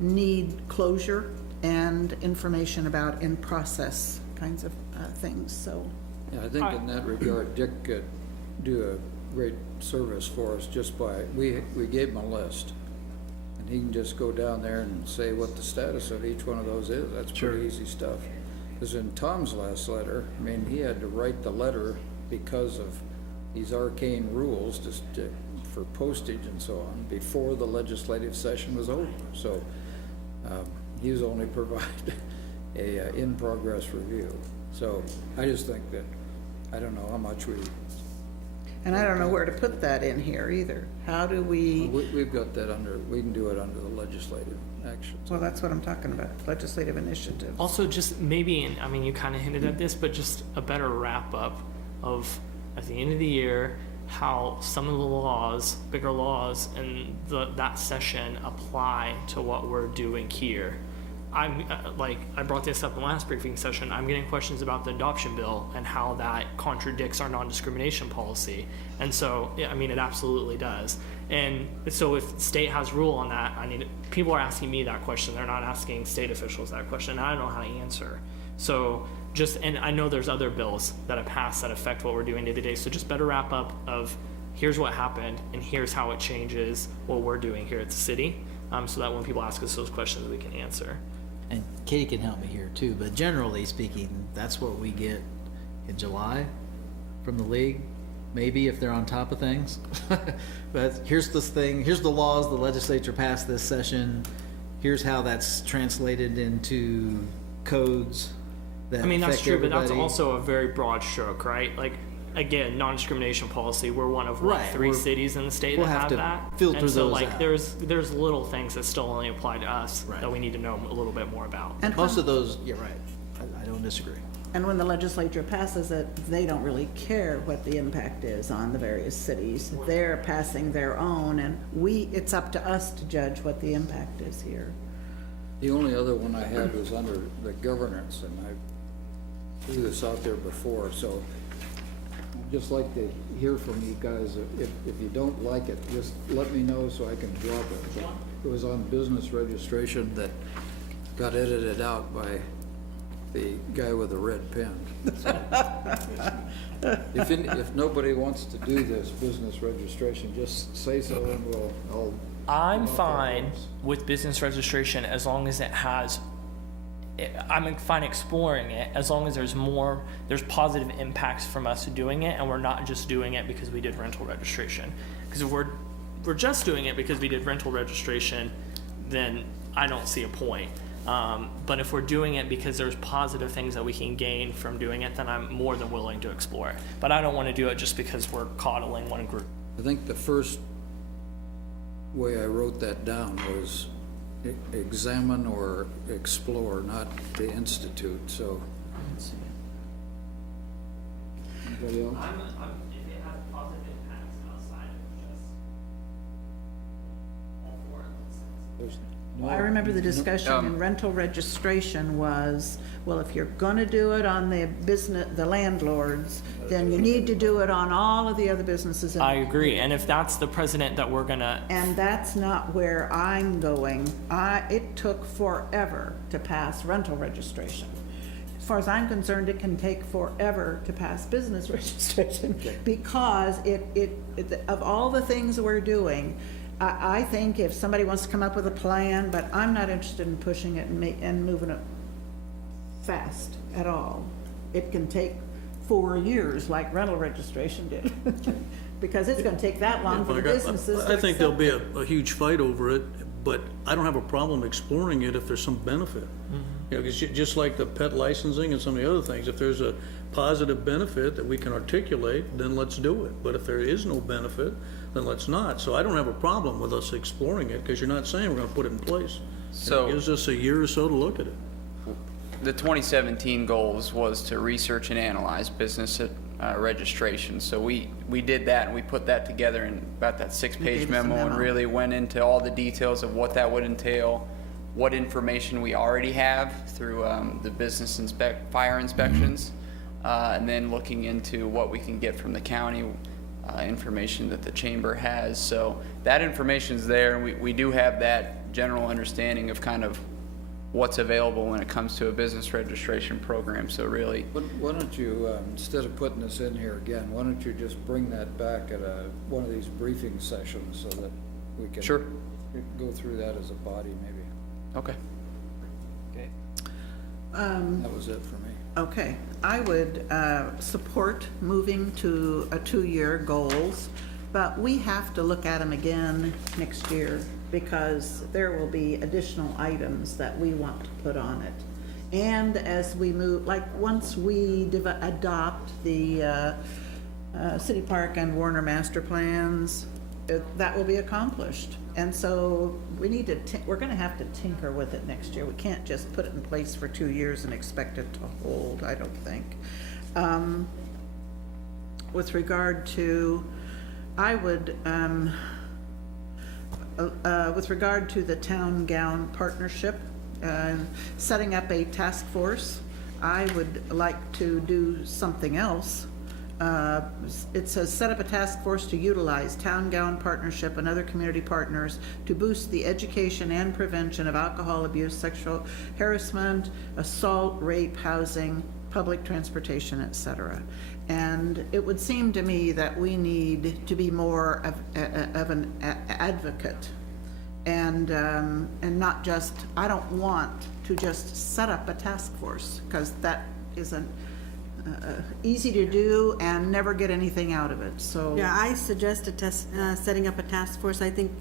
need closure and information about in-process kinds of things, so. Yeah, I think in that regard, Dick could do a great service for us just by, we gave him a list. And he can just go down there and say what the status of each one of those is. That's pretty easy stuff. Because in Tom's last letter, I mean, he had to write the letter because of these arcane rules for postage and so on before the legislative session was over. So he was only provided a in-progress review. So I just think that, I don't know how much and I don't know where to put that in here either. How do we? We've got that under, we can do it under the legislative action. Well, that's what I'm talking about, legislative initiative. Also, just maybe, and I mean, you kind of hinted at this, but just a better wrap up of, at the end of the year, how some of the laws, bigger laws in that session apply to what we're doing here. I'm like, I brought this up in the last briefing session. I'm getting questions about the adoption bill and how that contradicts our non-discrimination policy. And so, yeah, I mean, it absolutely does. And so if the state has rule on that, people are asking me that question. They're not asking state officials that question. I don't know how to answer. So and I know there's other bills that have passed that affect what we're doing day to day. So just better wrap up of here's what happened and here's how it changes what we're doing here at the city. So that when people ask us those questions, we can answer. and Katie can help me here too, but generally speaking, that's what we get in July from the league. Maybe if they're on top of things. But here's this thing, here's the laws the legislature passed this session. Here's how that's translated into codes that I mean, that's affect true, but that's everybody. also a very broad stroke, right? Like, again, non-discrimination policy, we're one of what, Right, 3 cities in the state we'll that have have to that. filter and so those like out. there's little things that still only apply to us Right. that we need to know a little bit more about. And Most of those, you're right. I don't disagree. And when the legislature passes it, they don't really care what the impact is on the various cities. They're passing their own, and it's up to us to judge what the impact is here. The only other one I had was under the governance, and I threw this out there before, so I'd just like to hear from you guys. If you don't like it, just let me know so I can drop it. But it was on business registration that got edited out by the guy with the red pen. So, if nobody wants to do this business registration, just say so and I'll I'm fine with business registration as long as it has, I'm fine exploring it as long as there's positive impacts from us doing it and we're not just doing it because we did rental registration. Because if we're just doing it because we did rental registration, then I don't see a point. But if we're doing it because there's positive things that we can gain from doing it, then I'm more than willing to explore it. But I don't want to do it just because we're coddling one group. I think the first way I wrote that down was examine or explore, not the institute, so. Anybody else? If it has positive impacts outside of just all four of those. I remember the discussion in rental registration was, well, if you're gonna do it on the landlords, then you need to do it on all of the other businesses. I agree, and if that's the precedent that we're gonna, And that's not where I'm going. It took forever to pass rental registration. As far as I'm concerned, it can take forever to pass business registration because of all the things we're doing, I think if somebody wants to come up with a plan, but I'm not interested in pushing it and moving it fast at all. It can take 4 years like rental registration did. Because it's gonna take that long for the businesses to I think there'll be accept a huge fight over it, but I don't have a problem exploring it if there's some benefit. You know, 'cause just like the pet licensing and some of the other things, if there's a positive benefit that we can articulate, then let's do it. But if there is no benefit, then let's not. So I don't have a problem with us exploring it, because you're not saying we're gonna put it in place. So- It gives us a year or so to look at it. The 2017 goals was to research and analyze business registration. So we did that, and we put that together in about that 6-page gave us a memo, and memo. really went into all the details of what that would entail, what information we already have through the business fire inspections, and then looking into what we can get from the county, information that the chamber has. So that information's there, and we do have that general understanding of kind of what's available when it comes to a business registration program. So really, Why don't you, instead of putting this in here again, why don't you just bring that back at one of these briefing sessions so that we can Sure. go through that as a body, maybe. okay. That was it for me. Okay, I would support moving to a 2-year goals, but we have to look at them again next year, because there will be additional items that we want to put on it. And as we move, like, once we adopt the City Park and Warner master plans, that will be accomplished. And so we need to, we're gonna have to tinker with it next year. We can't just put it in place for 2 years and expect it to hold, I don't think. With regard to, I would, with regard to the town gown partnership, setting up a task force, I would like to do something else. It says, set up a task force to utilize town gown partnership and other community partners to boost the education and prevention of alcohol abuse, sexual harassment, assault, rape, housing, public transportation, etc. And it would seem to me that we need to be more of an advocate, and not just, I don't want to just set up a task force, because that isn't easy to do and never get anything out of it, so. Yeah, I suggested setting up a task force. I think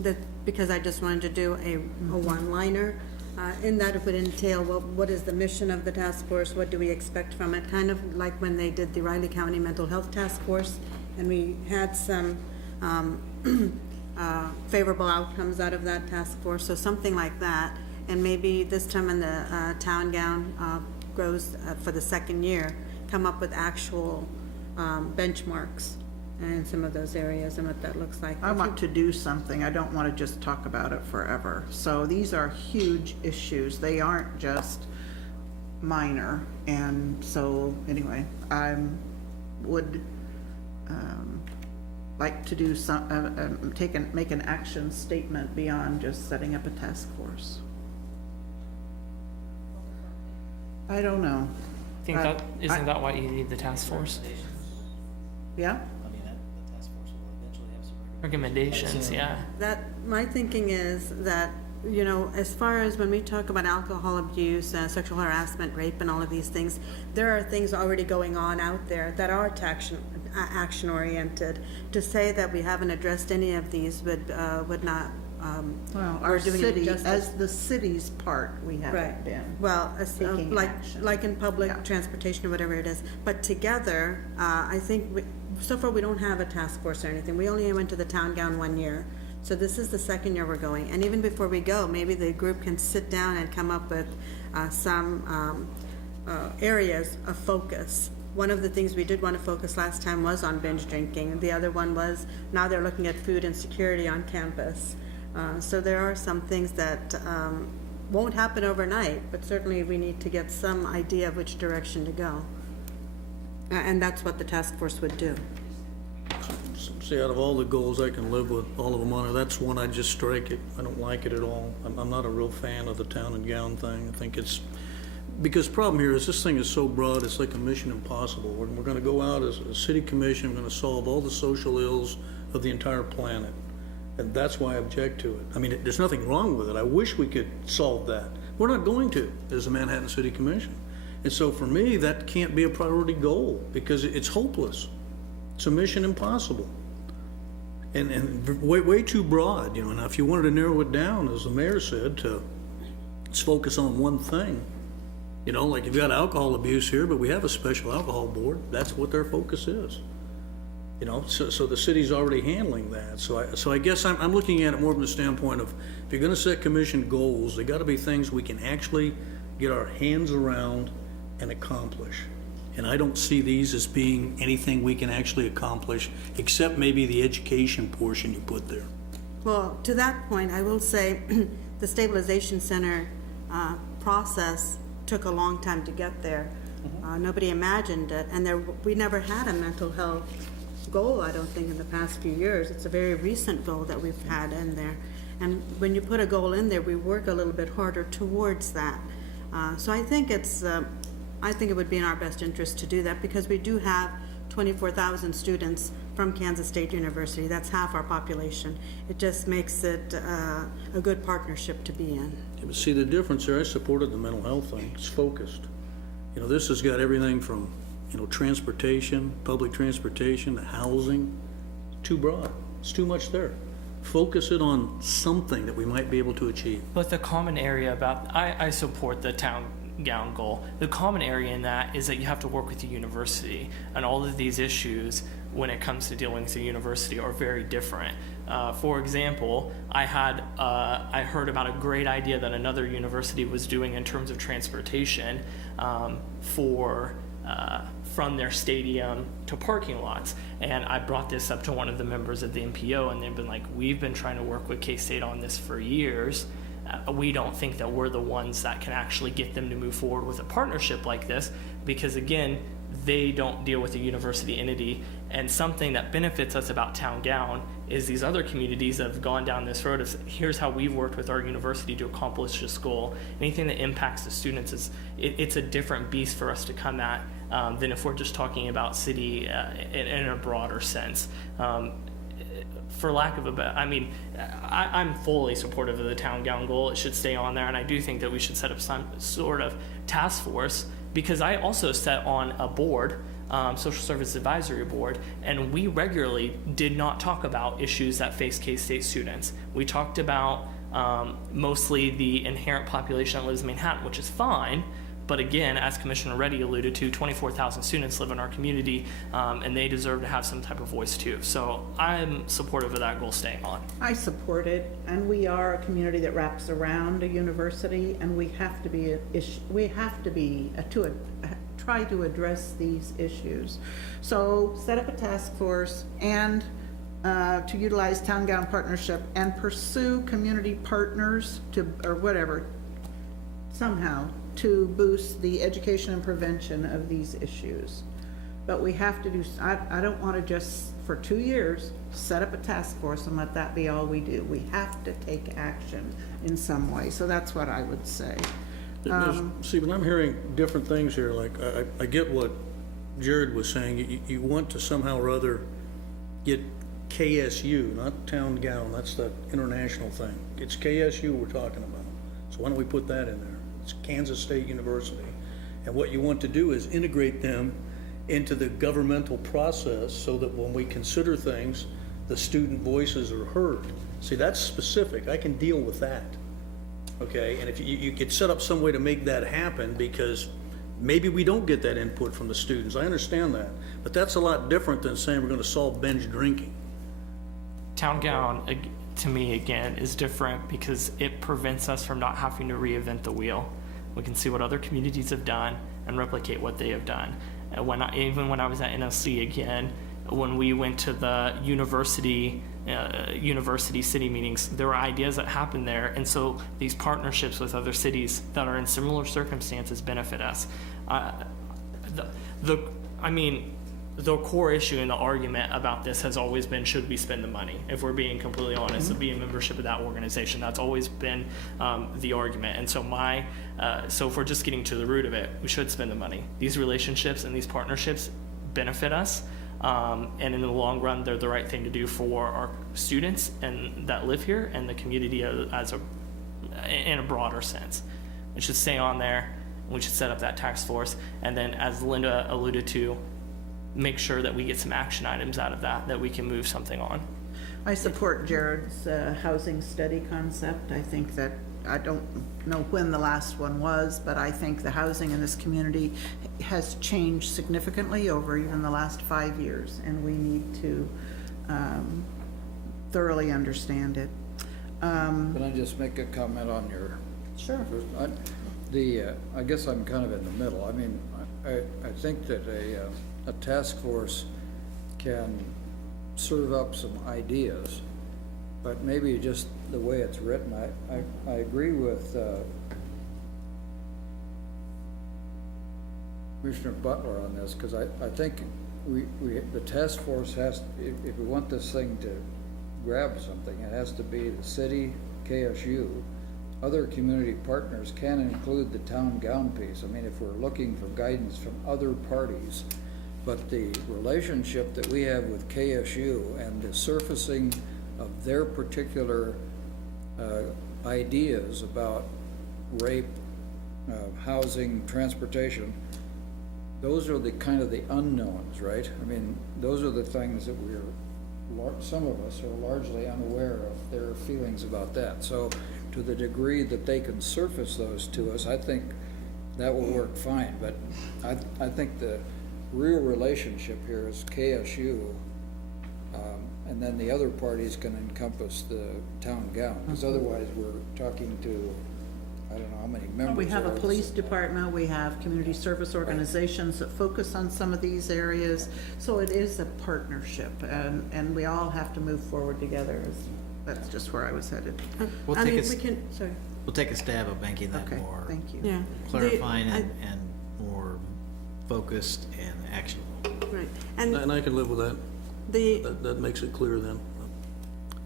that, because I just wanted to do a one-liner, in that it would entail, what is the mission of the task force, what do we expect from it, kind of like when they did the Riley County Mental Health Task Force, and we had some favorable outcomes out of that task force, so something like that. And maybe this time when the town gown grows for the 2nd year, come up with actual benchmarks in some of those areas and what that looks like. I want to do something. I don't want to just talk about it forever. So these are huge issues. They aren't just minor. And so, anyway, I would like to do some, make an action statement beyond just setting up a task force. I don't know. I think that, isn't that why you need the task force? Yeah? I mean, the task force will eventually have some Recommendations, yeah. That, my thinking is that, you know, as far as when we talk about alcohol abuse, sexual harassment, rape, and all of these things, there are things already going on out there that are action-oriented. To say that we haven't addressed any of these would not, Well, we're our doing it city, justice. as the city's part, we haven't Right. been. Well, taking action. like in public Yeah. transportation or whatever it is. But together, I think, so far we don't have a task force or anything. We only went to the town gown 1 year. So this is the 2nd year we're going. And even before we go, maybe the group can sit down and come up with some areas of focus. One of the things we did want to focus last time was on binge drinking. The other one was, now they're looking at food insecurity on campus. So there are some things that won't happen overnight, but certainly we need to get some idea of which direction to go. And that's what the task force would do. See, out of all the goals, I can live with all of them on it. That's one I just strike it. I don't like it at all. I'm not a real fan of the town and gown thing. I think it's, because the problem here is this thing is so broad, it's like a mission impossible. We're gonna go out as a city commission, we're gonna solve all the social ills of the entire planet. And that's why I object to it. I mean, there's nothing wrong with it. I wish we could solve that. We're not going to, as the Manhattan City Commission. And so for me, that can't be a priority goal, because it's hopeless. It's a mission impossible. and way too broad, you know. Now, if you wanted to narrow it down, as the mayor said, to let's focus on one thing. You know, like you've got alcohol abuse here, but we have a special alcohol board. That's what their focus is. You know, so the city's already handling that. So I guess I'm looking at it more from the standpoint of, if you're gonna set commission goals, they gotta be things we can actually get our hands around and accomplish. And I don't see these as being anything we can actually accomplish, except maybe the education portion you put there. Well, to that point, I will say the stabilization center process took a long time to get there. Nobody imagined it, and we never had a mental health goal, I don't think, in the past few years. It's a very recent goal that we've had in there. And when you put a goal in there, we work a little bit harder towards that. So I think it would be in our best interest to do that, because we do have 24,000 students from Kansas State University. That's half our population. It just makes it a good partnership to be in. Yeah, but see the difference there, I supported the mental health thing. It's focused. You know, this has got everything from, you know, transportation, public transportation, to housing. Too broad. It's too much there. Focus it on something that we might be able to achieve. But the common area about, I support the town gown goal. The common area in that is that you have to work with the university, and all of these issues when it comes to dealing with the university are very different. For example, I heard about a great idea that another university was doing in terms of transportation from their stadium to parking lots. And I brought this up to one of the members of the MPO, and they've been like, we've been trying to work with K-State on this for years. We don't think that we're the ones that can actually get them to move forward with a partnership like this, because again, they don't deal with a university entity. And something that benefits us about Town Gown is these other communities that have gone down this road of, here's how we've worked with our university to accomplish this goal. Anything that impacts the students it's a different beast for us to come at than if we're just talking about city in a broader sense. For lack of a better, I'm fully supportive of the Town Gown goal. It should stay on there, and I do think that we should set up some sort of task force, because I also sat on a board, Social Service Advisory Board, and we regularly did not talk about issues that face K-State students. We talked about mostly the inherent population that lives in Manhattan, which is fine. But again, as Commissioner Reddy alluded to, 24,000 students live in our community, and they deserve to have some type of voice too. So I'm supportive of that goal staying on. I support it, and we are a community that wraps around a university, and we have to try to address these issues. So set up a task force and to utilize Town Gown partnership and pursue community partners somehow to boost the education and prevention of these issues. But we have to do, I don't want to just, for 2 years, set up a task force and let that be all we do. We have to take action in some way. So that's what I would say. See, but I'm hearing different things here. Like, I get what Jared was saying. You want to somehow or other get KSU, not Town Gown. That's the international thing. It's KSU we're talking about. So why don't we put that in there? It's Kansas State University. And what you want to do is integrate them into the governmental process so that when we consider things, the student voices are heard. See, that's specific. I can deal with that. Okay, and if you could set up some way to make that happen, because maybe we don't get that input from the students. I understand that. But that's a lot different than saying we're going to solve binge drinking. Town Gown, to me, again, is different because it prevents us from not having to reinvent the wheel. We can see what other communities have done and replicate what they have done. And even when I was at NLC again, when we went to the university city meetings, there were ideas that happened there, and so these partnerships with other cities that are in similar circumstances benefit us. The core issue in the argument about this has always been, should we spend the money? If we're being completely honest, to be a membership of that organization, that's always been the argument. And so so if we're just getting to the root of it, we should spend the money. These relationships and these partnerships benefit us, and in the long run, they're the right thing to do for our students and that live here and the community in a broader sense. It should stay on there. We should set up that task force, and then, as Linda alluded to, make sure that we get some action items out of that we can move something on. I support Jared's housing study concept. I think that, I don't know when the last one was, but I think the housing in this community has changed significantly over even the last 5 years, and we need to thoroughly understand it. Can I just make a comment on your? Sure. I guess I'm kind of in the middle. I mean, I think that a task force can serve up some ideas, but maybe just the way it's written, I agree with Commissioner Butler on this, because I think the task force has, if we want this thing to grab something, it has to be the city, KSU. Other community partners can include the town gown piece. I mean, if we're looking for guidance from other parties, but the relationship that we have with KSU and the surfacing of their particular ideas about rape, housing, transportation, those are the kind of the unknowns, right? I mean, those are the things that some of us are largely unaware of their feelings about that. So to the degree that they can surface those to us, I think that will work fine. But I think the real relationship here is KSU, and then the other parties can encompass the town gown, because otherwise we're talking to, I don't know how many members. We have a there are. police department, we have community service organizations that focus on some of these areas. So it is a partnership, and we all have to move forward together. That's just where I was headed. We'll I take mean, a, we can, sorry. we'll take a stab at making that Okay, more thank you. Yeah. clarifying and more focused and actionable. Right. And And I can live with that. That makes it clear then.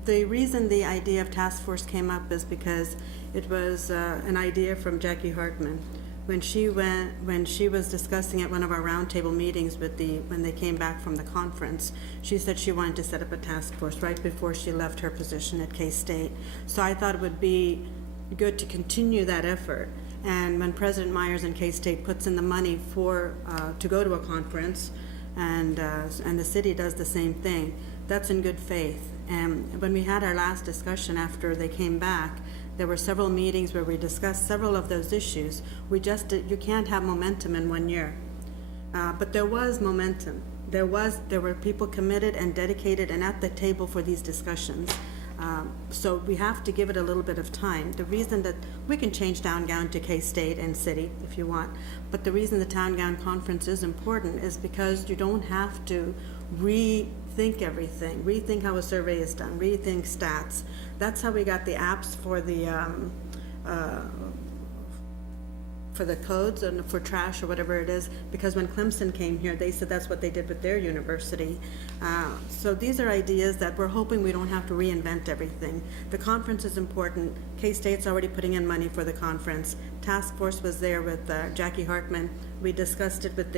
the reason the idea of task force came up is because it was an idea from Jackie Hartman. When she was discussing at one of our roundtable meetings when they came back from the conference, she said she wanted to set up a task force right before she left her position at K-State. So I thought it would be good to continue that effort. And when President Myers and K-State puts in the money to go to a conference, and the city does the same thing, that's in good faith. And when we had our last discussion after they came back, there were several meetings where we discussed several of those issues. You can't have momentum in 1 year. But there was momentum. There were people committed and dedicated and at the table for these discussions. So we have to give it a little bit of time. The reason that we can change town gown to K-State and city if you want, but the reason the town gown conference is important is because you don't have to rethink everything, rethink how a survey is done, rethink stats. That's how we got the apps for the codes and for trash or whatever it is, because when Clemson came here, they said that's what they did with their university. So these are ideas that we're hoping we don't have to reinvent everything. The conference is important. K-State's already putting in money for the conference. Task Force was there with Jackie Hartman. We discussed it with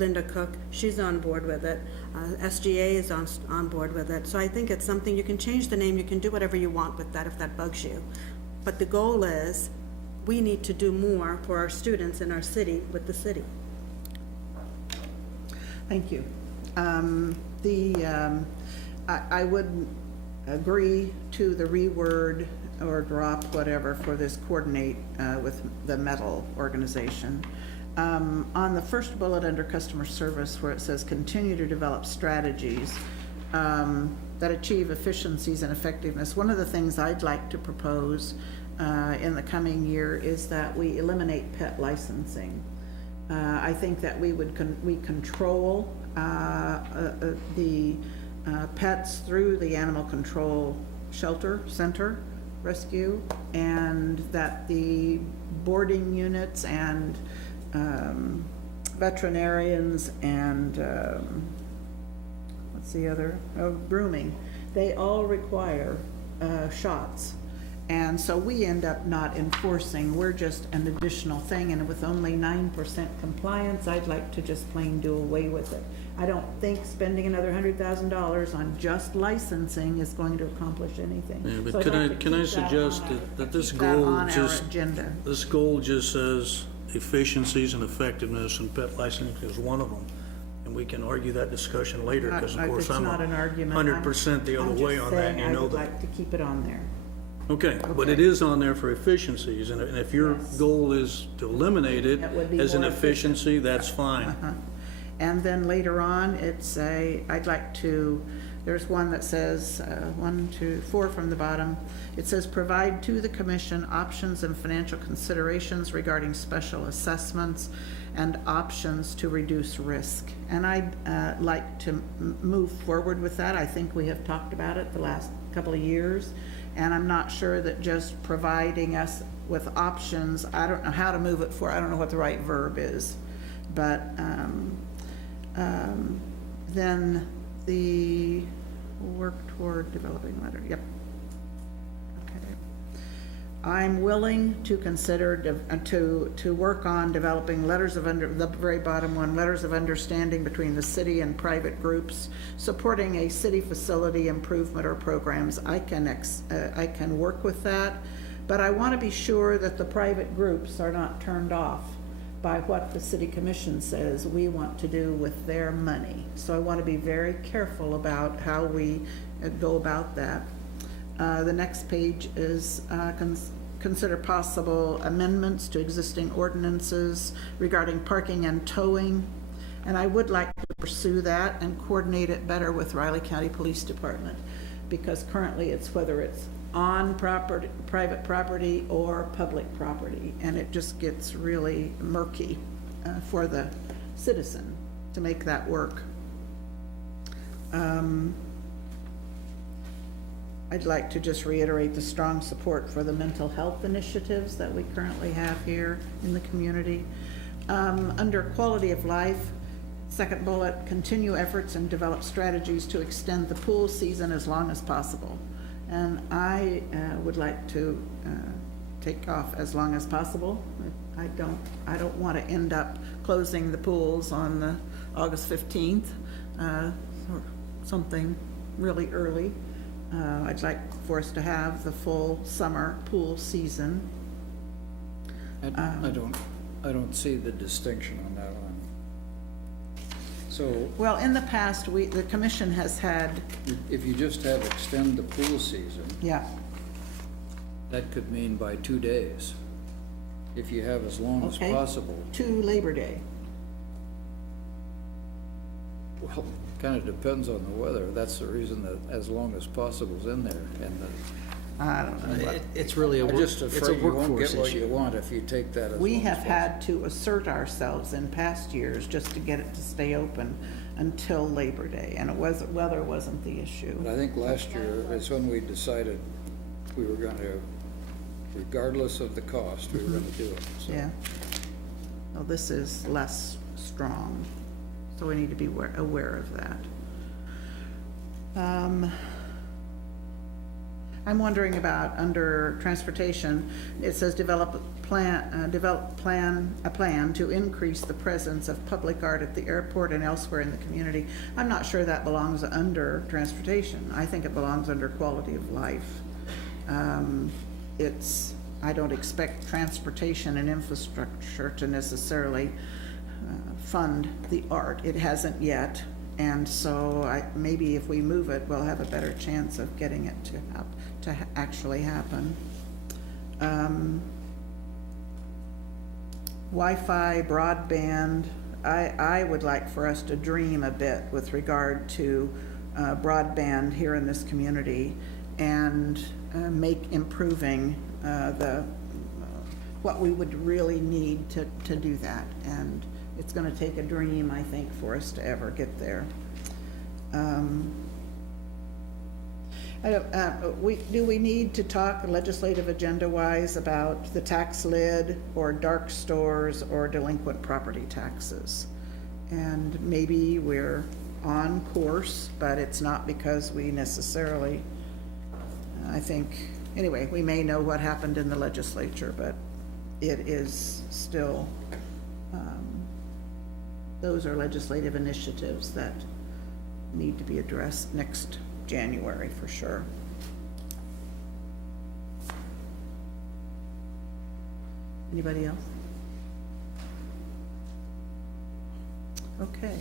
Linda Cook. She's on board with it. SGA is on board with it. So I think it's something, you can change the name, you can do whatever you want with that if that bugs you. But the goal is, we need to do more for our students in our city with the city. Thank you. I would agree to the reword or drop whatever for this coordinate with the metal organization. On the first bullet under customer service where it says continue to develop strategies that achieve efficiencies and effectiveness, one of the things I'd like to propose in the coming year is that we eliminate pet licensing. I think that we control the pets through the animal control shelter center rescue, and that the boarding units and veterinarians and what's the other? Grooming. They all require shots. And so we end up not enforcing, we're just an additional thing, and with only 9% compliance, I'd like to just plain do away with it. I don't think spending another $100,000 on just licensing is going to accomplish anything. Yeah, but So I'd like to can I keep that suggest on- that this keep that goal on our just, agenda. this goal just says efficiencies and effectiveness, and pet licensing is one of them. and we can argue that discussion later, because of course It's I'm not an argument. I'm- 100% the other I'm way just on that, saying and you I know would that. like to keep it on there. Okay, but it Okay. is on there for efficiencies, and if your Yes. goal is to eliminate it That would be as an more efficient. efficiency, that's fine. And then later on, I'd like to, there's one that says, 1, 2, 4 from the bottom. It says, provide to the commission options and financial considerations regarding special assessments and options to reduce risk. And I'd like to move forward with that. I think we have talked about it the last couple of years. And I'm not sure that just providing us with options, I don't know how to move it forward. I don't know what the right verb is. But then the work toward developing letter, yep. Okay. I'm willing to consider, to work on developing letters of the very bottom one, letters of understanding between the city and private groups supporting a city facility improvement or programs. I can work with that, but I want to be sure that the private groups are not turned off by what the city commission says we want to do with their money. So I want to be very careful about how we go about that. The next page is consider possible amendments to existing ordinances regarding parking and towing. And I would like to pursue that and coordinate it better with Riley County Police Department, because currently it's whether it's on property, private property or public property, and it just gets really murky for the citizen to make that work. I'd like to just reiterate the strong support for the mental health initiatives that we currently have here in the community. Under quality of life, second bullet, continue efforts and develop strategies to extend the pool season as long as possible. And I would like to take off as long as possible. I don't want to end up closing the pools on the August 15th or something really early. I'd like for us to have the full summer pool season. I don't see the distinction on that one. So Well, in the past, the commission has had, if you just have extend the pool season, yeah, that could mean by 2 days. If you have as long as Okay. possible. to Labor Day. Well, kind of depends on the weather. That's the reason that as long as possible's in there. And I don't know. It's really a I'm work, just it's a afraid you won't workforce get what you issue. want if you take that as We long have as had to assert ourselves in past years just to get it to stay open until Labor Day, and weather wasn't the issue. But I think last year is when we decided we were going to, regardless of the cost, we were going to do it. So Yeah. Well, this is less strong, so we need to be aware of that. I'm wondering about, under transportation, it says develop a plan to increase the presence of public art at the airport and elsewhere in the community. I'm not sure that belongs under transportation. I think it belongs under quality of life. I don't expect transportation and infrastructure to necessarily fund the art. It hasn't yet, and so maybe if we move it, we'll have a better chance of getting it to actually happen. Wi-Fi, broadband, I would like for us to dream a bit with regard to broadband here in this community and make improving what we would really need to do that. And it's going to take a dream, I think, for us to ever get there. Do we need to talk legislative agenda-wise about the tax lid or dark stores or delinquent property taxes? And maybe we're on course, but it's not because we necessarily, I think, anyway, we may know what happened in the legislature, but it is still, those are legislative initiatives that need to be addressed next January for sure. Anybody else? Okay.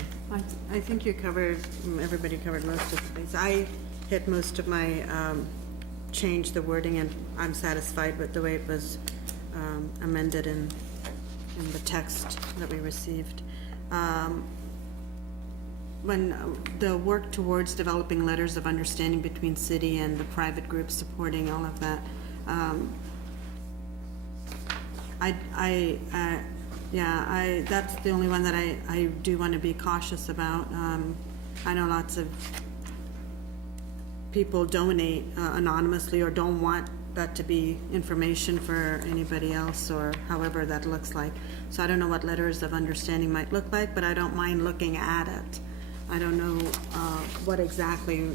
I think you covered, everybody covered most of these. I hit most of my, changed the wording, and I'm satisfied with the way it was amended in the text that we received. When the work towards developing letters of understanding between city and the private groups supporting all of that, that's the only one that I do want to be cautious about. I know lots of people donate anonymously or don't want that to be information for anybody else, or however that looks like. So I don't know what letters of understanding might look like, but I don't mind looking at it. I don't know what exactly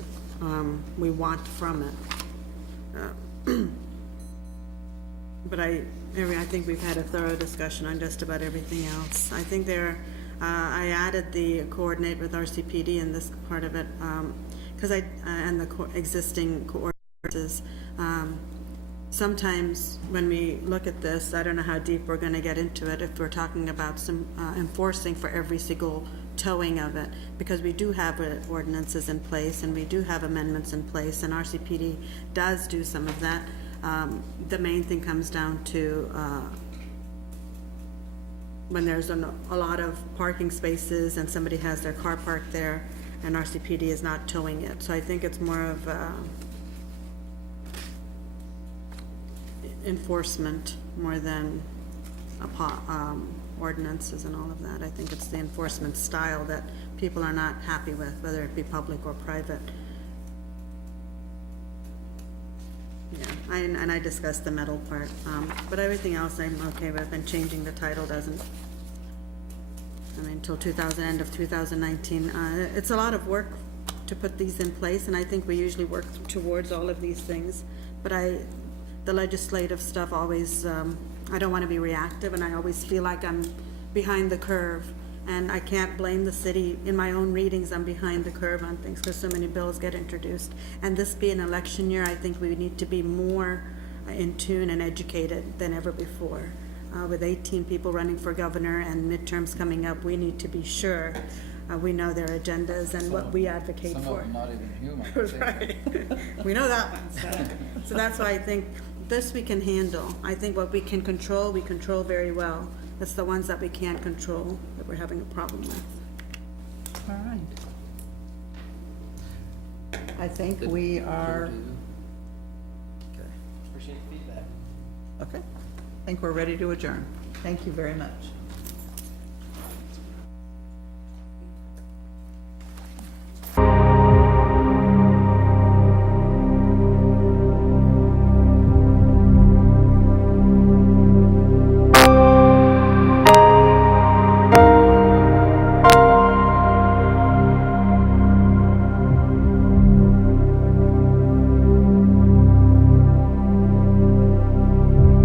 we want from it. But I think we've had a thorough discussion on just about everything else. I think I added the coordinate with RCPD in this part of it, because and the existing coordinates. Sometimes when we look at this, I don't know how deep we're going to get into it if we're talking about some enforcing for every single towing of it, because we do have ordinances in place and we do have amendments in place, and RCPD does do some of that. The main thing comes down to when there's a lot of parking spaces and somebody has their car parked there and RCPD is not towing it. So I think it's more of enforcement more than ordinances and all of that. I think it's the enforcement style that people are not happy with, whether it be public or private. Yeah, and I discussed the metal part, but everything else I'm okay with, and changing the title doesn't, I mean, until end of 2019. It's a lot of work to put these in place, and I think we usually work towards all of these things, but the legislative stuff always, I don't want to be reactive, and I always feel like I'm behind the curve, and I can't blame the city. In my own readings, I'm behind the curve on things because so many bills get introduced. And this being an election year, I think we need to be more in tune and educated than ever before. With 18 people running for governor and midterms coming up, we need to be sure we know their agendas and what we advocate for. Some of them not even human. Right. We know that one. So that's why I think this we can handle. I think what we can control, we control very well. It's the ones that we can't control that we're having a problem with. All right. I think we are, Appreciate the feedback. okay. I think we're ready to adjourn. Thank you very much.